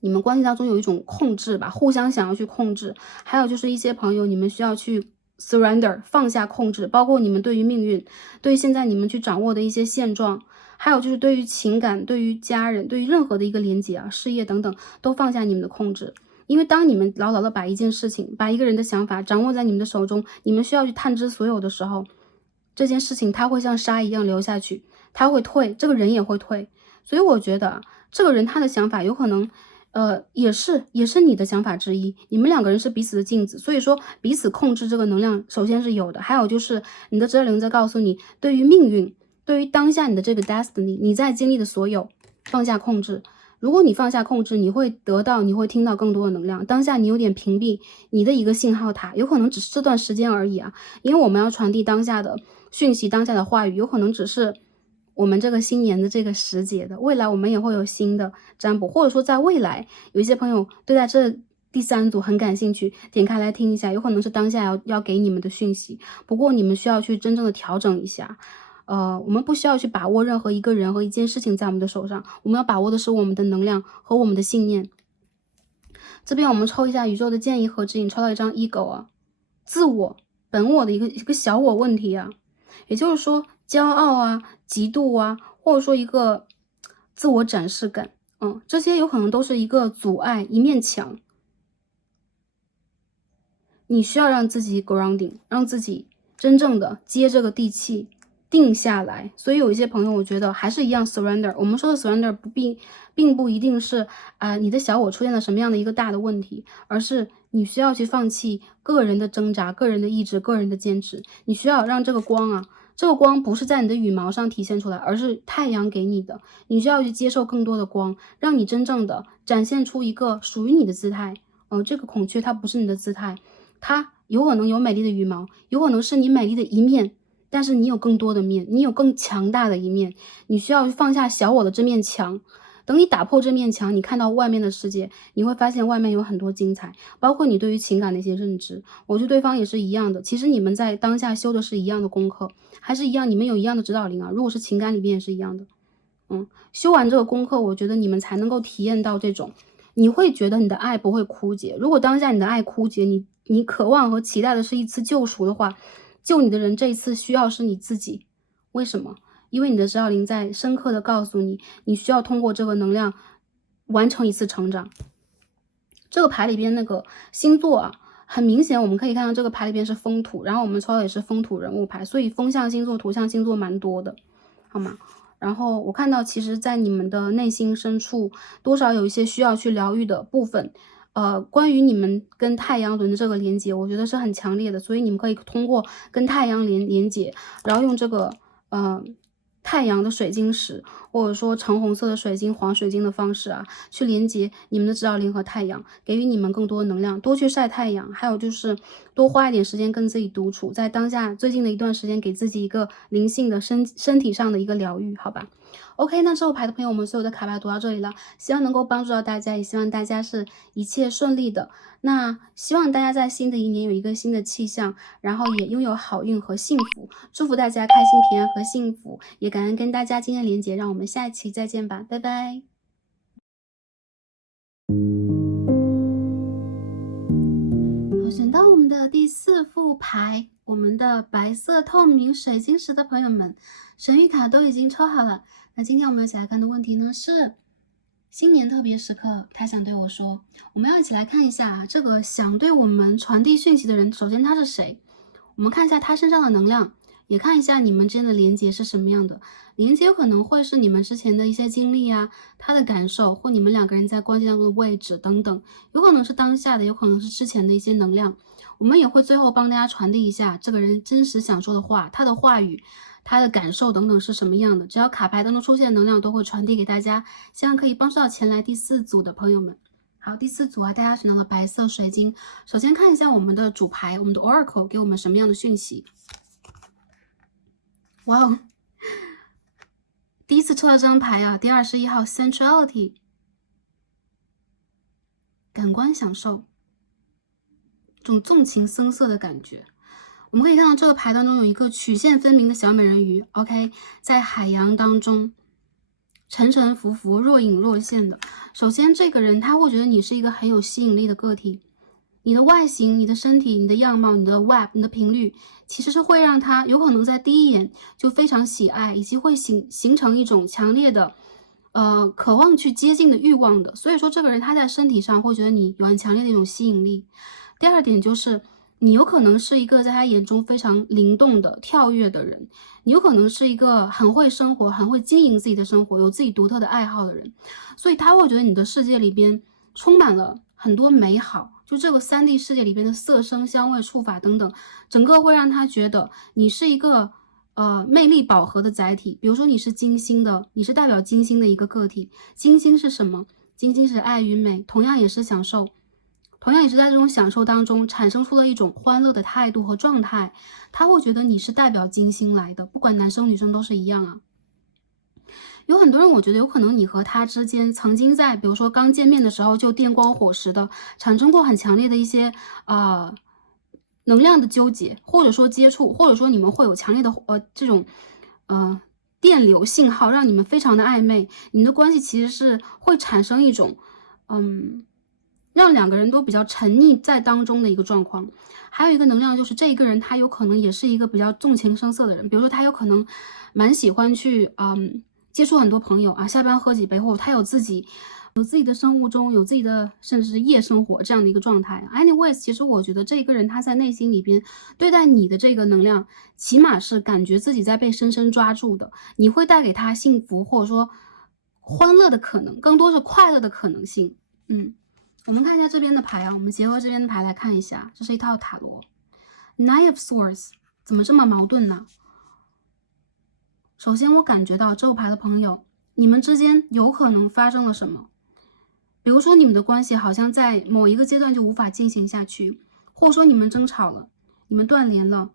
你们关系当中有一种控制吧，互相想要去控制。还有就是一些朋友，你们需要去 surrender 放下控制，包括你们对于命运，对于现在你们去掌握的一些现状，还有就是对于情感、对于家人、对于任何的一个连接啊、事业等等，都放下你们的控制。因为当你们牢牢的把一件事情、把一个人的想法掌握在你们的手中，你们需要去探知所有的时候，这件事情它会像沙一样流下去，它会退，这个人也会退。所以我觉得这个人他的想法有可能，也是你的想法之一。你们两个人是彼此的镜子，所以说彼此控制这个能量，首先是有的。还有就是你的指导灵在告诉你，对于命运，对于当下你的这个 destiny， 你在经历的所有，放下控制。如果你放下控制，你会得到，你会听到更多的能量。当下你有点屏蔽你的一个信号塔，有可能只是这段时间而已啊。因为我们要传递当下的讯息，当下的话语，有可能只是我们这个新年的这个时节的。未来我们也会有新的占卜，或者说在未来有一些朋友对待这第三组很感兴趣，点开来听一下，有可能是当下要给你们的讯息。不过你们需要去真正的调整一下。我们不需要去把握任何一个人和一件事情在我们的手上，我们要把握的是我们的能量和我们的信念。这边我们抽一下宇宙的建议和指引，抽到一张 ego 啊，自我、本我的一个小我问题啊，也就是说骄傲啊、嫉妒啊，或者说一个自我展示感，这些有可能都是一个阻碍，一面墙。你需要让自己 grounding， 让自己真正的接这个地气，定下来。所以有一些朋友我觉得还是一样 surrender。我们说的 surrender 并不一定是你的小我出现了什么样的一个大的问题，而是你需要去放弃个人的挣扎、个人的意志、个人的坚持。你需要让这个光啊，这个光不是在你的羽毛上体现出来，而是太阳给你的。你需要去接受更多的光，让你真正的展现出一个属于你的姿态。这个孔雀它不是你的姿态，它有可能有美丽的羽毛，有可能是你美丽的一面，但是你有更多的面，你有更强大的一面，你需要放下小我的这面墙。等你打破这面墙，你看到外面的世界，你会发现外面有很多精彩，包括你对于情感的一些认知。我觉得对方也是一样的，其实你们在当下修的是一样的功课，还是一样，你们有一样的指导灵啊。如果是情感里面也是一样的，修完这个功课，我觉得你们才能够体验到这种，你会觉得你的爱不会枯竭。如果当下你的爱枯竭，你渴望和期待的是一次救赎的话，救你的人这一次需要是你自己。为什么？因为你的指导灵在深刻的告诉你，你需要通过这个能量完成一次成长。这个牌里边那个星座啊，很明显我们可以看到这个牌里边是风土，然后我们抽的也是风土人物牌，所以风象星座、土象星座蛮多的，好吗？然后我看到其实在你们的内心深处多少有一些需要去疗愈的部分。关于你们跟太阳轮的这个连接，我觉得是很强烈的，所以你们可以通过跟太阳连接，然后用这个太阳的水晶石，或者说橙红色的水晶、黄水晶的方式啊，去连接你们的指导灵和太阳，给予你们更多的能量，多去晒太阳，还有就是多花一点时间跟自己独处，在当下最近的一段时间，给自己一个灵性的身体上的一个疗愈，好吧？OK，那之后牌的朋友，我们所有的卡牌读到这里了，希望能够帮助到大家，也希望大家是一切顺利的。那希望大家在新的一年有一个新的气象，然后也拥有好运和幸福，祝福大家开心、平安和幸福。也感恩跟大家今天连结，让我们下一期再见吧，拜拜。好，选到我们的第4副牌，我们的白色透明水晶石的朋友们，神谕卡都已经抽好了。那今天我们一起来看的问题呢是新年特别时刻，他想对我说，我们要一起来看一下这个想对我们传递讯息的人，首先他是谁？我们看一下他身上的能量，也看一下你们之间的连接是什么样的。连接有可能会是你们之前的一些经历啊，他的感受，或你们两个人在关系当中的位置等等，有可能是当下的，有可能是之前的一些能量。我们也会最后帮大家传递一下这个人真实想说的话，他的话语，他的感受等等是什么样的。只要卡牌当中出现的能量都会传递给大家，希望可以帮助到前来第4组的朋友们。好，第4组啊，大家选到了白色水晶。首先看一下我们的主牌，我们的 Oracle 给我们什么样的讯息？哇哦，第一次抽到这张牌啊，第21号 Centrality， 感官享受，这种纵情声色的感觉。我们可以看到这个牌当中有一个曲线分明的小美人鱼 ，OK， 在海洋当中沉沉浮浮、若隐若现的。首先，这个人他会觉得你是一个很有吸引力的个体，你的外形、你的身体、你的样貌、你的 vibe、你的频率，其实是会让他有可能在第一眼就非常喜爱，以及会形成一种强烈的渴望去接近的欲望的。所以说，这个人他在身体上会觉得你有很强烈的一种吸引力。第二点就是，你有可能是一个在他眼中非常灵动的、跳跃的人，你有可能是一个很会生活、很会经营自己的生活、有自己独特的爱好的人，所以他会觉得你的世界里边充满了很多美好，就这个3D 世界里边的色声、香味、触法等等，整个会让他觉得你是一个魅力饱和的载体。比如说你是金星的，你是代表金星的一个个体。金星是什么？金星是爱与美，同样也是享受。同样也是在这种享受当中产生出了一种欢乐的态度和状态，他会觉得你是代表金星来的，不管男生女生都是一样啊。有很多人，我觉得有可能你和他之间曾经在比如说刚见面的时候就电光火石的产生过很强烈的一些能量的纠结，或者说接触，或者说你们会有强烈的这种电流信号，让你们非常的暧昧，你们的关系其实是会产生一种让两个人都比较沉溺在当中的一个状况。还有一个能量就是这一个人他有可能也是一个比较纵情声色的人，比如说他有可能蛮喜欢去接触很多朋友啊，下班喝几杯，或者他有自己的生物钟，有自己的甚至是夜生活这样的一个状态。Anyways， 其实我觉得这个人他在内心里边对待你的这个能量，起码是感觉自己在被深深抓住的，你会带给他幸福或者说欢乐的可能，更多是快乐的可能性。我们看一下这边的牌啊，我们结合这边的牌来看一下，这是一套塔罗 Nine of Swords， 怎么这么矛盾呢？首先我感觉到这个牌的朋友，你们之间有可能发生了什么，比如说你们的关系好像在某一个阶段就无法进行下去，或者说你们争吵了，你们断联了，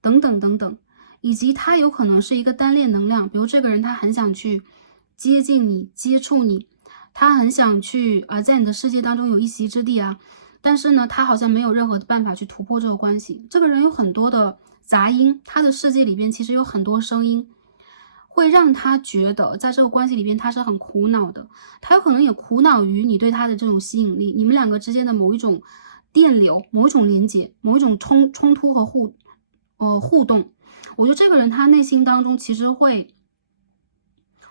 等等等等，以及他有可能是一个单恋能量，比如这个人他很想去接近你、接触你，他很想去在你的世界当中有一席之地啊，但是呢，他好像没有任何的办法去突破这个关系。这个人有很多的杂音，他的世界里边其实有很多声音，会让他觉得在这个关系里边他是很苦恼的。他有可能也苦恼于你对他的这种吸引力，你们两个之间的某一种电流、某一种连接、某一种冲突和互动。我觉得这个人他内心当中其实会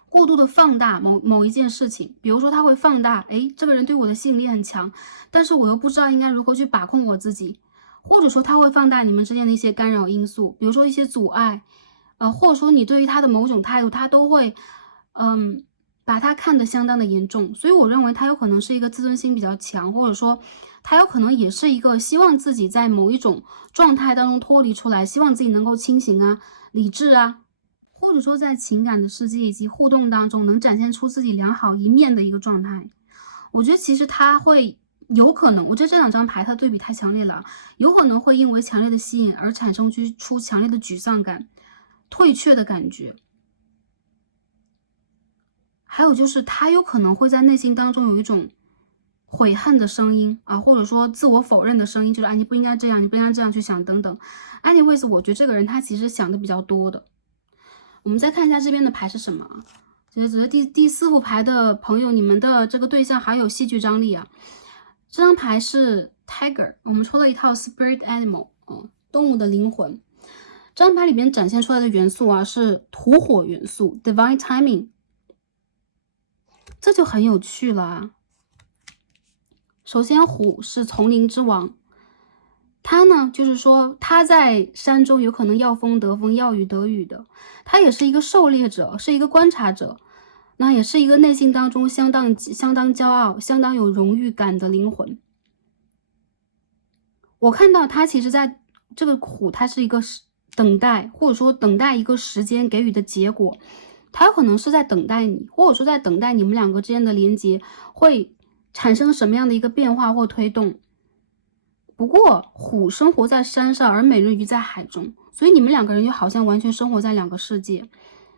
过度的放大某一件事情，比如说他会放大，这个人对我的吸引力很强，但是我又不知道应该如何去把控我自己，或者说他会放大你们之间的一些干扰因素，比如说一些阻碍，或者说你对于他的某种态度，他都会，把他看得相当的严重。所以我认为他有可能是一个自尊心比较强，或者说他有可能也是一个希望自己在某一种状态当中脱离出来，希望自己能够清醒啊、理智啊。或者说在情感的世界以及互动当中能展现出自己良好一面的一个状态。我觉得其实他会有可能，我觉得这两张牌它对比太强烈了，有可能会因为强烈的吸引而产生出强烈的沮丧感、退却的感觉。还有就是他有可能会在内心当中有一种悔恨的声音啊，或者说自我否认的声音，就是你不应该这样，你不应该这样去想等等。Anyways， 我觉得这个人他其实想的比较多的。我们再看一下这边的牌是什么啊？觉得第4副牌的朋友，你们的这个对象还有戏剧张力啊。这张牌是 Tiger， 我们抽了一套 Spirit Animal， 动物的灵魂。这张牌里面展现出来的元素啊是土火元素 Divine Timing， 这就很有趣了啊。首先虎是丛林之王，他呢，就是说他在山中有可能要风得风，要雨得雨的。他也是一个狩猎者，是一个观察者，那也是一个内心当中相当骄傲、相当有荣誉感的灵魂。我看到他其实在这个虎，他是一个等待，或者说等待一个时间给予的结果。他有可能是在等待你，或者说在等待你们两个之间的连接会产生什么样的一个变化或推动。不过虎生活在山上，而美人鱼在海中，所以你们两个人就好像完全生活在两个世界。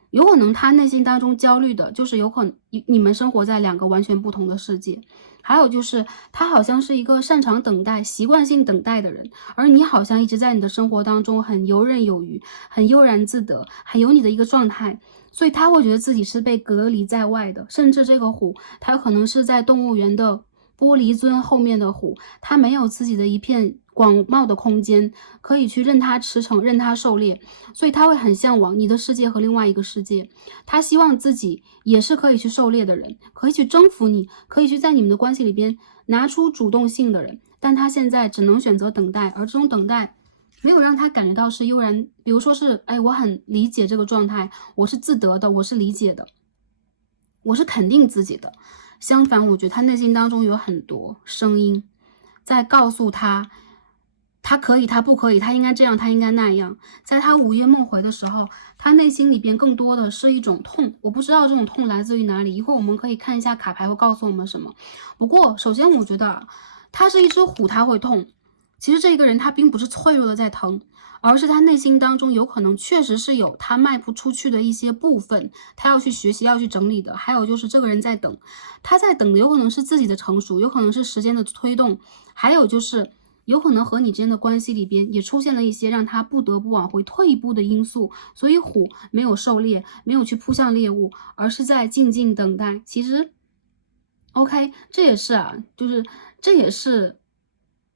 有可能他内心当中焦虑的就是有可能你们生活在两个完全不同的世界。还有就是他好像是一个擅长等待、习惯性等待的人，而你好像一直在你的生活当中很游刃有余、很悠然自得、很有你的一个状态，所以他会觉得自己是被隔离在外的。甚至这个虎，他有可能是在动物园的玻璃樽后面的虎，他没有自己的一片广袤的空间可以去任他驰骋、任他狩猎，所以他会很向往你的世界和另外一个世界。他希望自己也是可以去狩猎的人，可以去征服你，可以去在你们的关系里边拿出主动性的人，但他现在只能选择等待，而这种等待没有让他感觉到是悠然，比如说是我很理解这个状态，我是自得的，我是理解的，我是肯定自己的。相反，我觉得他内心当中有很多声音在告诉他，他可以，他不可以，他应该这样，他应该那样。在他午夜梦回的时候，他内心里边更多的是一种痛，我不知道这种痛来自于哪里，一会儿我们可以看一下卡牌会告诉我们什么。不过首先我觉得他是一只虎，他会痛。其实这个人他并不是脆弱的在疼，而是他内心当中有可能确实是有他迈不出去的一些部分，他要去学习，要去整理的。还有就是这个人在等，他在等的有可能是自己的成熟，有可能是时间的推动，还有就是有可能和你之间的关系里边也出现了一些让他不得不往回退一步的因素。所以虎没有狩猎，没有去扑向猎物，而是在静静等待。其实 OK， 这也是这也是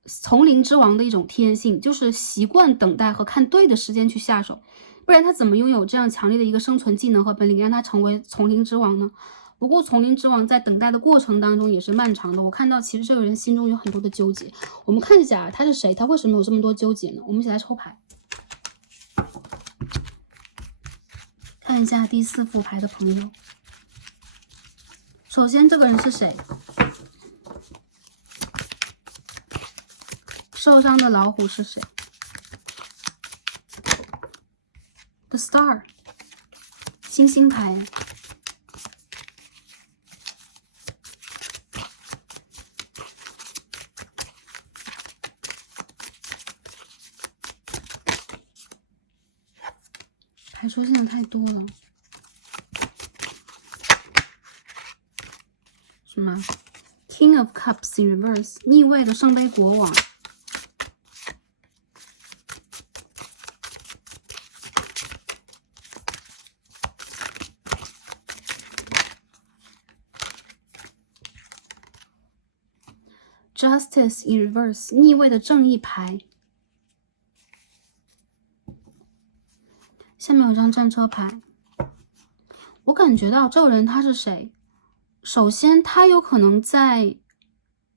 丛林之王的一种天性，就是习惯等待和看对的时间去下手，不然他怎么拥有这样强烈的一个生存技能和本领，让他成为丛林之王呢？不过丛林之王在等待的过程当中也是漫长的，我看到其实这个人心中有很多的纠结。我们看一下他是谁，他为什么有这么多纠结呢？我们一起来抽牌，看一下第4副牌的朋友。首先这个人是谁？受伤的老虎是谁？ The Star， 星星牌。牌出现的太多了。什么 King of Cups in reverse， 逆位的圣杯国王。Justice in reverse， 逆位的正义牌。下面有张战车牌。我感觉到这个人他是谁？首先他有可能在，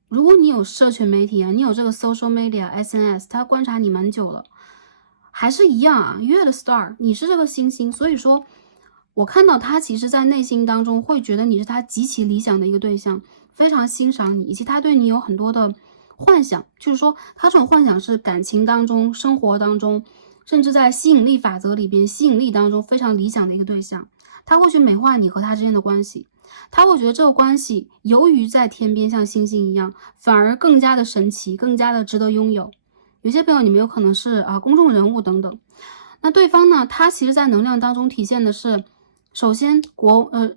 如果你有社群媒体啊，你有这个 social media、SNS， 他观察你蛮久了，还是一样啊，月的 star， 你是这个星星，所以说我看到他其实在内心当中会觉得你是他极其理想的一个对象，非常欣赏你，以及他对你有很多的幻想，就是说他这种幻想是感情当中、生活当中，甚至在吸引力法则里边，吸引力当中非常理想的一个对象。他会去美化你和他之间的关系，他会觉得这个关系由于在天边像星星一样，反而更加的神奇，更加的值得拥有。有些朋友你们有可能是公众人物等等，那对方呢，他其实在能量当中体现的是，首先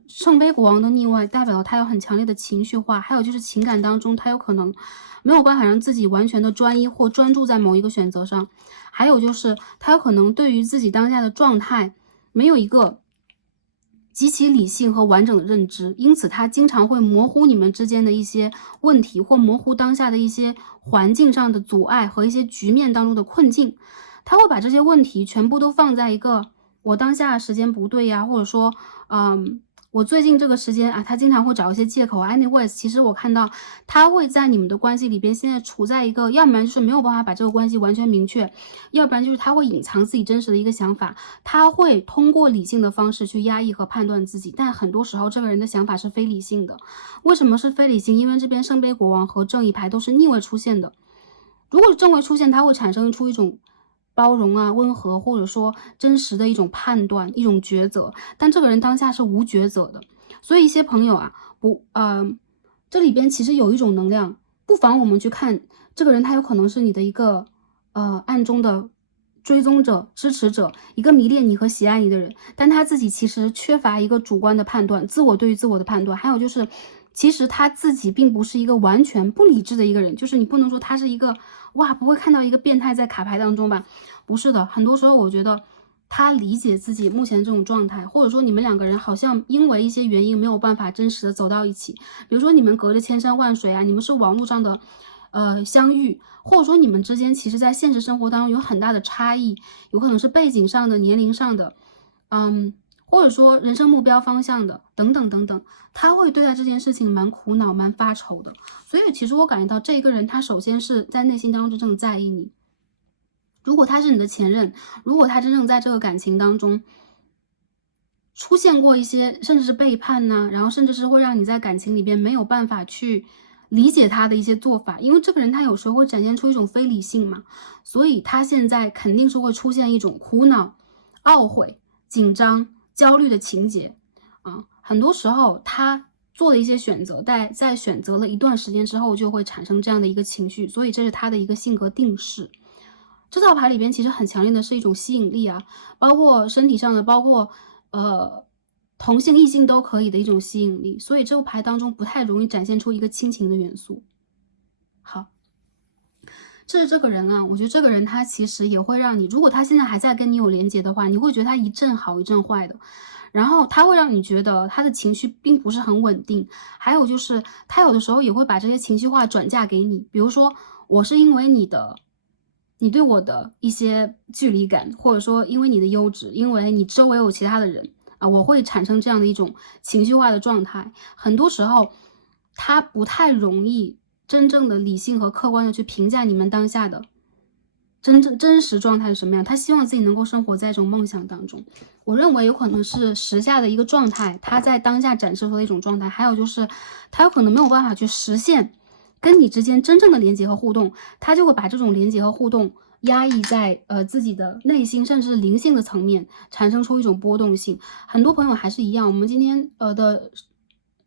圣杯国王的逆位代表了他有很强烈的情绪化，还有就是情感当中他有可能没有办法让自己完全的专一或专注在某一个选择上，还有就是他有可能对于自己当下的状态没有一个极其理性和完整的认知，因此他经常会模糊你们之间的一些问题，或模糊当下的一些环境上的阻碍和一些局面当中的困境。他会把这些问题全部都放在一个我当下时间不对呀，或者说我最近这个时间他经常会找一些借口anyways， 其实我看到他会在你们的关系里边现在处在一个，要不然就是没有办法把这个关系完全明确，要不然就是他会隐藏自己真实的一个想法，他会通过理性的方式去压抑和判断自己，但很多时候这个人的想法是非理性的。为什么是非理性？因为这边圣杯国王和正义牌都是逆位出现的，如果正位出现，它会产生出一种包容温和，或者说真实的一种判断，一种抉择，但这个人当下是无抉择的。所以一些朋友这里边其实有一种能量，不妨我们去看这个人，他有可能是你的一个暗中的追踪者、支持者，一个迷恋你和喜爱你的人，但他自己其实缺乏一个主观的判断，自我对于自我的判断，还有就是其实他自己并不是一个完全不理智的一个人，就是你不能说他是一个哇，不会看到一个变态在卡牌当中吧？不是的，很多时候我觉得他理解自己目前这种状态，或者说你们两个人好像因为一些原因没有办法真实的走到一起，比如说你们隔着千山万水啊，你们是网络上的相遇，或者说你们之间其实在现实生活当中有很大的差异，有可能是背景上的、年龄上的，或者说人生目标方向的等等等等，他会对待这件事情蛮苦恼、蛮发愁的。所以其实我感觉到这个人他首先是在内心当中真正在意你。如果他是你的前任，如果他真正在这个感情当中出现过一些甚至是背叛呐，然后甚至是会让你在感情里边没有办法去理解他的一些做法，因为这个人他有时候会展现出一种非理性嘛，所以他现在肯定是会出现一种苦恼、懊悔、紧张、焦虑的情节啊。很多时候他做的一些选择，在选择了一段时间之后，就会产生这样的一个情绪，所以这是他的一个性格定势。这套牌里边其实很强烈的是一种吸引力啊，包括身体上的，包括同性异性都可以的一种吸引力，所以这副牌当中不太容易展现出一个亲情的元素。好，这是这个人啊，我觉得这个人他其实也会让你，如果他现在还在跟你有连结的话，你会觉得他一阵好一阵坏的，然后他会让你觉得他的情绪并不是很稳定，还有就是他有的时候也会把这些情绪化转嫁给你，比如说我是因为你对我的一些距离感，或者说因为你的优质，因为你周围有其他的人啊，我会产生这样的一种情绪化的状态。很多时候，他不太容易真正的理性和客观的去评价你们当下的真实状态是什么样。他希望自己能够生活在一种梦想当中。我认为有可能是时下的一个状态，他在当下展示出的一种状态，还有就是他有可能没有办法去实现跟你之间真正的连接和互动，他就会把这种连接和互动压抑在自己的内心，甚至是灵性的层面，产生出一种波动性。很多朋友还是一样，我们今天的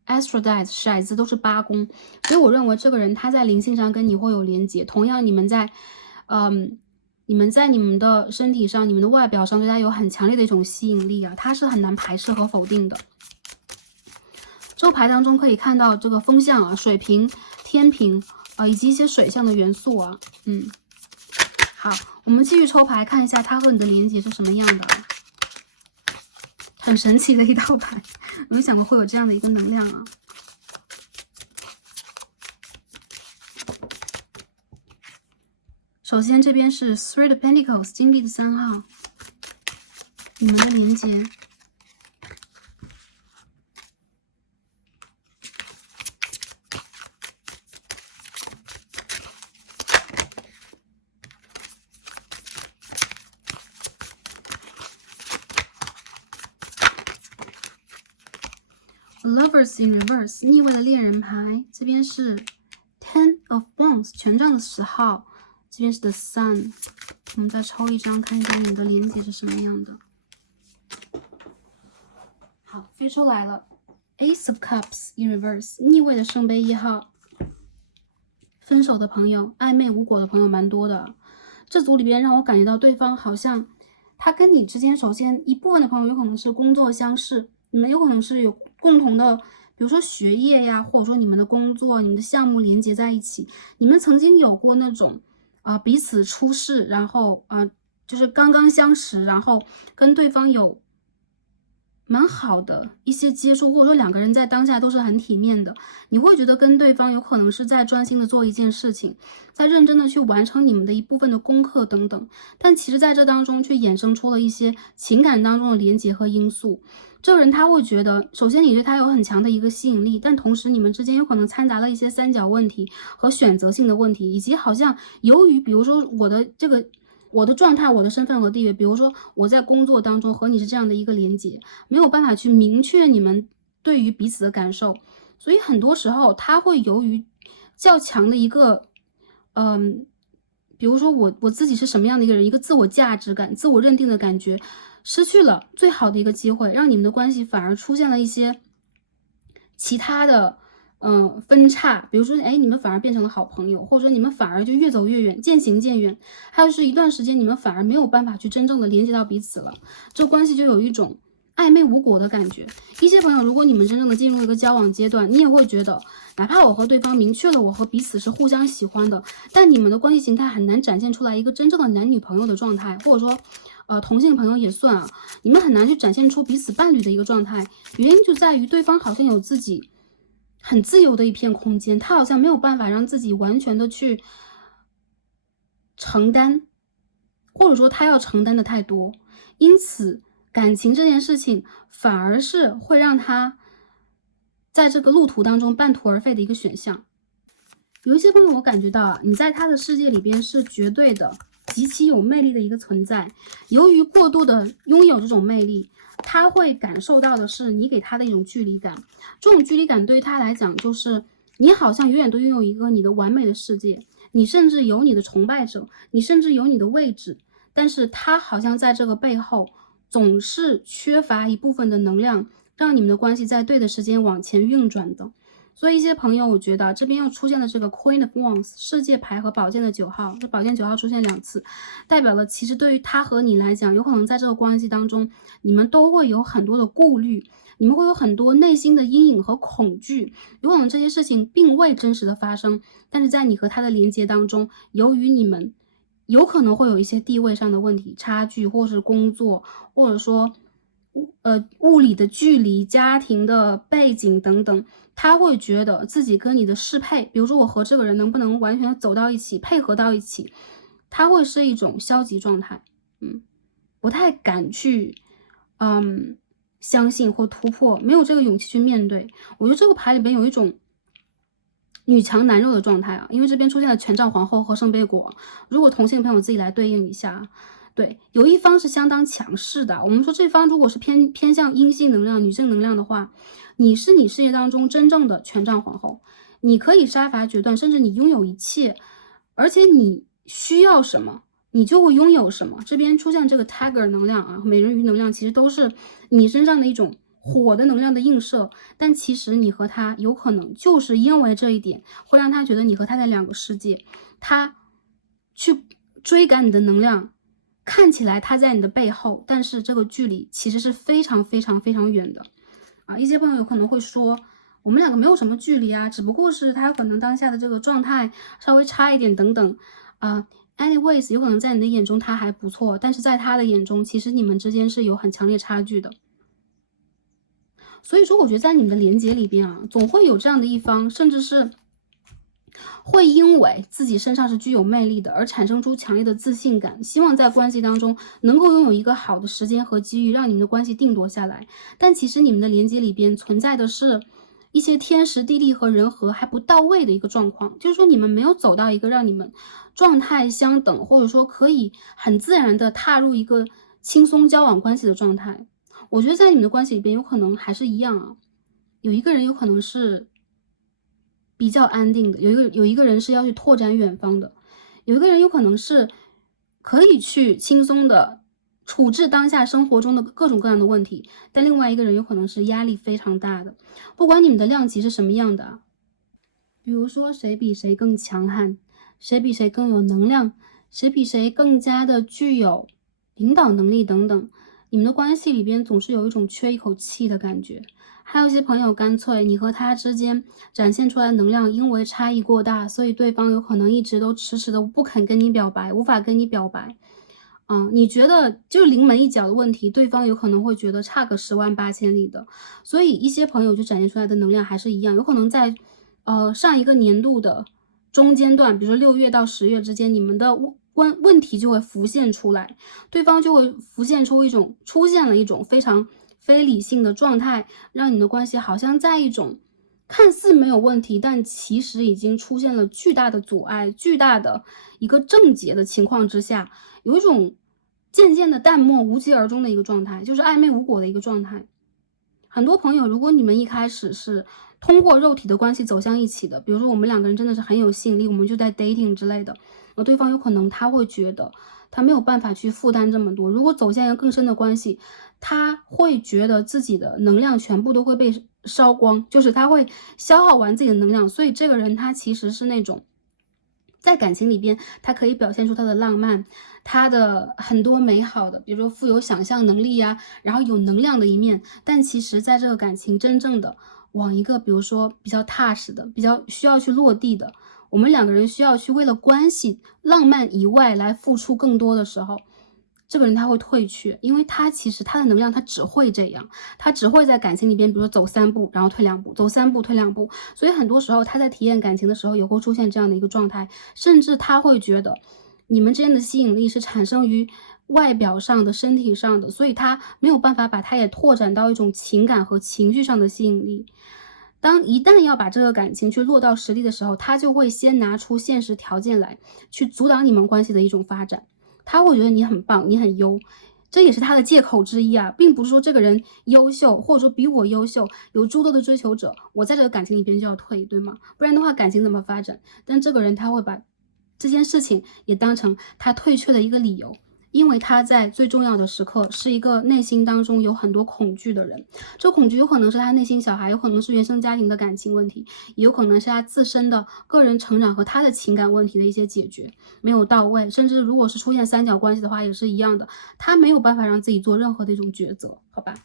Astro Dice 骰子都是8宫，所以我认为这个人他在灵性上跟你会有连接，同样你们在你们的身体上、你们的外表上对他有很强烈的一种吸引力啊，他是很难排斥和否定的。这牌当中可以看到这个风象啊、水瓶、天平以及一些水象的元素啊，好，我们继续抽牌看一下他和你的连接是什么样的啊，很神奇的一道牌，没想过会有这样的一个能量啊。首先这边是 Three of Pentacles 金币的3号，你们的连接。Lovers in Reverse 逆位的恋人牌，这边是 Ten of Wands 权杖的10号，这边是 The Sun。我们再抽一张，看一下你的连接是什么样的。好，飞出来了 Ace of Cups in Reverse 逆位的圣杯1号。分手的朋友，暧昧无果的朋友蛮多的。这组里边让我感觉到对方好像他跟你之间，首先一部分的朋友有可能是工作相识，你们有可能是有共同的，比如说学业呀，或者说你们的工作、你们的项目连接在一起。你们曾经有过那种彼此初识，然后就是刚刚相识，然后跟对方有蛮好的一些接触，或者说两个人在当下都是很体面的，你会觉得跟对方有可能是在专心的做一件事情，在认真的去完成你们的一部分的功课等等，但其实在这当中却衍生出了一些情感当中的连结和因素。这个人他会觉得，首先你对他有很强的一个吸引力，但同时你们之间有可能掺杂了一些三角问题和选择性的问题，以及好像由于比如说我的状态、我的身份和地位，比如说我在工作当中和你是这样的一个连接，没有办法去明确你们对于彼此的感受，所以很多时候他会由于较强的一个比如说我自己是什么样的一个人，一个自我价值感、自我认定的感觉，失去了最好的一个机会，让你们的关系反而出现了一些其他的分叉，比如说，哎，你们反而变成了好朋友，或者说你们反而就越走越远，渐行渐远。还有是一段时间，你们反而没有办法去真正的连接到彼此了，这关系就有一种暧昧无果的感觉。一些朋友，如果你们真正的进入一个交往阶段，你也会觉得，哪怕我和对方明确了我和彼此是互相喜欢的，但你们的关系形态很难展现出来一个真正的男女朋友的状态，或者说，同性朋友也算啊，你们很难去展现出彼此伴侣的一个状态。原因就在于对方好像有自己很自由的一片空间，他好像没有办法让自己完全的去承担，或者说他要承担的太多，因此感情这件事情反而是会让他在这个路途当中半途而废的一个选项。有一些朋友我感觉到啊，你在他的世界里边是绝对的极其有魅力的一个存在，由于过度的拥有这种魅力，他会感受到的是你给他的一种距离感，这种距离感对于他来讲就是你好像永远都拥有一个你的完美的世界，你甚至有你的崇拜者，你甚至有你的位置，但是他好像在这个背后总是缺乏一部分的能量，让你们的关系在对的时间往前运转的。所以一些朋友，我觉得这边又出现了这个 Queen of Wands 世界牌和宝剑的9号，这宝剑9号出现2次，代表了其实对于他和你来讲，有可能在这个关系当中，你们都会有很多的顾虑，你们会有很多内心的阴影和恐惧，有可能这些事情并未真实的发生，但是在你和他的连接当中，由于你们有可能会有一些地位上的问题、差距，或是工作，或者说物理的距离、家庭的背景等等，他会觉得自己跟你的适配，比如说我和这个人能不能完全走到一起，配合到一起，他会是一种消极状态，不太敢去，相信或突破，没有这个勇气去面对。我觉得这个牌里边有一种女强男弱的状态啊，因为这边出现了权杖皇后和圣杯国，如果同性朋友自己来对应一下。对，有一方是相当强势的。我们说这方如果是偏向阴性能量、女性能量的话，你是你世界当中真正的权杖皇后，你可以杀伐决断，甚至你拥有一切，而且你需要什么，你就会拥有什么。这边出现这个 Tiger 能量啊，美人鱼能量，其实都是你身上的一种火的能量的映射，但其实你和他有可能就是因为这一点，会让他觉得你和他在两个世界，他去追赶你的能量。看起来他在你的背后，但是这个距离其实是非常非常非常远的啊！一些朋友有可能会说，我们两个没有什么距离啊，只不过是他有可能当下的这个状态稍微差一点等等啊。anyways， 有可能在你的眼中他还不错，但是在他的眼中，其实你们之间是有很强烈差距的。所以说，我觉得在你们的连接里边啊，总会有这样的一方，甚至是会因为自己身上是具有魅力的而产生出强烈的自信感，希望在关系当中能够拥有一个好的时间和机遇，让你们的关系定夺下来。但其实你们的连接里边存在的是一些天时地利和人和还不到位的一个状况，就是说你们没有走到一个让你们状态相等，或者说可以很自然的踏入一个轻松交往关系的状态。我觉得在你们的关系里边有可能还是一样啊，有一个人有可能是比较安定的，有一个人是要去拓展远方的，有一个人有可能是可以去轻松的处置当下生活中的各种各样的问题，但另外一个人有可能是压力非常大的。不管你们的量级是什么样的啊，比如说谁比谁更强悍，谁比谁更有能量，谁比谁更加的具有领导能力等等，你们的关系里边总是有一种缺一口气的感觉。还有一些朋友干脆你和他之间展现出来的能量因为差异过大，所以对方有可能一直都迟迟的不肯跟你表白，无法跟你表白。你觉得就是临门一脚的问题，对方有可能会觉得差个10万8千里的。所以一些朋友就展现出来的能量还是一样，有可能在上一个年度的中间段，比如说6月到10月之间，你们的问题就会浮现出来，对方就会出现了一种非常非理性的状态，让你的关系好像在一种看似没有问题，但其实已经出现了巨大的阻碍、巨大的一个症结的情况之下，有一种渐渐的淡漠、无疾而终的一个状态，就是暧昧无果的一个状态。很多朋友，如果你们一开始是通过肉体的关系走向一起的，比如说我们两个人真的是很有吸引力，我们就在 dating 之类的，对方有可能他会觉得他没有办法去负担这么多，如果走向一个更深的关系，他会觉得自己的能量全部都会被烧光，就是他会消耗完自己的能量。所以这个人他其实是那种在感情里边，他可以表现出他的浪漫，他的很多美好的，比如说富有想象能力呀，然后有能量的一面。但其实在这个感情真正的往一个比如说比较踏实的，比较需要去落地的，我们两个人需要去为了关系浪漫以外来付出更多的时候，这个人他会退却。因为他其实他的能量他只会这样，他只会在感情里边，比如说走3步然后退2步，走3步退2步。所以很多时候他在体验感情的时候也会出现这样的一个状态，甚至他会觉得你们之间的吸引力是产生于外表上的、身体上的，所以他没有办法把它也拓展到一种情感和情绪上的吸引力。一旦要把这个感情去落到实地的时候，他就会先拿出现实条件来，去阻挡你们关系的一种发展。他会觉得你很棒，你很优，这也是他的借口之一啊，并不是说这个人优秀，或者说比我优秀，有诸多的追求者，我在这个感情里边就要退，对吗？不然的话，感情怎么发展？但这个人他会把这件事情也当成他退却的一个理由。因为他在最重要的时刻是一个内心当中有很多恐惧的人，这恐惧有可能是他内心小孩，有可能是原生家庭的感情问题，也有可能是他自身的个人成长和他的情感问题的一些解决没有到位，甚至如果是出现三角关系的话也是一样的，他没有办法让自己做任何的一种抉择，好吧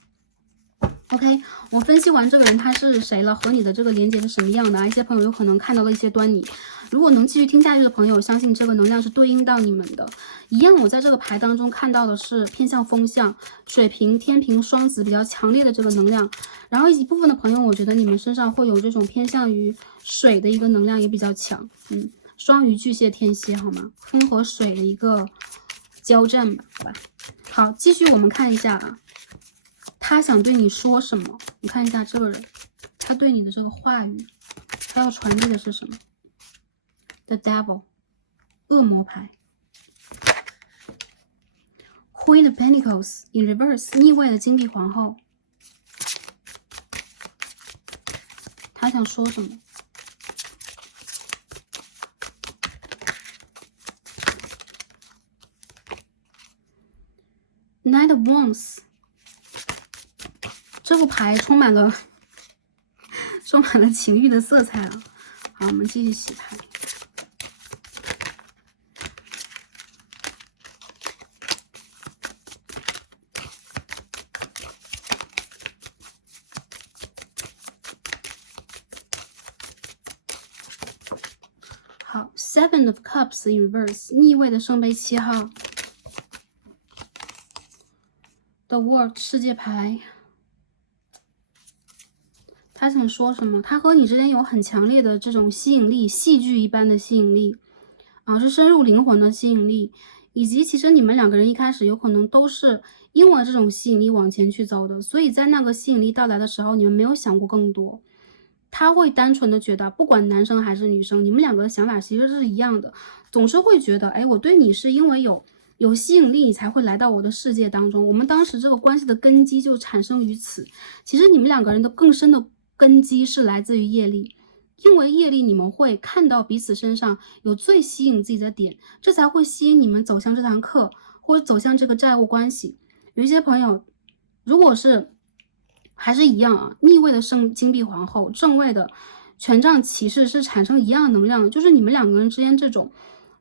？OK， 我分析完这个人他是谁了，和你的这个连接是什么样的啊？一些朋友有可能看到了一些端倪。如果能继续听下去的朋友，相信这个能量是对应到你们的。一样，我在这个牌当中看到的是偏向风象、水瓶、天平、双子比较强烈的这个能量。然后一部分的朋友，我觉得你们身上会有这种偏向于水的一个能量也比较强。双鱼、巨蟹、天蝎，好吗？风和水的一个交战吧，好吧。好，继续我们看一下啊。他想对你说什么？你看一下这个人，他对你的这个话语，他要传递的是什么 ？The Devil， 恶魔牌 ，Queen of Pentacles in reverse， 逆位的金币皇后，他想说什么？Knight of Wands。这副牌充满了情欲的色彩啊！好，我们继续洗牌。好 ，Seven of Cups in reverse， 逆位的圣杯7号。The World 世界牌。他想说什么？他和你之间有很强烈的这种吸引力，戏剧一般的吸引力啊，是深入灵魂的吸引力，以及其实你们两个人一开始有可能都是因为这种吸引力往前去走的，所以在那个吸引力到来的时候，你们没有想过更多。他会单纯的觉得，不管男生还是女生，你们两个的想法其实是一样的，总是会觉得，哎，我对你是因为有吸引力，你才会来到我的世界当中。我们当时这个关系的根基就产生于此。其实你们两个人的更深的根基是来自于业力，因为业力你们会看到彼此身上有最吸引自己的点，这才会吸引你们走向这堂课，或者走向这个债务关系。有一些朋友，如果是还是一样啊，逆位的金币皇后，正位的权杖骑士是产生一样的能量的，就是你们两个人之间这种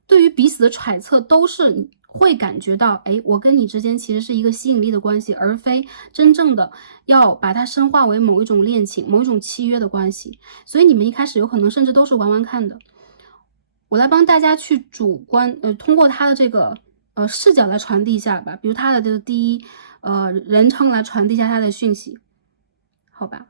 对于彼此的揣测都是会感觉到，哎，我跟你之间其实是一个吸引力的关系，而非真正的要把它深化为某一种恋情、某一种契约的关系。所以你们一开始有可能甚至都是玩玩看的。我来帮大家去通过他的这个视角来传递一下吧，比如他的这个第一人称来传递一下他的讯息，好吧？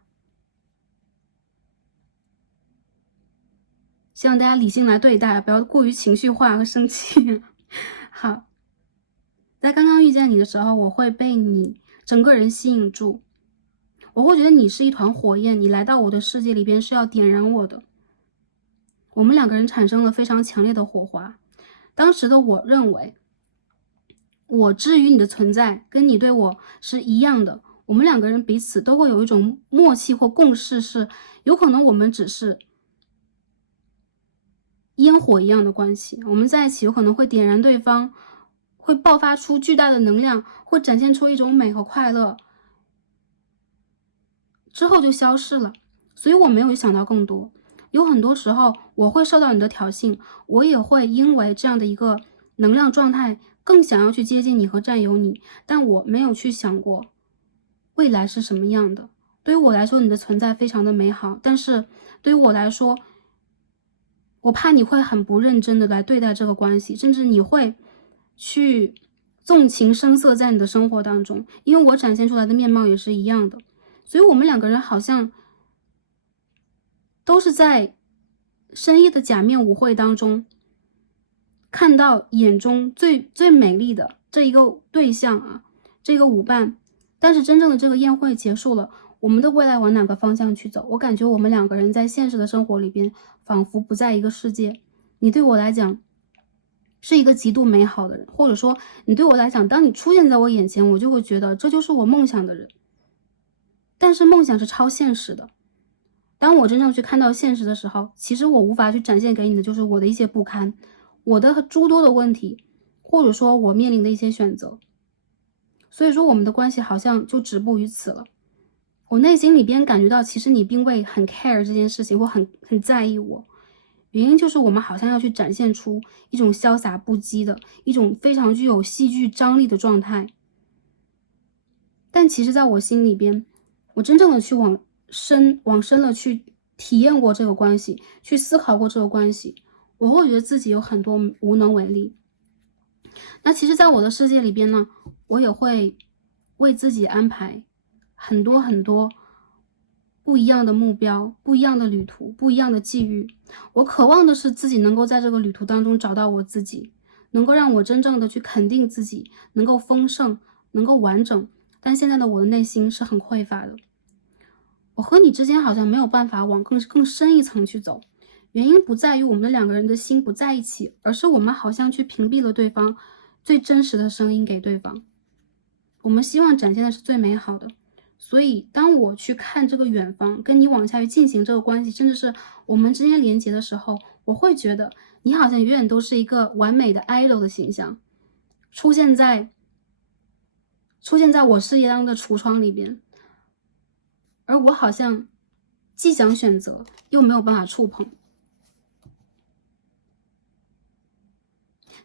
希望大家理性来对待，不要过于情绪化和生气。好。在刚刚遇见你的时候，我会被你整个人吸引住，我会觉得你是一团火焰，你来到我的世界里边是要点燃我的。我们两个人产生了非常强烈的火花。当时的我认为，我之于你的存在跟你对我是一样的，我们两个人彼此都会有一种默契或共识，是有可能我们只是烟火一样的关系，我们在一起有可能会点燃对方，会爆发出巨大的能量，会展现出一种美和快乐。之后就消失了，所以我没有想到更多。有很多时候我会受到你的挑衅，我也会因为这样的一个能量状态更想要去接近你和占有你，但我没有去想过未来是什么样的。对于我来说，你的存在非常的美好，但是对于我来说，我怕你会很不认真的来对待这个关系，甚至你会去纵情声色在你的生活当中，因为我展现出来的面貌也是一样的。所以我们两个人好像都是在深夜的假面舞会当中看到眼中最美丽的这一个对象啊，这个舞伴，但是真正的这个宴会结束了，我们的未来往哪个方向去走？我感觉我们两个人在现实的生活里边仿佛不在一个世界。你对我来讲是一个极度美好的人，或者说你对我来讲，当你出现在我眼前，我就会觉得这就是我梦想的人。但是梦想是超现实的，当我真正去看到现实的时候，其实我无法去展现给你的就是我的一些不堪，我的诸多的问题，或者说我面临的一些选择。所以说我们的关系好像就止步于此了。我内心里边感觉到，其实你并未很 care 这件事情，或很在意我。原因就是我们好像要去展现出一种潇洒不羁的一种非常具有戏剧张力的状态。但其实在我心里边，我真正的去往深了去体验过这个关系，去思考过这个关系，我会觉得自己有很多无能为力。那其实在我的世界里边呢，我也会为自己安排很多不一样的目标，不一样的旅途，不一样的际遇。我渴望的是自己能够在这个旅途当中找到我自己，能够让我真正的去肯定自己，能够丰盛，能够完整。但现在的我的内心是很匮乏的。我和你之间好像没有办法往更深一层去走，原因不在于我们两个人的心不在一起，而是我们好像去屏蔽了对方最真实的声音给对方。我们希望展现的是最美好的，所以当我去看这个远方，跟你往下去进行这个关系，甚至是我们之间连接的时候，我会觉得你好像永远都是一个完美的 idol 的形象，出现在我视野当中的橱窗里边，而我好像既想选择，又没有办法触碰。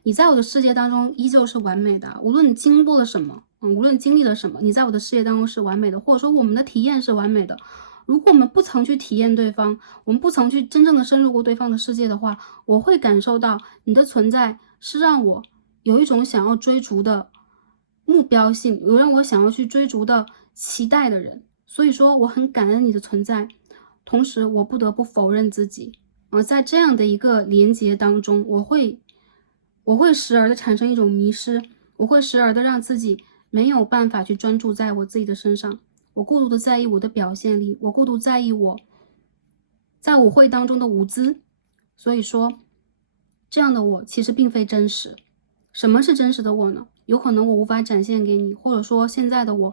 你在我的世界当中依旧是完美的，无论你经过了什么，无论经历了什么，你在我的世界当中是完美的，或者说我们的体验是完美的。如果我们不曾去体验对方，我们不曾去真正的深入过对方的世界的话，我会感受到你的存在是让我有一种想要追逐的目标性，有让我想要去追逐的期待的人。所以说我很感恩你的存在，同时我不得不否认自己。在这样的一个连接当中，我会时而的产生一种迷失，我会时而的让自己没有办法去专注在我自己的身上，我过度的在意我的表现力，我过度在意我在舞会当中的舞姿。所以说这样的我其实并非真实。什么是真实的我呢？有可能我无法展现给你，或者说现在的我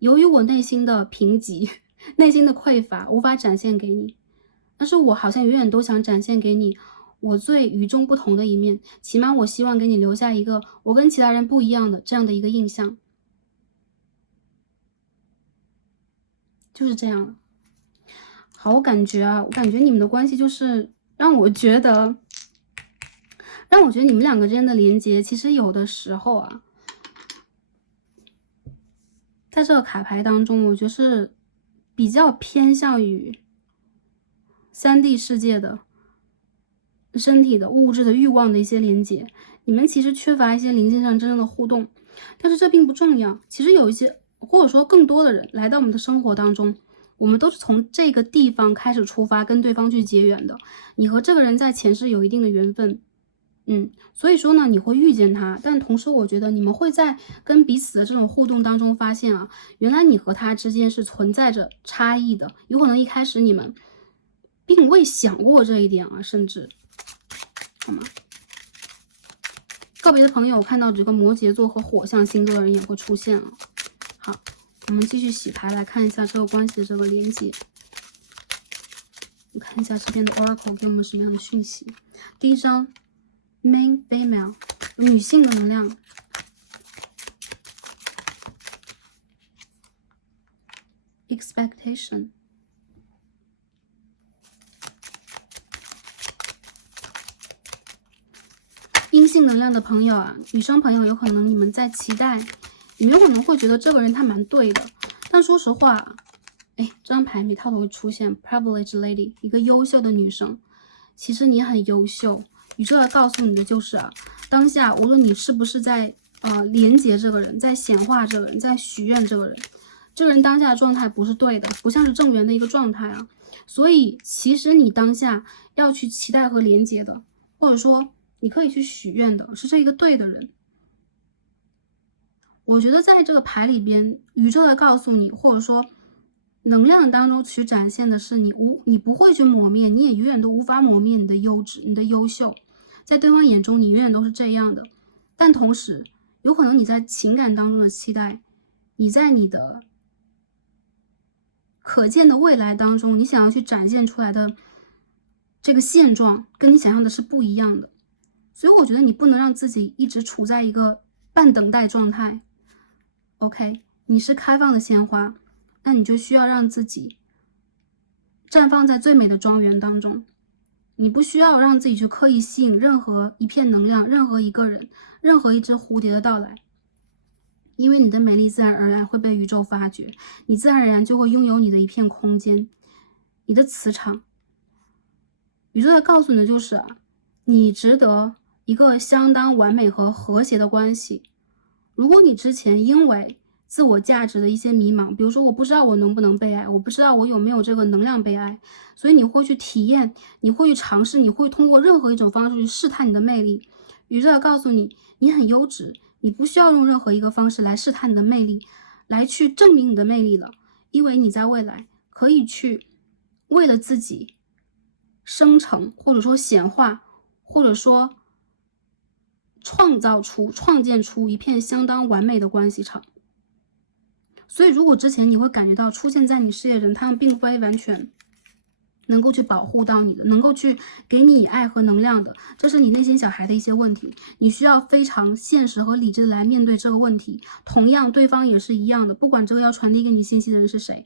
由于我内心的贫瘠内心的匮乏无法展现给你，但是我好像永远都想展现给你我最与众不同的一面，起码我希望给你留下一个我跟其他人不一样的这样的一个印象。就是这样。好，我感觉你们的关系就是让我觉得你们两个之间的连接，其实有的时候啊，在这个卡牌当中，我觉得是比较偏向于3D 世界的身体的物质的欲望的一些连接，你们其实缺乏一些灵性上真正的互动，但是这并不重要。其实有一些或者说更多的人来到我们的生活当中，我们都是从这个地方开始出发，跟对方去结缘的。你和这个人在前世有一定的缘分，所以说呢，你会遇见他，但同时我觉得你们会在跟彼此的这种互动当中发现啊，原来你和他之间是存在着差异的，有可能一开始你们并未想过这一点啊，甚至好吗？告别的朋友，我看到这个摩羯座和火象星座的人也会出现了。好，我们继续洗牌来看一下这个关系的这个连接。我看一下这边的 Oracle 给我们什么样的讯息。第一张 Main Female 女性的能量。expectation。阴性能量的朋友啊，女生朋友有可能你们在期待，你们有可能会觉得这个人他蛮对的，但说实话，这张牌每套都会出现 privileged lady， 一个优秀的女生。其实你很优秀，宇宙要告诉你的就是啊，当下无论你是不是在连接这个人，在显化这个人，在许愿这个人，这个人当下的状态不是对的，不像是正缘的一个状态啊。所以其实你当下要去期待和连接的，或者说你可以去许愿的是这一个对的人。我觉得在这个牌里边，宇宙在告诉你，或者说能量当中去展现的是你不会去磨灭，你也永远都无法磨灭你的优质，你的优秀，在对方眼中你永远都是这样的。但同时有可能你在情感当中的期待，你在你的可见的未来当中，你想要去展现出来的这个现状跟你想象的是不一样的。所以我觉得你不能让自己一直处在一个半等待状态。 OK， 你是开放的鲜花，那你就需要让自己绽放在最美的庄园当中。你不需要让自己去刻意吸引任何一片能量，任何一个人，任何一只蝴蝶的到来，因为你的美丽自然而然会被宇宙发掘，你自然而然就会拥有你的一片空间，你的磁场。宇宙在告诉你的就是啊，你值得一个相当完美和和谐的关系。如果你之前因为自我价值的一些迷茫，比如说我不知道我能不能被爱，我不知道我有没有这个能量被爱，所以你会去体验，你会去尝试，你会通过任何一种方式去试探你的魅力。宇宙要告诉你，你很优质，你不需要用任何一个方式来试探你的魅力，来去证明你的魅力了，因为你在未来可以去为了自己生成，或者说显化，或者说创建出一片相当完美的关系场。所以如果之前你会感觉到出现在你视野的人，他们并非完全能够去保护到你的，能够去给你以爱和能量的，这是你内心小孩的一些问题，你需要非常现实和理智的来面对这个问题。同样对方也是一样的，不管这个要传递给你信息的人是谁，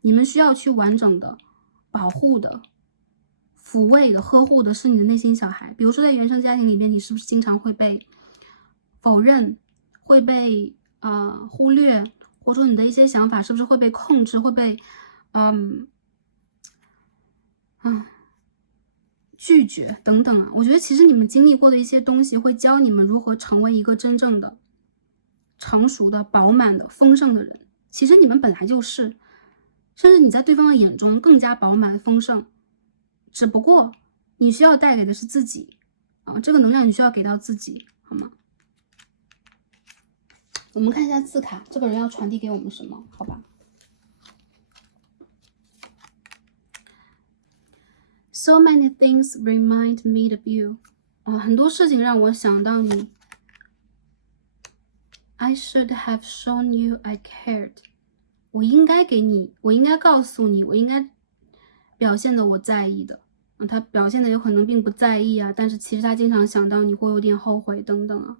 你们需要去完整的保护的、抚慰的、呵护的是你的内心小孩。比如说在原生家庭里面，你是不是经常会被否认，会被忽略，或者说你的一些想法是不是会被控制，会被拒绝等等啊。我觉得其实你们经历过的一些东西会教你们如何成为一个真正的成熟的、饱满的、丰盛的人。其实你们本来就是，甚至你在对方的眼中更加饱满丰盛，只不过你需要带给的是自己这个能量你需要给到自己，好吗？我们看一下字卡，这个人要传递给我们什么？好吧。So many things remind me of you。很多事情让我想到你。I should have shown you I cared。我应该给你，我应该告诉你，我应该表现的我在意的。他表现的有可能并不在意啊，但是其实他经常想到你会有点后悔等等啊。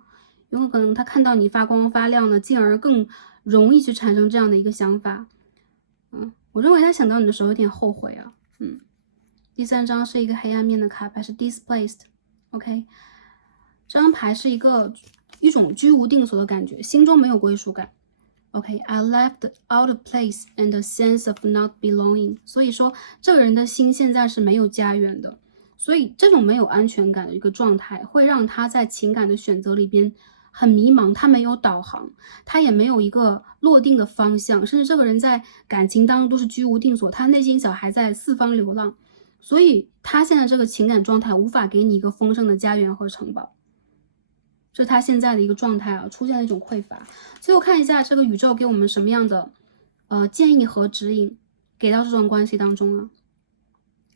有可能他看到你发光发亮了，进而更容易去产生这样的一个想法。我认为他想到你的时候有点后悔啊。第3张是一个黑暗面的卡牌，是 displaced。OK， 这张牌是一种居无定所的感觉，心中没有归属感。OK，I left out of place and a sense of not belonging。所以说，这个人的心现在是没有家园的，所以这种没有安全感的一个状态，会让他在情感的选择里边很迷茫，他没有导航，他也没有一个落定的方向，甚至这个人在感情当中都是居无定所，他内心小孩在四方流浪，所以他现在这个情感状态无法给你一个丰盛的家园和城堡，这是他现在的一个状态出现了一种匮乏。最后看一下这个宇宙给我们什么样的建议和指引给到这段关系当中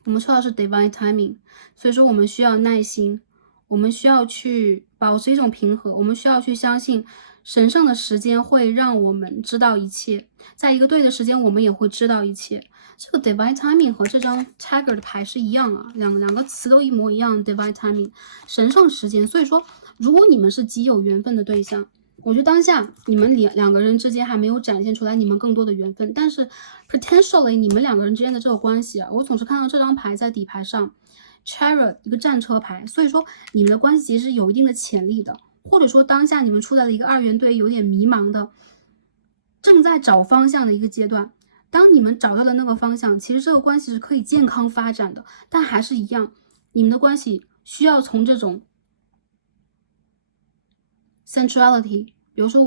我们说到是 divine timing， 所以说我们需要耐心，我们需要去保持一种平和，我们需要去相信神圣的时间会让我们知道一切，在一个对的时间我们也会知道一切。这个 divine timing 和这张 Tiger 的牌是一样两个词都一模一样， divine timing 神圣时间。所以说如果你们是极有缘分的对象，我觉得当下你们两个人之间还没有展现出来你们更多的缘分，但是 potentially 你们两个人之间的这个关系啊，我总是看到这张牌在底牌上 Chariot 一个战车牌，所以说你们的关系其实是有一定的潜力的，或者说当下你们处在了一个二元对有点迷茫的，正在找方向的一个阶段。当你们找到了那个方向，其实这个关系是可以健康发展的，但还是一样，你们的关系需要从这种 centrality， 比如说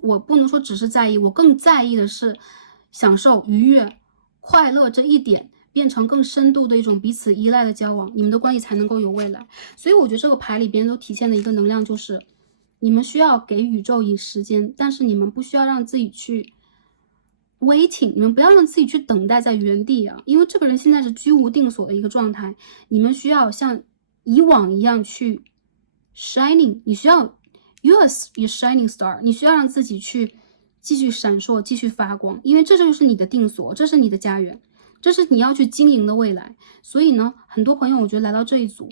我不能说只是在意，我更在意的是享受、愉悦、快乐这一点，变成更深度的一种彼此依赖的交往，你们的关系才能够有未来。所以我觉得这个牌里边都体现的一个能量就是，你们需要给宇宙以时间，但是你们不需要让自己去 waiting， 你们不要让自己去等待在原地啊，因为这个人现在是居无定所的一个状态，你们需要像以往一样去 shining， 你需要 you are your shining star， 你需要让自己去继续闪烁，继续发光，因为这就是你的定所，这是你的家园，这是你要去经营的未来。所以呢，很多朋友我觉得来到这一组，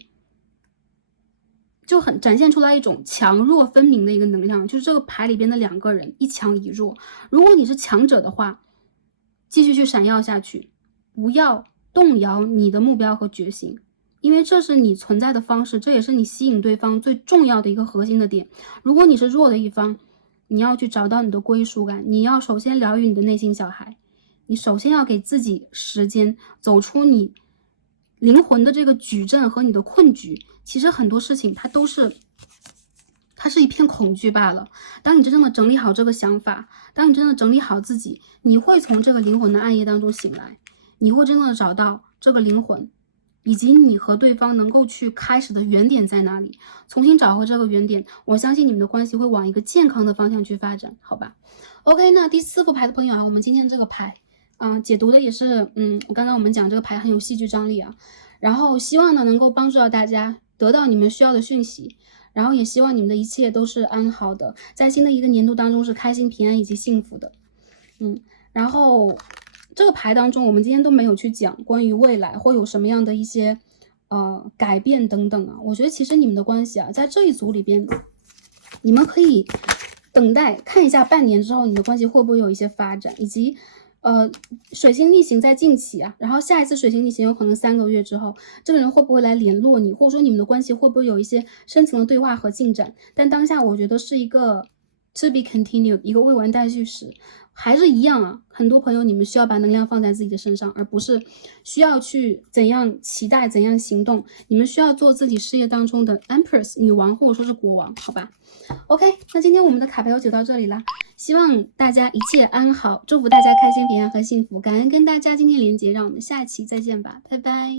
就很展现出来一种强弱分明的一个能量，就是这个牌里边的两个人，一强一弱。如果你是强者的话，继续去闪耀下去，不要动摇你的目标和决心，因为这是你存在的方式，这也是你吸引对方最重要的一个核心的点。如果你是弱的一方，你要去找到你的归属感，你要首先疗愈你的内心小孩，你首先要给自己时间走出你灵魂的这个矩阵和你的困局。其实很多事情它是一片恐惧罢了。当你真正的整理好这个想法，当你真的整理好自己，你会从这个灵魂的暗夜当中醒来，你会真正的找到这个灵魂，以及你和对方能够去开始的原点在哪里，重新找回这个原点，我相信你们的关系会往一个健康的方向去发展，好吧 ？OK， 那第4副牌的朋友啊，我们今天这个牌，解读的也是，刚刚我们讲这个牌很有戏剧张力啊，然后希望呢能够帮助到大家得到你们需要的讯息。然后也希望你们的一切都是安好的，在新的一个年度当中是开心、平安以及幸福的。然后这个牌当中，我们今天都没有去讲关于未来会有什么样的一些改变等等啊。我觉得其实你们的关系啊，在这一组里边，你们可以等待看一下半年之后你的关系会不会有一些发展，以及水星逆行在近期啊，然后下一次水星逆行有可能3个月之后，这个人会不会来联络你，或者说你们的关系会不会有一些深层的对话和进展？但当下我觉得是一个 to be continued， 一个未完待续时，还是一样啊。很多朋友你们需要把能量放在自己的身上，而不是需要去怎样期待怎样行动，你们需要做自己事业当中的 Empress 女王或者说是国王，好吧 ？OK， 那今天我们的卡牌就到这里啦。希望大家一切安好，祝福大家开心、平安和幸福。感恩跟大家今天连接，让我们下期再见吧，拜拜。